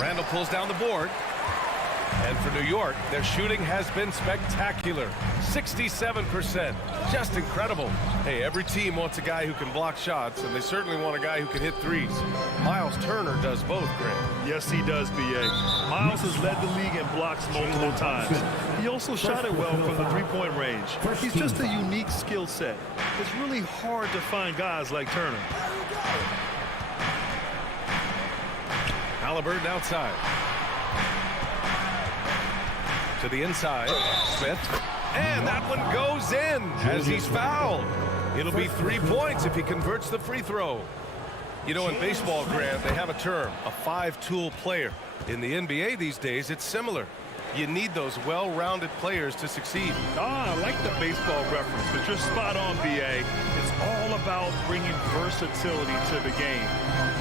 Randall pulls down the board. And for New York, their shooting has been spectacular. 67%. Just incredible. Hey, every team wants a guy who can block shots, and they certainly want a guy who can hit threes. Miles Turner does both, Greg. Yes, he does, B.A. Miles has led the league in blocks multiple times. He also shot it well from the three-point range. He's just a unique skill set. It's really hard to find guys like Turner. Halliburton outside. To the inside, Smith, and that one goes in as he's fouled. It'll be 3 points if he converts the free throw. You know, in baseball, Grant, they have a term, a five-tool player. In the NBA these days, it's similar. You need those well-rounded players to succeed. I like the baseball reference, but you're spot on, B.A. It's all about bringing versatility to the game.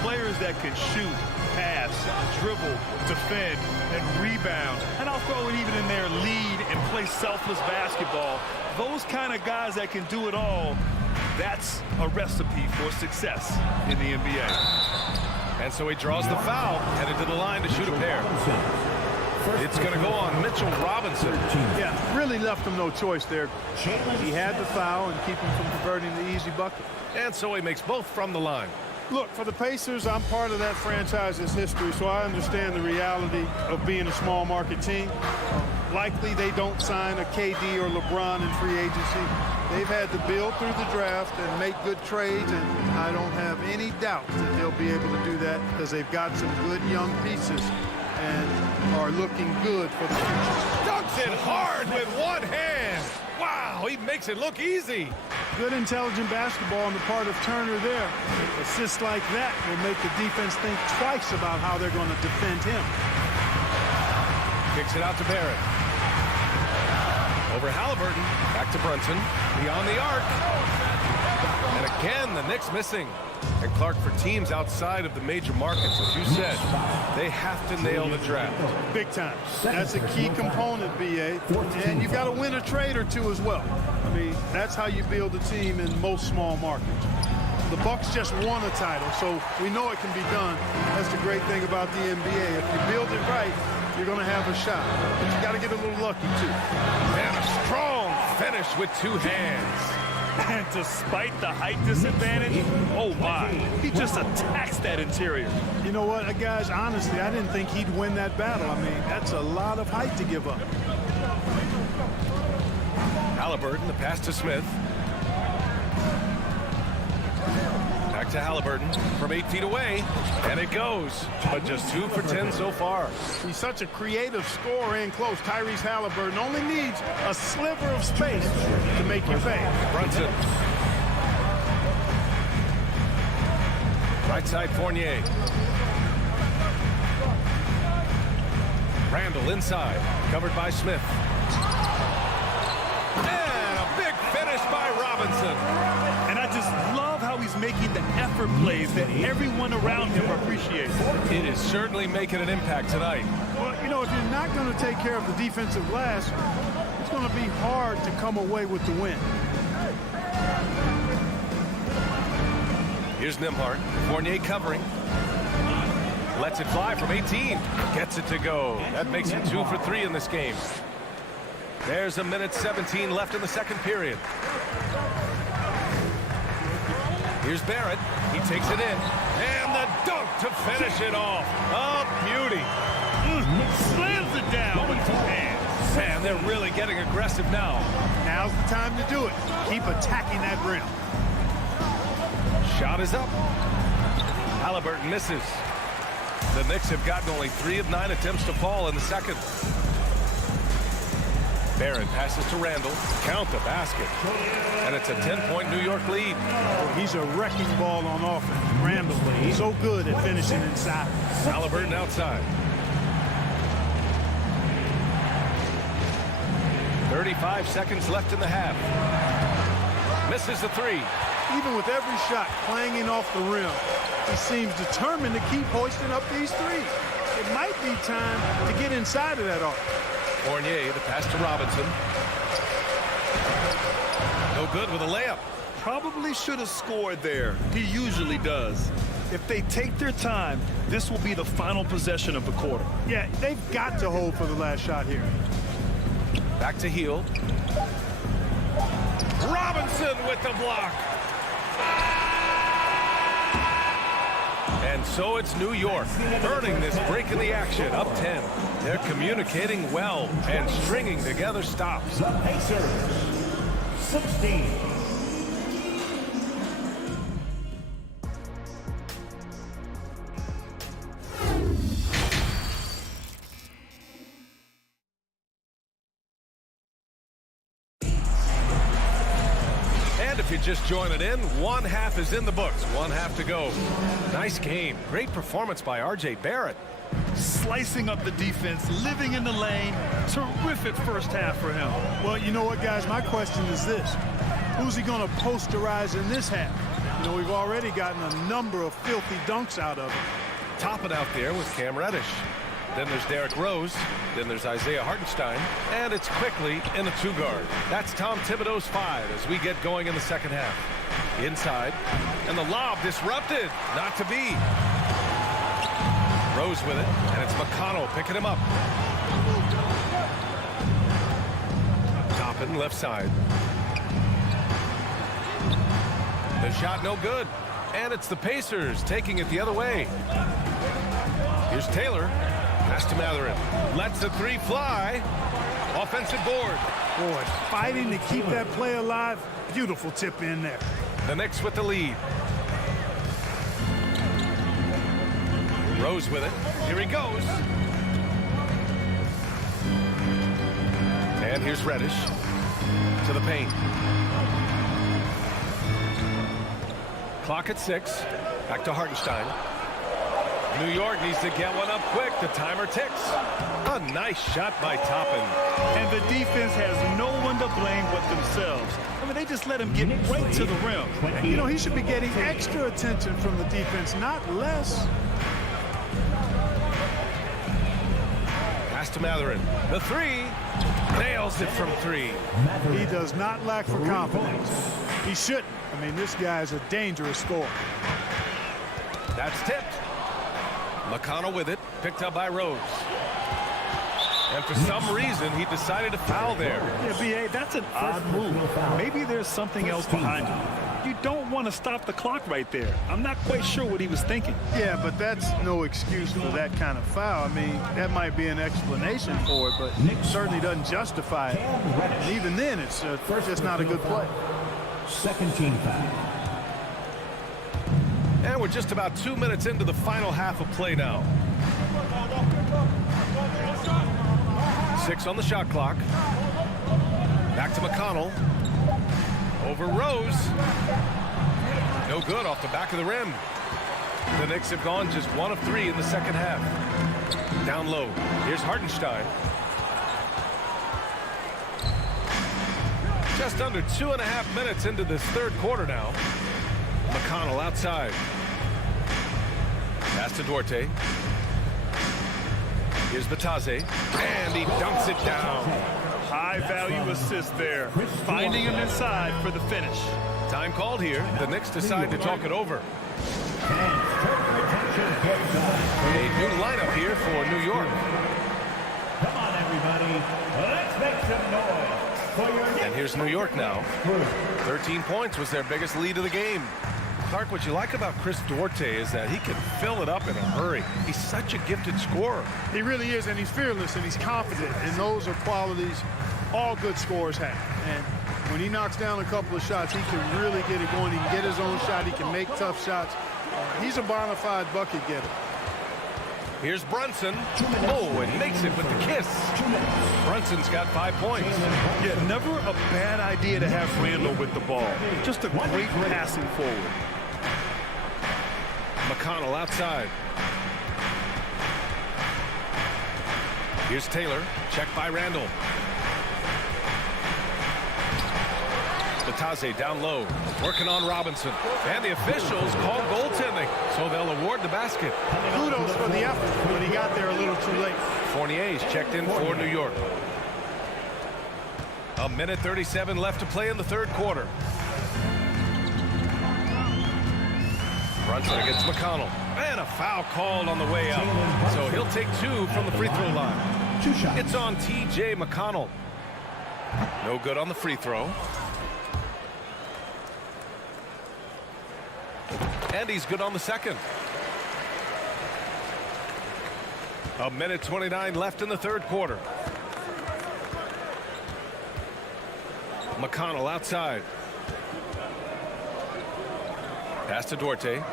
Players that can shoot, pass, dribble, defend, and rebound. And I'll throw it even in there, lead and play selfless basketball. Those kind of guys that can do it all, that's a recipe for success in the NBA. And so he draws the foul, headed to the line to shoot a pair. It's going to go on Mitchell Robinson. Yeah, really left him no choice there. He had the foul and keep him from converting the easy bucket. And so he makes both from the line. Look, for the Pacers, I'm part of that franchise's history, so I understand the reality of being a small market team. Likely they don't sign a KD or LeBron in free agency. They've had to build through the draft and make good trades, and I don't have any doubt that they'll be able to do that because they've got some good young pieces and are looking good for the future. Dunks it hard with one hand. Wow, he makes it look easy. Good intelligent basketball on the part of Turner there. Assists like that will make the defense think twice about how they're going to defend him. Kicks it out to Barrett. Over Halliburton. Back to Brunson. Beyond the arc. And again, the Knicks missing. And Clark, for teams outside of the major markets, as you said, they have to nail the draft. Big time. That's a key component, B.A. And you got to win a trade or two as well. I mean, that's how you build a team in most small markets. The Bucks just won a title, so we know it can be done. That's the great thing about the NBA. If you build it right, you're going to have a shot. But you got to get a little lucky, too. And a strong finish with 2 hands. And despite the height disadvantage, oh my, he just attacks that interior. You know what, guys, honestly, I didn't think he'd win that battle. I mean, that's a lot of height to give up. Halliburton, the pass to Smith. Back to Halliburton from 8 feet away, and it goes. But just 2 for 10 so far. He's such a creative scorer in close. Tyrese Halliburton only needs a sliver of space to make you pay. Brunson. Right side, Fournier. Randall inside, covered by Smith. And a big finish by Robinson. And I just love how he's making the effort plays that everyone around him appreciates. It is certainly making an impact tonight. Well, you know, if you're not going to take care of the defensive glass, it's going to be hard to come away with the win. Here's Nembhard. Fournier covering. Lets it fly from 18. Gets it to go. That makes it 2 for 3 in this game. There's a minute 17 left in the second period. Here's Barrett. He takes it in. And the dunk to finish it off. A beauty. Slams it down with 2 hands. Man, they're really getting aggressive now. Now's the time to do it. Keep attacking that rim. Shot is up. Halliburton misses. The Knicks have gotten only 3 of 9 attempts to fall in the second. Barrett passes to Randall. Count the basket. And it's a 10-point New York lead. He's a wrecking ball on offense. Randall, so good at finishing inside. Halliburton outside. 35 seconds left in the half. Misses the 3. Even with every shot clanging off the rim, he seems determined to keep hoisting up these threes. It might be time to get inside of that arc. Fournier, the pass to Robinson. No good with a layup. Probably should have scored there. He usually does. If they take their time, this will be the final possession of the quarter. Yeah, they've got to hold for the last shot here. Back to Hield. Robinson with the block. And so it's New York earning this break in the action, up 10. They're communicating well and stringing together stops. The Pacers, 16. And if you're just joining in, 1 half is in the books. 1 half to go. Nice game. Great performance by R.J. Barrett. Slicing up the defense, living in the lane. Terrific first half for him. Well, you know what, guys? My question is this. Who's he going to posterize in this half? You know, we've already gotten a number of filthy dunks out of him. Topping out there with Cam Reddish. Then there's Derrick Rose. Then there's Isaiah Hartenstein. And it's quickly in a 2-guard. That's Tom Thibodeau's 5 as we get going in the second half. Inside. And the lob disrupted. Not to be. Rose with it. And it's McConnell picking him up. Toppin left side. The shot no good. And it's the Pacers taking it the other way. Here's Taylor. Pass to Mathurin. Lets the 3 fly. Offensive board. Boy, fighting to keep that play alive. Beautiful tip in there. The Knicks with the lead. Rose with it. Here he goes. And here's Reddish to the paint. Clock at 6. Back to Hartenstein. New York needs to get one up quick. The timer ticks. A nice shot by Toppin. And the defense has no one to blame but themselves. I mean, they just let him get right to the rim. You know, he should be getting extra attention from the defense, not less. Pass to Matherin. The three. Nails it from three. He does not lack for confidence. He shouldn't. I mean, this guy's a dangerous scorer. That's tipped. McConnell with it. Picked up by Rose. And for some reason, he decided to foul there. Yeah, B.A., that's an odd move. Maybe there's something else behind it. You don't want to stop the clock right there. I'm not quite sure what he was thinking. Yeah, but that's no excuse for that kind of foul. I mean, that might be an explanation for it, but it certainly doesn't justify it. And even then, it's just not a good play. Second team foul. And we're just about 2 minutes into the final half of play now. 6 on the shot clock. Back to McConnell. Over Rose. No good off the back of the rim. The Knicks have gone just 1 of 3 in the second half. Down low. Here's Hartenstein. Just under 2.5 minutes into this third quarter now. McConnell outside. Pass to Duarte. Here's Batase. And he dunks it down. High-value assist there. Finding him inside for the finish. Time called here. The Knicks decide to talk it over. A new lineup here for New York. Come on, everybody. Let's make some noise for your Knicks. And here's New York now. 13 points was their biggest lead of the game. Clark, what you like about Chris Duarte is that he can fill it up in a hurry. He's such a gifted scorer. He really is, and he's fearless, and he's confident, and those are qualities all good scorers have. And when he knocks down a couple of shots, he can really get it going. He can get his own shot. He can make tough shots. He's a bona fide bucket getter. Here's Brunson. Oh, and makes it with the kiss. Brunson's got 5 points. Yeah, never a bad idea to have Randall with the ball. Just a great passing forward. McConnell outside. Here's Taylor. Checked by Randall. Batase down low. Working on Robinson. And the officials call goaltending. So they'll award the basket. Kudos for the effort, but he got there a little too late. Fournier's checked in for New York. 1:37 left to play in the third quarter. Brunson against McConnell. And a foul called on the way out. So he'll take 2 from the free throw line. It's on T.J. McConnell. No good on the free throw. And he's good on the second. 1:29 left in the third quarter. McConnell outside. Pass to Duarte.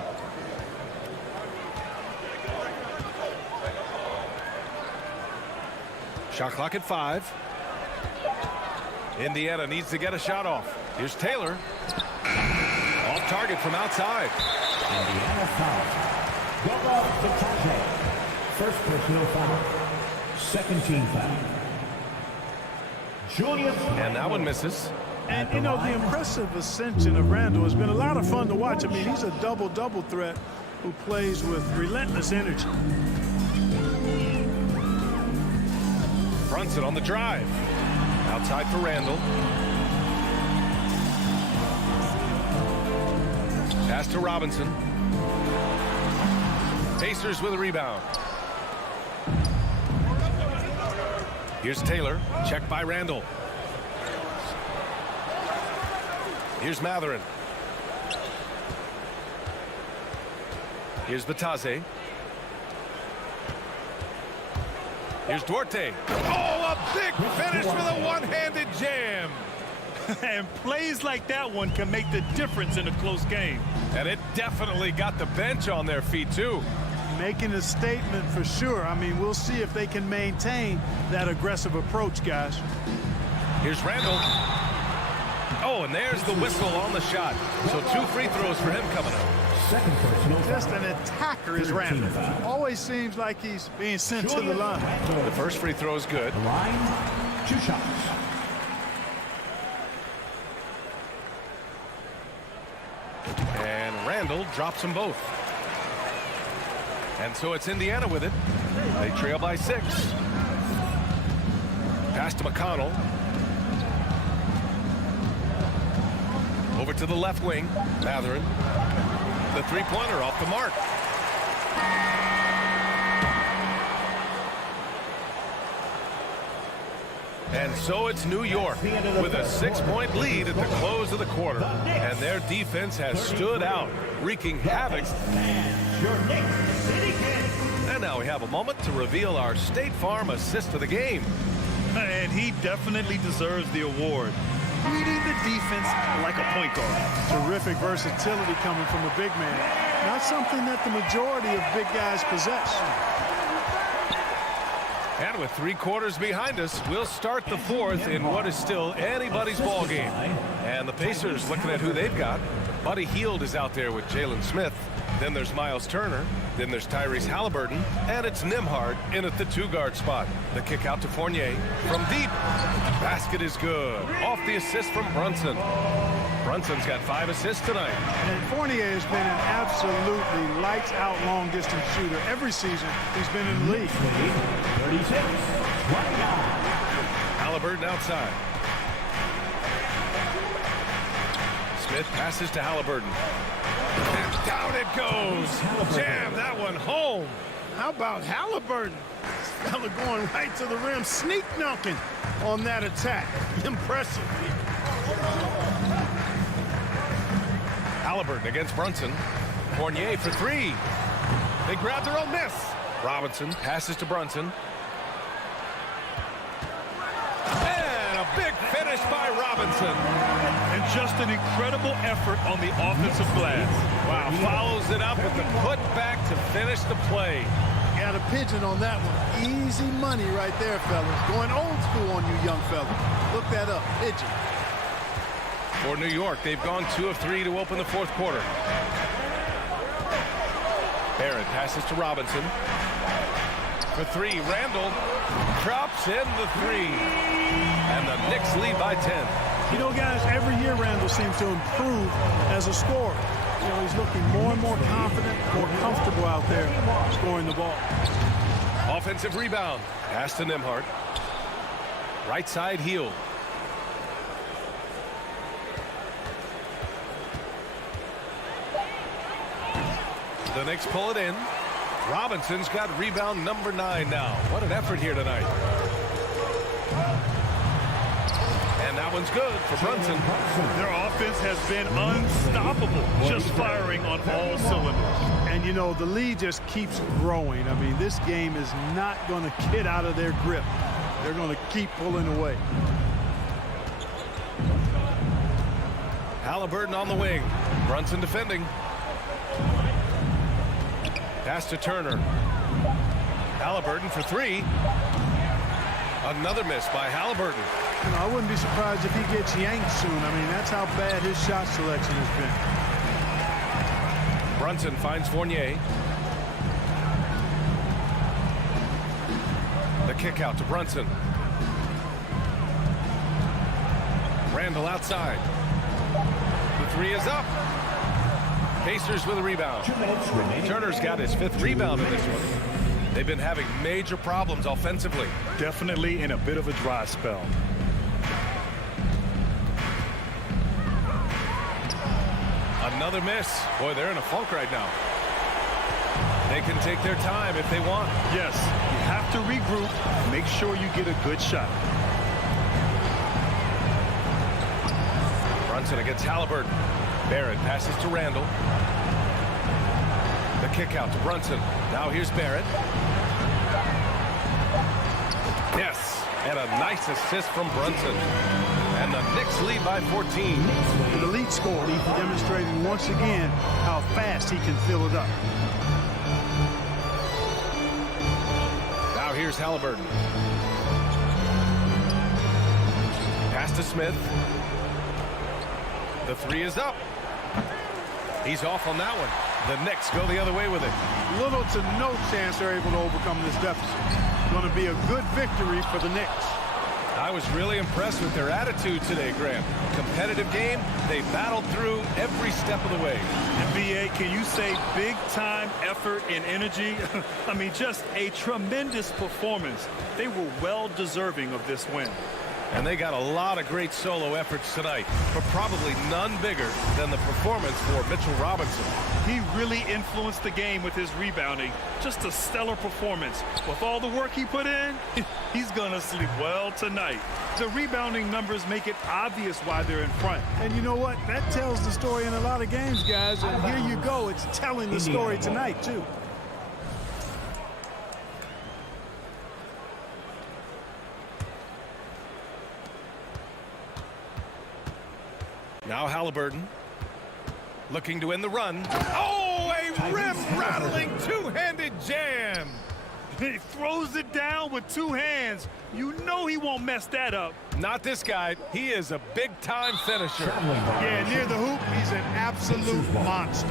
Shot clock at 5. Indiana needs to get a shot off. Here's Taylor. Off target from outside. Indiana foul. Goga Batase. First personal foul. Second team foul. Julius. And that one misses. And, you know, the impressive ascension of Randall has been a lot of fun to watch. I mean, he's a double-double threat who plays with relentless energy. Brunson on the drive. Outside for Randall. Pass to Robinson. Pacers with a rebound. Here's Taylor. Checked by Randall. Here's Matherin. Here's Batase. Here's Duarte. Oh, a big finish with a one-handed jam. And plays like that one can make the difference in a close game. And it definitely got the bench on their feet, too. Making a statement for sure. I mean, we'll see if they can maintain that aggressive approach, guys. Here's Randall. Oh, and there's the whistle on the shot. So 2 free throws for him coming up. second personal Just foul. an attacker is Randall. Always seems like he's being sent to the line. The first free throw is good. The line, 2 shots. And Randall drops them both. And so it's Indiana with it. They trail by 6. Pass to McConnell. Over to the left wing. Matherin. The three-pointer off the mark. And so it's New York with a 6-point lead at the close of the quarter. And their defense has stood out, wreaking havoc. Your Knicks City Knicks. And now we have a moment to reveal our State Farm assist of the game. And he definitely deserves the award. Reading the defense like a point guard. Terrific versatility coming from a big man. Not something that the majority of big guys possess. And with 3 quarters behind us, we'll start the 4th in what is still anybody's ball game. And the Pacers looking at who they've got. Buddy Hield is out there with Jalen Smith. Then there's Miles Turner. Then there's Tyrese Halliburton. And it's Nembhard in at the 2-guard spot. The kick out to Fournier from deep. Basket is good. Off the assist from Brunson. Brunson's got 5 assists tonight. And Fournier has been an absolutely lights-out long-distance shooter every season he's been in the league. 36, 29. Halliburton outside. Smith passes to Halliburton. And down it goes. Jam that one home. How about Halliburton? Fella going right to the rim, sneak dunking on that attack. Impressive. Halliburton against Brunson. Fournier for 3. They grab their own miss. Robinson passes to Brunson. And a big finish by Robinson. And just an incredible effort on the offensive glass. Wow, follows it up with the putback to finish the play. Got a pigeon on that one. Easy money right there, fellas. Going old school on you young fellas. Look that up. Pigeon. For New York, they've gone 2 of 3 to open the 4th quarter. Barrett passes to Robinson. For 3, Randall drops in the 3. And the Knicks lead by 10. You know, guys, every year Randall seems to improve as a scorer. You know, he's looking more and more confident, more comfortable out there scoring the ball. Offensive rebound. Pass to Nembhard. Right side Hield. The Knicks pull it in. Robinson's got rebound number 9 now. What an effort here tonight. And that one's good for Brunson. Their offense has been unstoppable, just firing on all cylinders. And, you know, the lead just keeps growing. I mean, this game is not going to get out of their grip. They're going to keep pulling away. Halliburton on the wing. Brunson defending. Pass to Turner. Halliburton for 3. Another miss by Halliburton. You know, I wouldn't be surprised if he gets yanked soon. I mean, that's how bad his shot selection has been. Brunson finds Fournier. The kick out to Brunson. Randall outside. The 3 is up. Pacers with a rebound. Turner's got his 5th rebound in this one. They've been having major problems offensively. Definitely in a bit of a dry spell. Another miss. Boy, they're in a funk right now. They can take their time if they want. Yes, you have to regroup. Make sure you get a good shot. Brunson against Halliburton. Barrett passes to Randall. The kick out to Brunson. Now here's Barrett. Yes, and a nice assist from Brunson. And the Knicks lead by 14. An elite scorer, demonstrating once again how fast he can fill it up. Now here's Halliburton. Pass to Smith. The 3 is up. He's off on that one. The Knicks go the other way with it. Little to no chance they're able to overcome this deficit. Going to be a good victory for the Knicks. I was really impressed with their attitude today, Graham. Competitive game, they battled through every step of the way. And BA, can you say big time effort and energy? I mean, just a tremendous performance. They were well deserving of this win. And they got a lot of great solo efforts tonight, but probably none bigger than the performance for Mitchell Robinson. He really influenced the game with his rebounding. Just a stellar performance. With all the work he put in, he's going to sleep well tonight. The rebounding numbers make it obvious why they're in front. And you know what? That tells the story in a lot of games, guys. And here you go. It's telling the story tonight, too. Now Halliburton looking to end the run. Oh, a rim-rattling two-handed jam. He throws it down with two hands. You know he won't mess that up. Not this guy. He is a big-time finisher. Yeah, near the hoop, he's an absolute monster.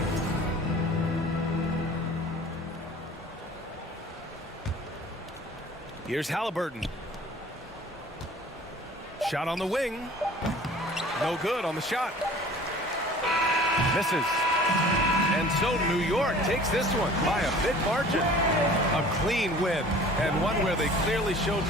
Here's Halliburton. Shot on the wing. No good on the shot. Misses. And so New York takes this one by a big margin. A clean win, and one where they clearly showed.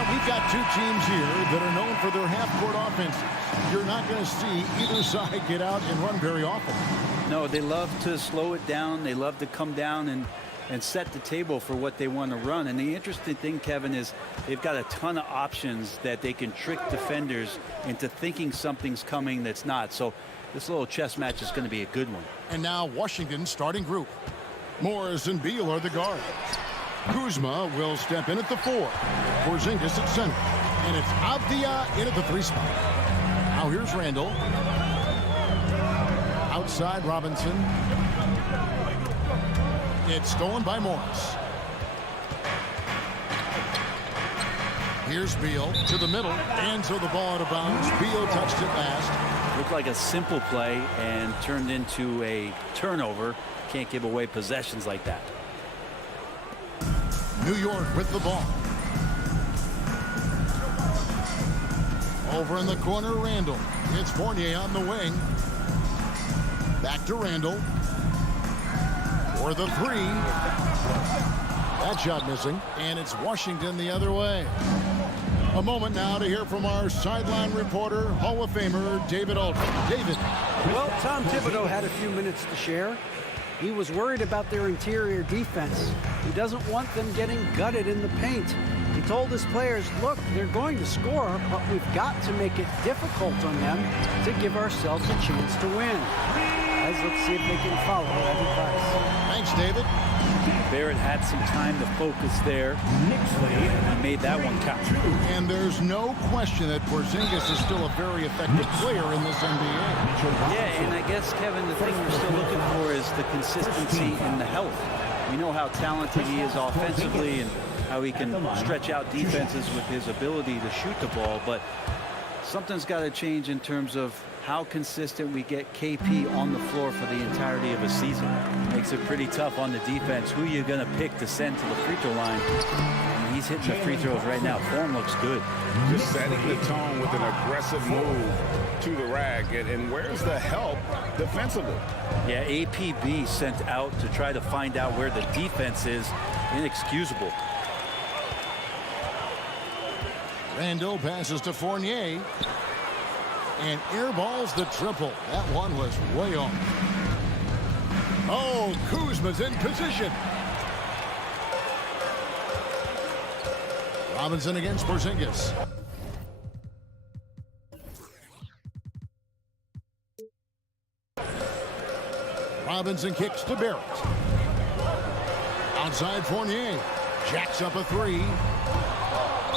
Well, we've got two teams here that are known for their half-court offenses. You're not going to see either side get out and run very often. No, they love to slow it down. They love to come down and set the table for what they want to run. And the interesting thing, Kevin, is they've got a ton of options that they can trick defenders into thinking something's coming that's not. So this little chess match is going to be a good one. And now Washington's starting group. Morris and Beal are the guards. Kuzma will step in at the 4. Porzingis at center. And it's Avdia in at the 3 spot. Now here's Randall. Outside Robinson. It's stolen by Morris. Here's Beal to the middle. And so the ball out of bounds. Beal touched it last. Looked like a simple play and turned into a turnover. Can't give away possessions like that. New York with the ball. Over in the corner, Randall. It's Fournier on the wing. Back to Randall. For the 3. That shot missing. And it's Washington the other way. A moment now to hear from our sideline reporter, Hall of Famer David Aldridge. David. Well, Tom Thibodeau had a few minutes to share. He was worried about their interior defense. He doesn't want them getting gutted in the paint. He told his players, look, they're going to score, but we've got to make it difficult on them to give ourselves a chance to win. Guys, let's see if they can follow that advice. Thanks, David. Barrett had some time to focus there. He made that one count. And there's no question that Porzingis is still a very effective player in this NBA. Yeah, and I guess, Kevin, the thing we're still looking for is the consistency and the health. We know how talented he is offensively and how he can stretch out defenses with his ability to shoot the ball, but something's got to change in terms of how consistent we get KP on the floor for the entirety of a season. Makes it pretty tough on the defense. Who are you going to pick to send to the free throw line? And he's hitting the free throws right now. Form looks good. Just setting the tone with an aggressive move to the rack. And where's the help defensively? Yeah, APB sent out to try to find out where the defense is. Inexcusable. Randall passes to Fournier. And airballs the triple. That one was way off. Oh, Kuzma's in position. Robinson against Porzingis. Robinson kicks to Barrett. Outside Fournier. Jacks up a 3.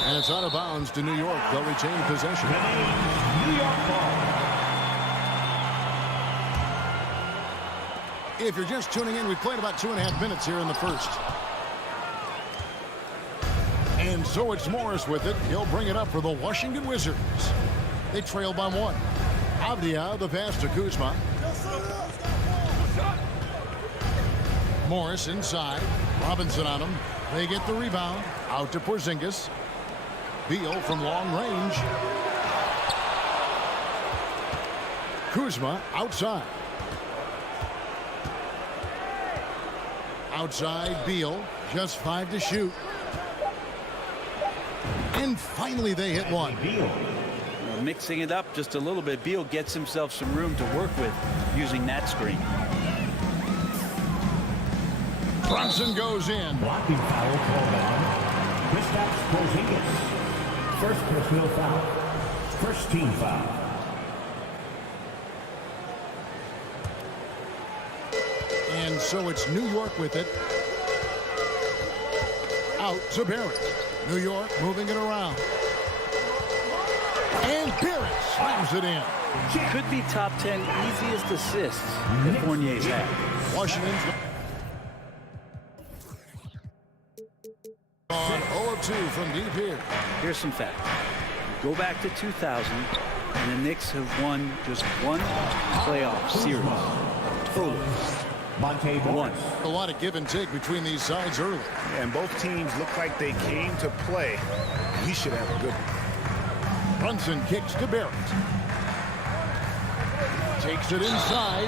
And it's out of bounds to New York. They'll retain possession. New York ball. If you're just tuning in, we played about 2.5 minutes here in the first. And so it's Morris with it. He'll bring it up for the Washington Wizards. They trail by 1. Avdia, the pass to Kuzma. Morris inside. Robinson on him. They get the rebound. Out to Porzingis. Beal from long range. Kuzma outside. Outside Beal. Just 5 to shoot. And finally they hit one. Mixing it up just a little bit. Beal gets himself some room to work with using that screen. Brunson goes in. Blocking foul called on Kristaps Porzingis. First personal foul. First team foul. And so it's New York with it. Out to Barrett. New York moving it around. And Barrett slams it in. Could be top 10 easiest assists that Fournier's had. Washington's on 0 of 2 from deep here. Here's some facts. Go back to 2000, and the Knicks have won just one playoff series. Total. One. A lot of give and take between these sides early. And both teams look like they came to play. We should have a good one. Brunson kicks to Barrett. Takes it inside,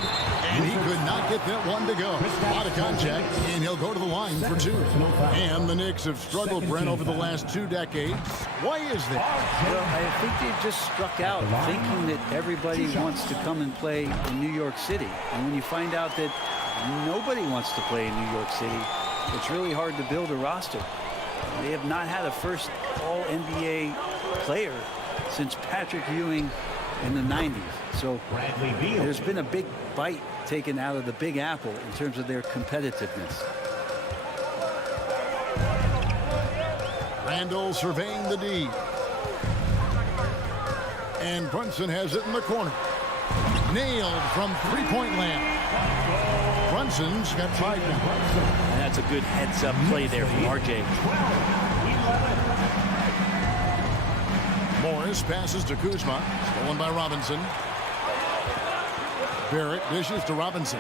and he could not get that one to go. A lot of contact, and he'll go to the line for two. And the Knicks have struggled, Brent, over the last 2 decades. Why is that? Well, I think they've just struck out thinking that everybody wants to come and play in New York City. And when you find out that nobody wants to play in New York City, it's really hard to build a roster. They have not had a first All-NBA player since Patrick Ewing in the 90s. So there's been a big bite taken out of the Big Apple in terms of their competitiveness. Randall surveying the D. And Brunson has it in the corner. Nailed from three-point land. Brunson's got 5 now. And that's a good heads-up play there from RJ. Morris passes to Kuzma. Stolen by Robinson. Barrett dishes to Robinson.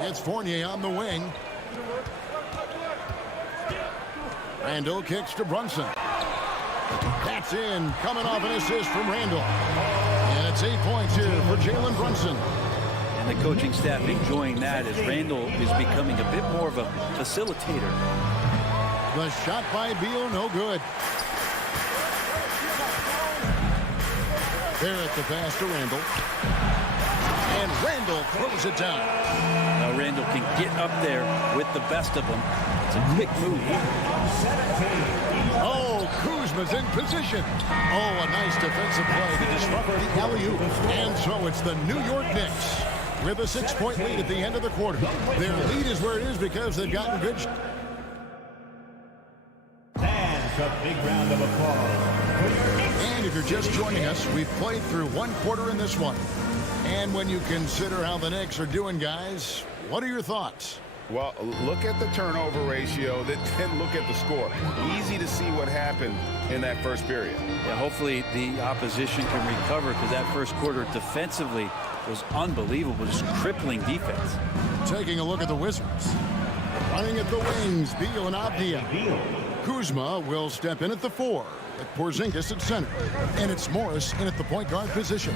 It's Fournier on the wing. Randall kicks to Brunson. That's in. Coming off an assist from Randall. And it's 8 points here for Jalen Brunson. And the coaching staff enjoying that as Randall is becoming a bit more of a facilitator. The shot by Beal, no good. Barrett the pass to Randall. And Randall throws it down. Now Randall can get up there with the best of them. It's a quick move. Oh, Kuzma's in position. Oh, a nice defensive play to disrupt the alley-oop. And so it's the New York Knicks with a 6-point lead at the end of the quarter. Their lead is where it is because they've gotten good. A big round of applause. And if you're just joining us, we've played through 1 quarter in this one. And when you consider how the Knicks are doing, guys, what are your thoughts? Well, look at the turnover ratio, then look at the score. Easy to see what happened in that first period. Yeah, hopefully the opposition can recover because that first quarter defensively was unbelievable, just crippling defense. Taking a look at the Wizards. Running at the wings, Beal and Avdia. Kuzma will step in at the 4, with Porzingis at center. And it's Morris in at the point guard position.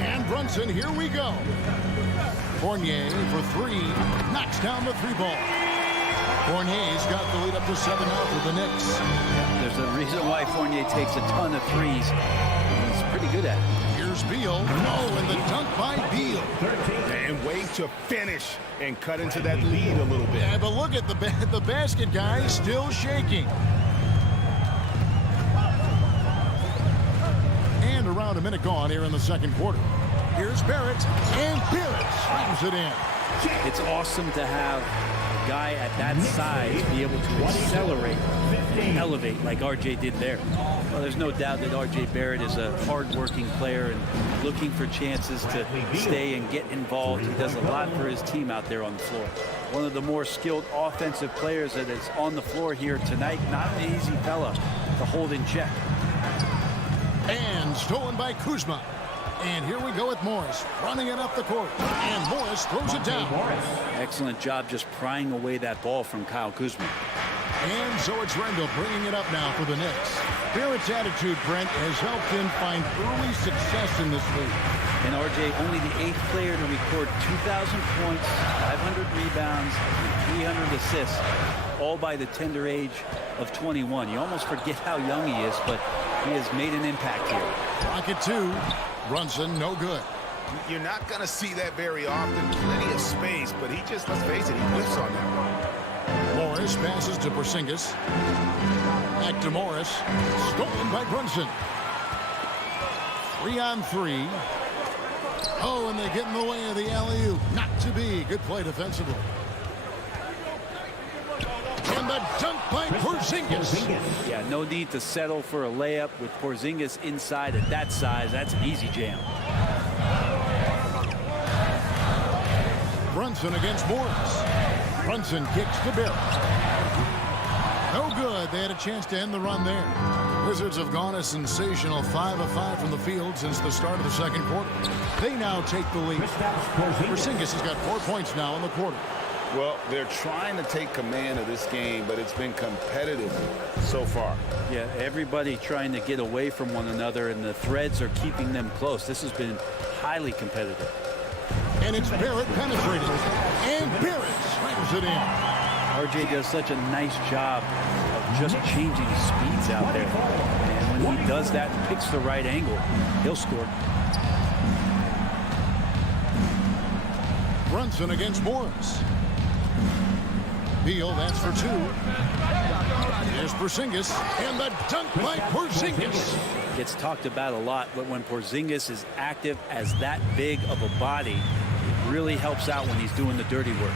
And Brunson, here we go. Fournier for 3, knocks down the 3-ball. Fournier's got the lead up to 7 now for the Knicks. There's a reason why Fournier takes a ton of threes. He's pretty good at it. Here's Beal. Oh, and the dunk by Beal. And way to finish and cut into that lead a little bit. Yeah, but look at the basket, guys, still shaking. And around a minute gone here in the second quarter. Here's Barrett, and Barrett slams it in. It's awesome to have a guy at that size be able to accelerate and elevate like RJ did there. Well, there's no doubt that RJ Barrett is a hard-working player and looking for chances to stay and get involved. He does a lot for his team out there on the floor. One of the more skilled offensive players that is on the floor here tonight. Not an easy fella to hold in check. And stolen by Kuzma. And here we go with Morris, running it up the court. And Morris throws it down. Excellent job just prying away that ball from Kyle Kuzma. And so it's Randall bringing it up now for the Knicks. Barrett's attitude, Brent, has helped him find early success in this league. And RJ, only the 8th player to record 2,000 points, 500 rebounds, and 300 assists, all by the tender age of 21. You almost forget how young he is, but he has made an impact here. Rocket 2. Brunson, no good. You're not going to see that very often. Plenty of space, but he just, let's face it, he whiffs on that one. Morris passes to Porzingis. Back to Morris. Stolen by Brunson. 3-on-3. Oh, and they get in the way of the alley-oop. Not to be. Good play defensively. And the dunk by Porzingis. Yeah, no need to settle for a layup with Porzingis inside at that size. That's an easy jam. Brunson against Morris. Brunson kicks to Barrett. No good. They had a chance to end the run there. Wizards have gone a sensational 5 of 5 from the field since the start of the second quarter. They now take the lead. Porzingis has got 4 points now in the quarter. Well, they're trying to take command of this game, but it's been competitive so far. Yeah, everybody trying to get away from one another, and the threads are keeping them close. This has been highly competitive. And it's Barrett penetrating. And Barrett slams it in. RJ does such a nice job of just changing speeds out there. And when he does that and picks the right angle, he'll score. Brunson against Morris. Beal, that's for two. There's Porzingis, and the dunk by Porzingis. Gets talked about a lot, but when Porzingis is active as that big of a body, it really helps out when he's doing the dirty work.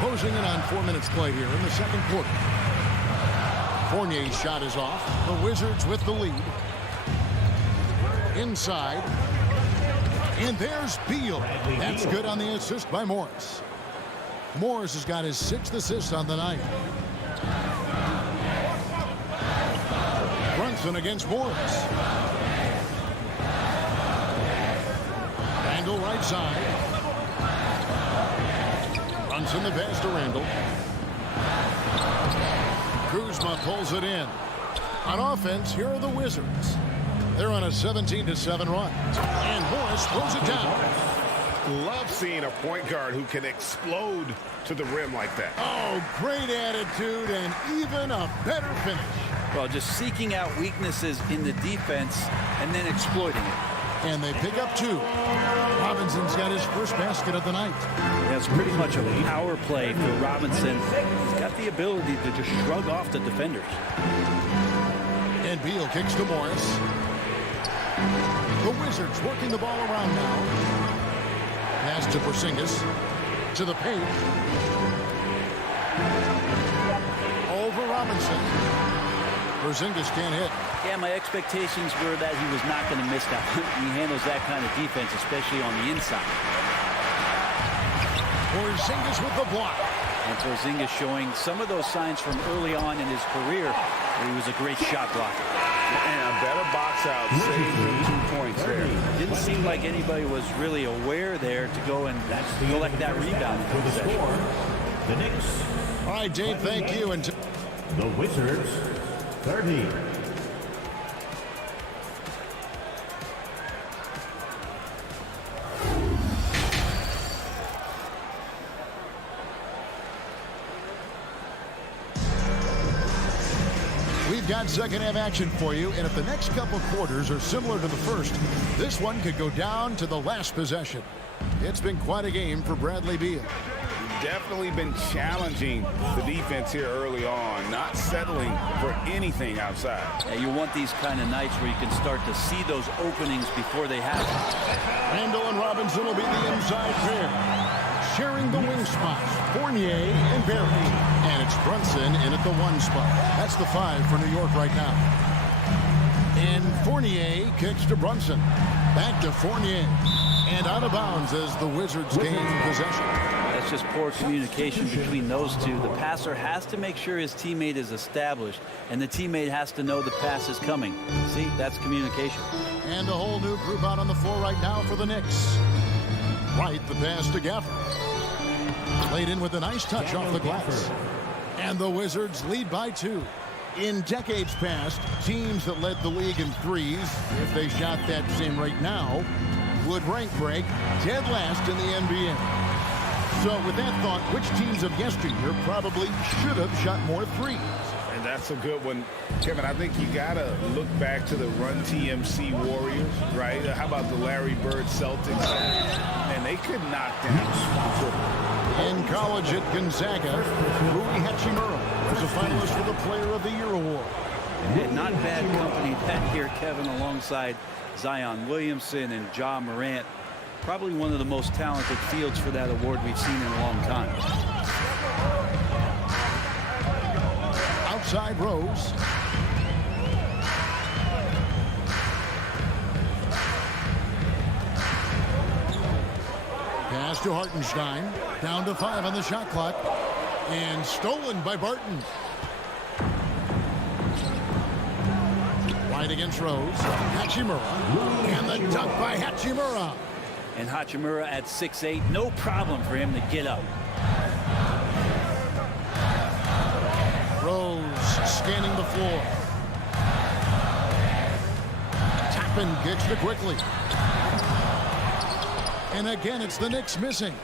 Closing in on 4 minutes play here in the second quarter. Fournier's shot is off. The Wizards with the lead. Inside. And there's Beal. That's good on the assist by Morris. Morris has got his 6th assist on the night. Brunson against Morris. Randall right side. Brunson the pass to Randall. Kuzma pulls it in. On offense, here are the Wizards. They're on a 17-7 run. And Morris throws it down. Love seeing a point guard who can explode to the rim like that. Oh, great attitude and even a better finish. Well, just seeking out weaknesses in the defense and then exploiting it. And they pick up 2. Robinson's got his first basket of the night. That's pretty much a power play for Robinson. He's got the ability to just shrug off the defenders. And Beal kicks to Morris. The Wizards working the ball around now. Pass to Porzingis. To the paint. Over Robinson. Porzingis can't hit. Yeah, my expectations were that he was not going to miss that. He handles that kind of defense, especially on the inside. Porzingis with the block. And Porzingis showing some of those signs from early on in his career where he was a great shot blocker. And a better box out saves him 2 points there. Didn't seem like anybody was really aware there to go and collect that rebound. The Knicks. All right, Dave, thank you. And the Wizards, 30. We've got second half action for you, and if the next couple quarters are similar to the first, this one could go down to the last possession. It's been quite a game for Bradley Beal. Definitely been challenging the defense here early on, not settling for anything outside. Yeah, you want these kind of nights where you can start to see those openings before they happen. Randall and Robinson will be the inside pair. Sharing the wing spots, Fournier and Barrett. And it's Brunson in at the 1 spot. That's the 5 for New York right now. And Fournier kicks to Brunson. Back to Fournier. And out of bounds as the Wizards gain possession. That's just poor communication between those two. The passer has to make sure his teammate is established, and the teammate has to know the pass is coming. See, that's communication. And a whole new group out on the floor right now for the Knicks. Right, the pass to Gafford. Played in with a nice touch off the glass. And the Wizards lead by 2. In decades past, teams that led the league in threes, if they shot that same rate now, would rank break dead last in the NBA. So with that thought, which teams of yesteryear probably should have shot more threes? And that's a good one. Kevin, I think you got to look back to the Run TMC Warriors, right? How about the Larry Bird Celtics? And they could knock down. In college at Gonzaga, Rui Hachimura was a finalist for the Player of the Year award. And not bad company that year, Kevin, alongside Zion Williamson and Ja Morant. Probably one of the most talented fields for that award we've seen in a long time. Outside Rose. Pass to Hartenstein. Down to 5 on the shot clock. And stolen by Barton. Right against Rose. Hachimura. And the dunk by Hachimura. And Hachimura at 6'8", no problem for him to get up. Rose scanning the floor. Tappan gets it quickly. And again, it's the Knicks missing.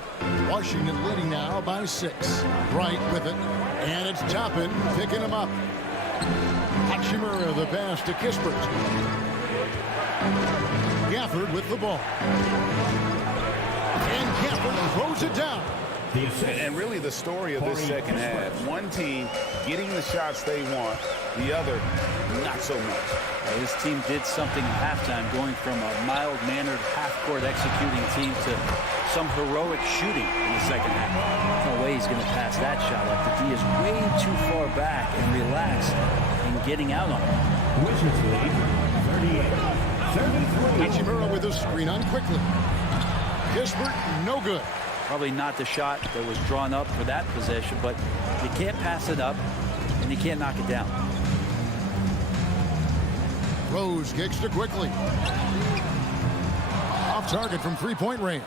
Washington leading now by 6. Wright with it. And it's Tappan picking him up. Hachimura the pass to Kispert. Gafford with the ball. And Gafford throws it down. And really the story of this second half, one team getting the shots they want, the other not so much. This team did something at halftime, going from a mild-mannered half-court executing team to some heroic shooting in the second half. There's no way he's going to pass that shot up. The D is way too far back and relaxed in getting out on him. Wizards lead 38-33. Hachimura with a screen on quickly. Kispert, no good. Probably not the shot that was drawn up for that possession, but you can't pass it up and you can't knock it down. Rose kicks to quickly. Off target from three-point range.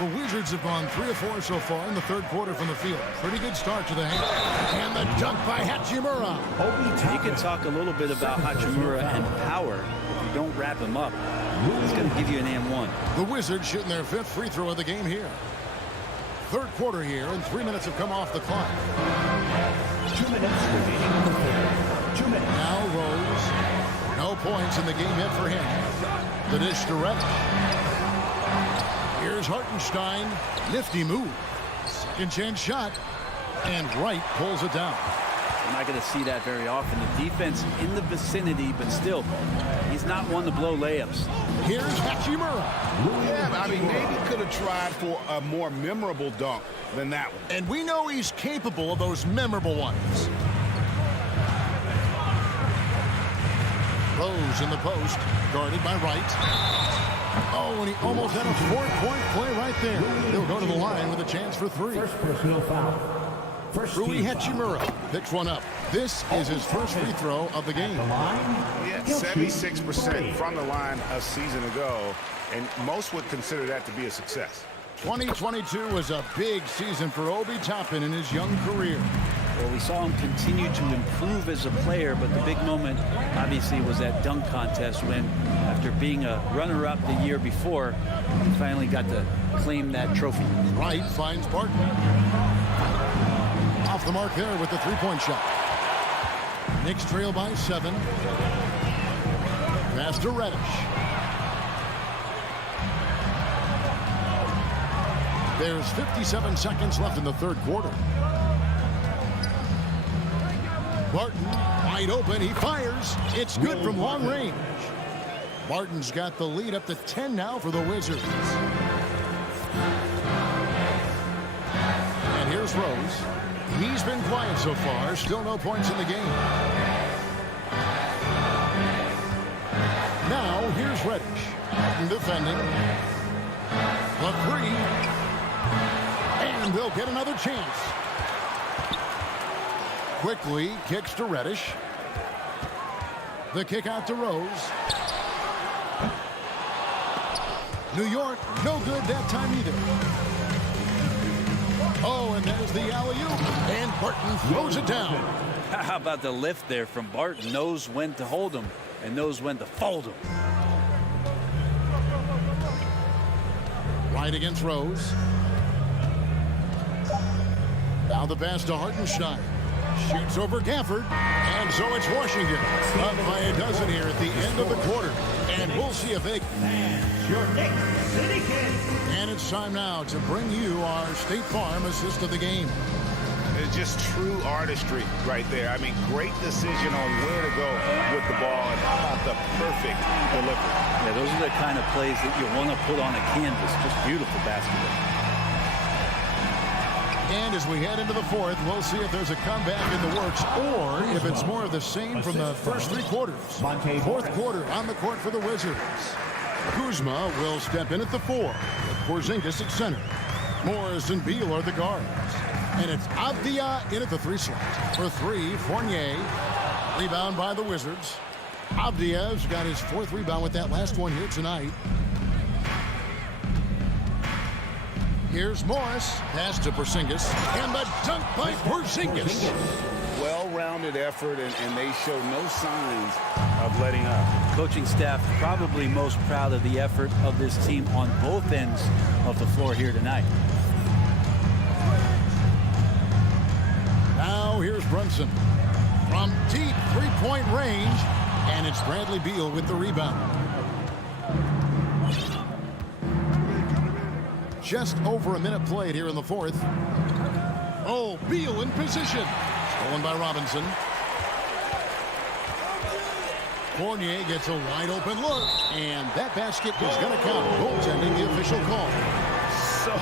The Wizards have gone 3 of 4 so far in the third quarter from the field. Pretty good start to the half. And the dunk by Hachimura. You can talk a little bit about Hachimura and power. If you don't wrap him up, it's going to give you an and-one. The Wizards shooting their 5th free throw of the game here. Third quarter here, and 3 minutes have come off the clock. 2 minutes remaining in the third. 2 minutes. Now Rose. No points in the game yet for him. The dish to Reddish. Here's Hartenstein. Nifty move. Second chance shot. And Wright pulls it down. I'm not going to see that very often. The defense in the vicinity, but still, he's not one to blow layups. Here's Hachimura. Yeah, I mean, maybe could have tried for a more memorable dunk than that one. And we know he's capable of those memorable ones. Rose in the post, guarded by Wright. Oh, and he almost had a 4-point play right there. He'll go to the line with a chance for 3. First personal foul. First Rui Hachimura picks one up. This is his first free throw of the game. Yeah, 76% from the line a season ago, and most would consider that to be a success. 2022 was a big season for Obi Toppin in his young career. Well, we saw him continue to improve as a player, but the big moment, obviously, was that dunk contest when, after being a runner-up the year before, he finally got to claim that trophy. Wright finds Barton. Off the mark there with the three-point shot. Knicks trail by 7. Pass to Reddish. There's 57 seconds left in the third quarter. Barton, wide open, he fires. It's good from long range. Barton's got the lead up to 10 now for the Wizards. And here's Rose. He's been quiet so far, still no points in the game. Now, here's Reddish. Barton defending. The 3. And they'll get another chance. Quickly kicks to Reddish. The kick out to Rose. New York, no good that time either. Oh, and there's the alley-oop. And Barton throws it down. How about the lift there from Barton? Knows when to hold him and knows when to fold him. Right against Rose. Now the pass to Hartenstein. Shoots over Gafford. And so it's Washington. Up by a dozen here at the end of the quarter. And we'll see if they... Your Knicks City Kid. And it's time now to bring you our State Farm assist of the game. It's just true artistry right there. I mean, great decision on where to go with the ball, and how about the perfect delivery. Yeah, those are the kind of plays that you want to put on a canvas. Just beautiful basketball. And as we head into the fourth, we'll see if there's a comeback in the works or if it's more of the same from the first 3 quarters. Fourth quarter on the court for the Wizards. Kuzma will step in at the 4 with Porzingis at center. Morris and Beal are the guards. And it's Avdia in at the 3 slot. For 3, Fournier. Rebound by the Wizards. Avdia's got his 4th rebound with that last one here tonight. Here's Morris. Pass to Porzingis. And the dunk by Porzingis. Well-rounded effort, and they show no signs of letting up. Coaching staff probably most proud of the effort of this team on both ends of the floor here tonight. Now here's Brunson from deep three-point range, and it's Bradley Beal with the rebound. Just over a minute played here in the fourth. Oh, Beal in position. Stolen by Robinson. Fournier gets a wide open look, and that basket is going to count. Goaltending, the official call. So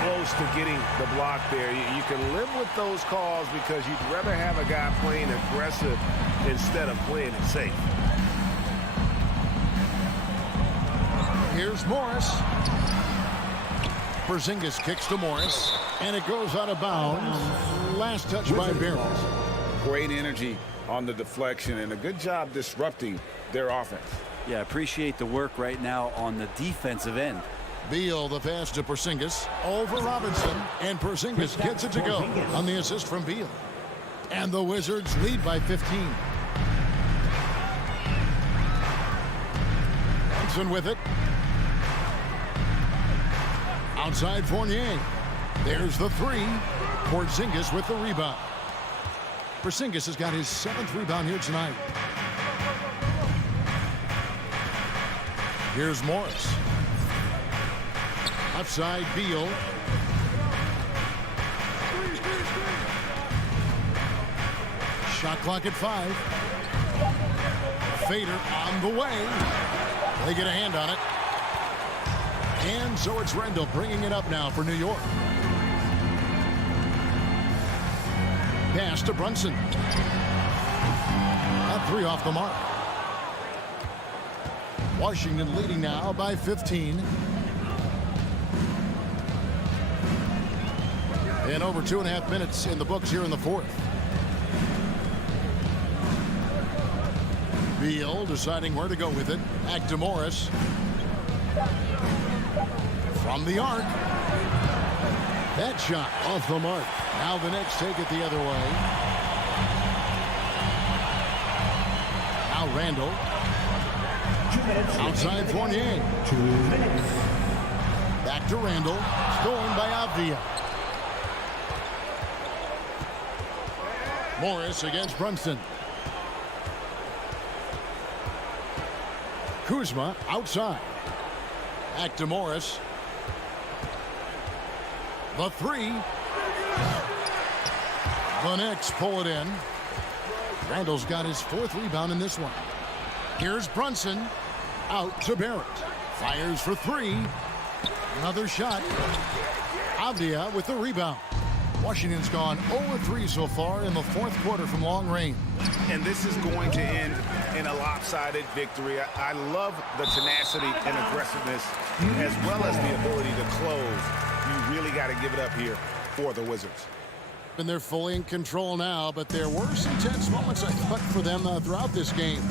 close to getting the block there. You can live with those calls because you'd rather have a guy playing aggressive instead of playing it safe. Here's Morris. Porzingis kicks to Morris, and it goes out of bounds. Last touch by Barrett. Great energy on the deflection, and a good job disrupting their offense. Yeah, appreciate the work right now on the defensive end. Beal, the pass to Porzingis over Robinson, and Porzingis gets it to go on the assist from Beal. And the Wizards lead by 15. Brunson with it. Outside Fournier. There's the three. Porzingis with the rebound. Porzingis has got his 7th rebound here tonight. Here's Morris. Outside Beal. Shot clock at 5. Fader on the way. They get a hand on it. And so it's Rendell bringing it up now for New York. Pass to Brunson. That 3 off the mark. Washington leading now by 15. And over 2.5 minutes in the books here in the fourth. Beal deciding where to go with it. Back to Morris. From the arc. That shot off the mark. Now the Knicks take it the other way. Now Randall. Outside Fournier. 2 minutes. Back to Randall. Stolen by Avdia. Morris against Brunson. Kuzma outside. Back to Morris. The 3. The Knicks pull it in. Randall's got his 4th rebound in this one. Here's Brunson. Out to Barrett. Fires for 3. Another shot. Avdia with the rebound. Washington's gone 0-3 so far in the fourth quarter from long range. And this is going to end in a lopsided victory. I love the tenacity and aggressiveness as well as the ability to close. You really got to give it up here for the Wizards. And they're fully in control now, but there were some tense moments, I thought, for them throughout this game.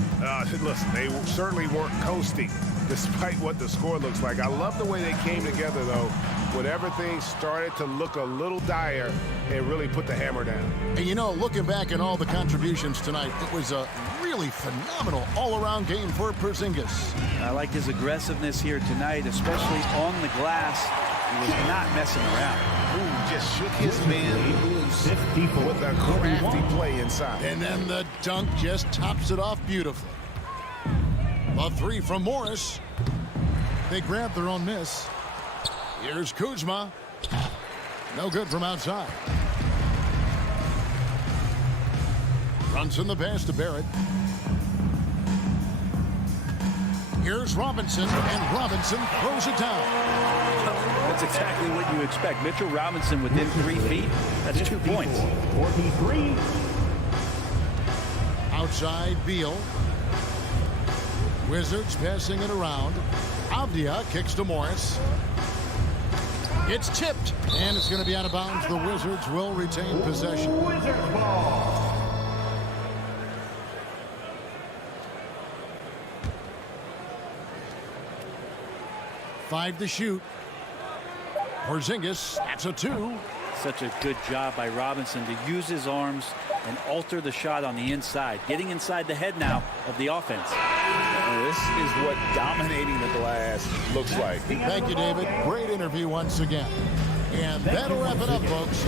Listen, they certainly weren't coasting despite what the score looks like. I love the way they came together, though, when everything started to look a little dire and really put the hammer down. And, you know, looking back at all the contributions tonight, it was a really phenomenal all-around game for Porzingis. I like his aggressiveness here tonight, especially on the glass. He was not messing around. Ooh, just shook his man loose with a crafty play inside. And then the dunk just tops it off beautifully. A 3 from Morris. They grabbed their own miss. Here's Kuzma. No good from outside. Brunson the pass to Barrett. Here's Robinson, and Robinson throws it down. That's exactly what you expect. Mitchell Robinson within 3 feet. That's 2 points. 43. Outside Beal. Wizards passing it around. Avdia kicks to Morris. It's tipped, and it's going to be out of bounds. The Wizards will retain possession. Wizards ball. Five to shoot. Porzingis, that's a 2. Such a good job by Robinson to use his arms and alter the shot on the inside, getting inside the head now of the offense. This is what dominating the glass looks like. Thank you, David. Great interview once again. And that'll wrap it up, folks.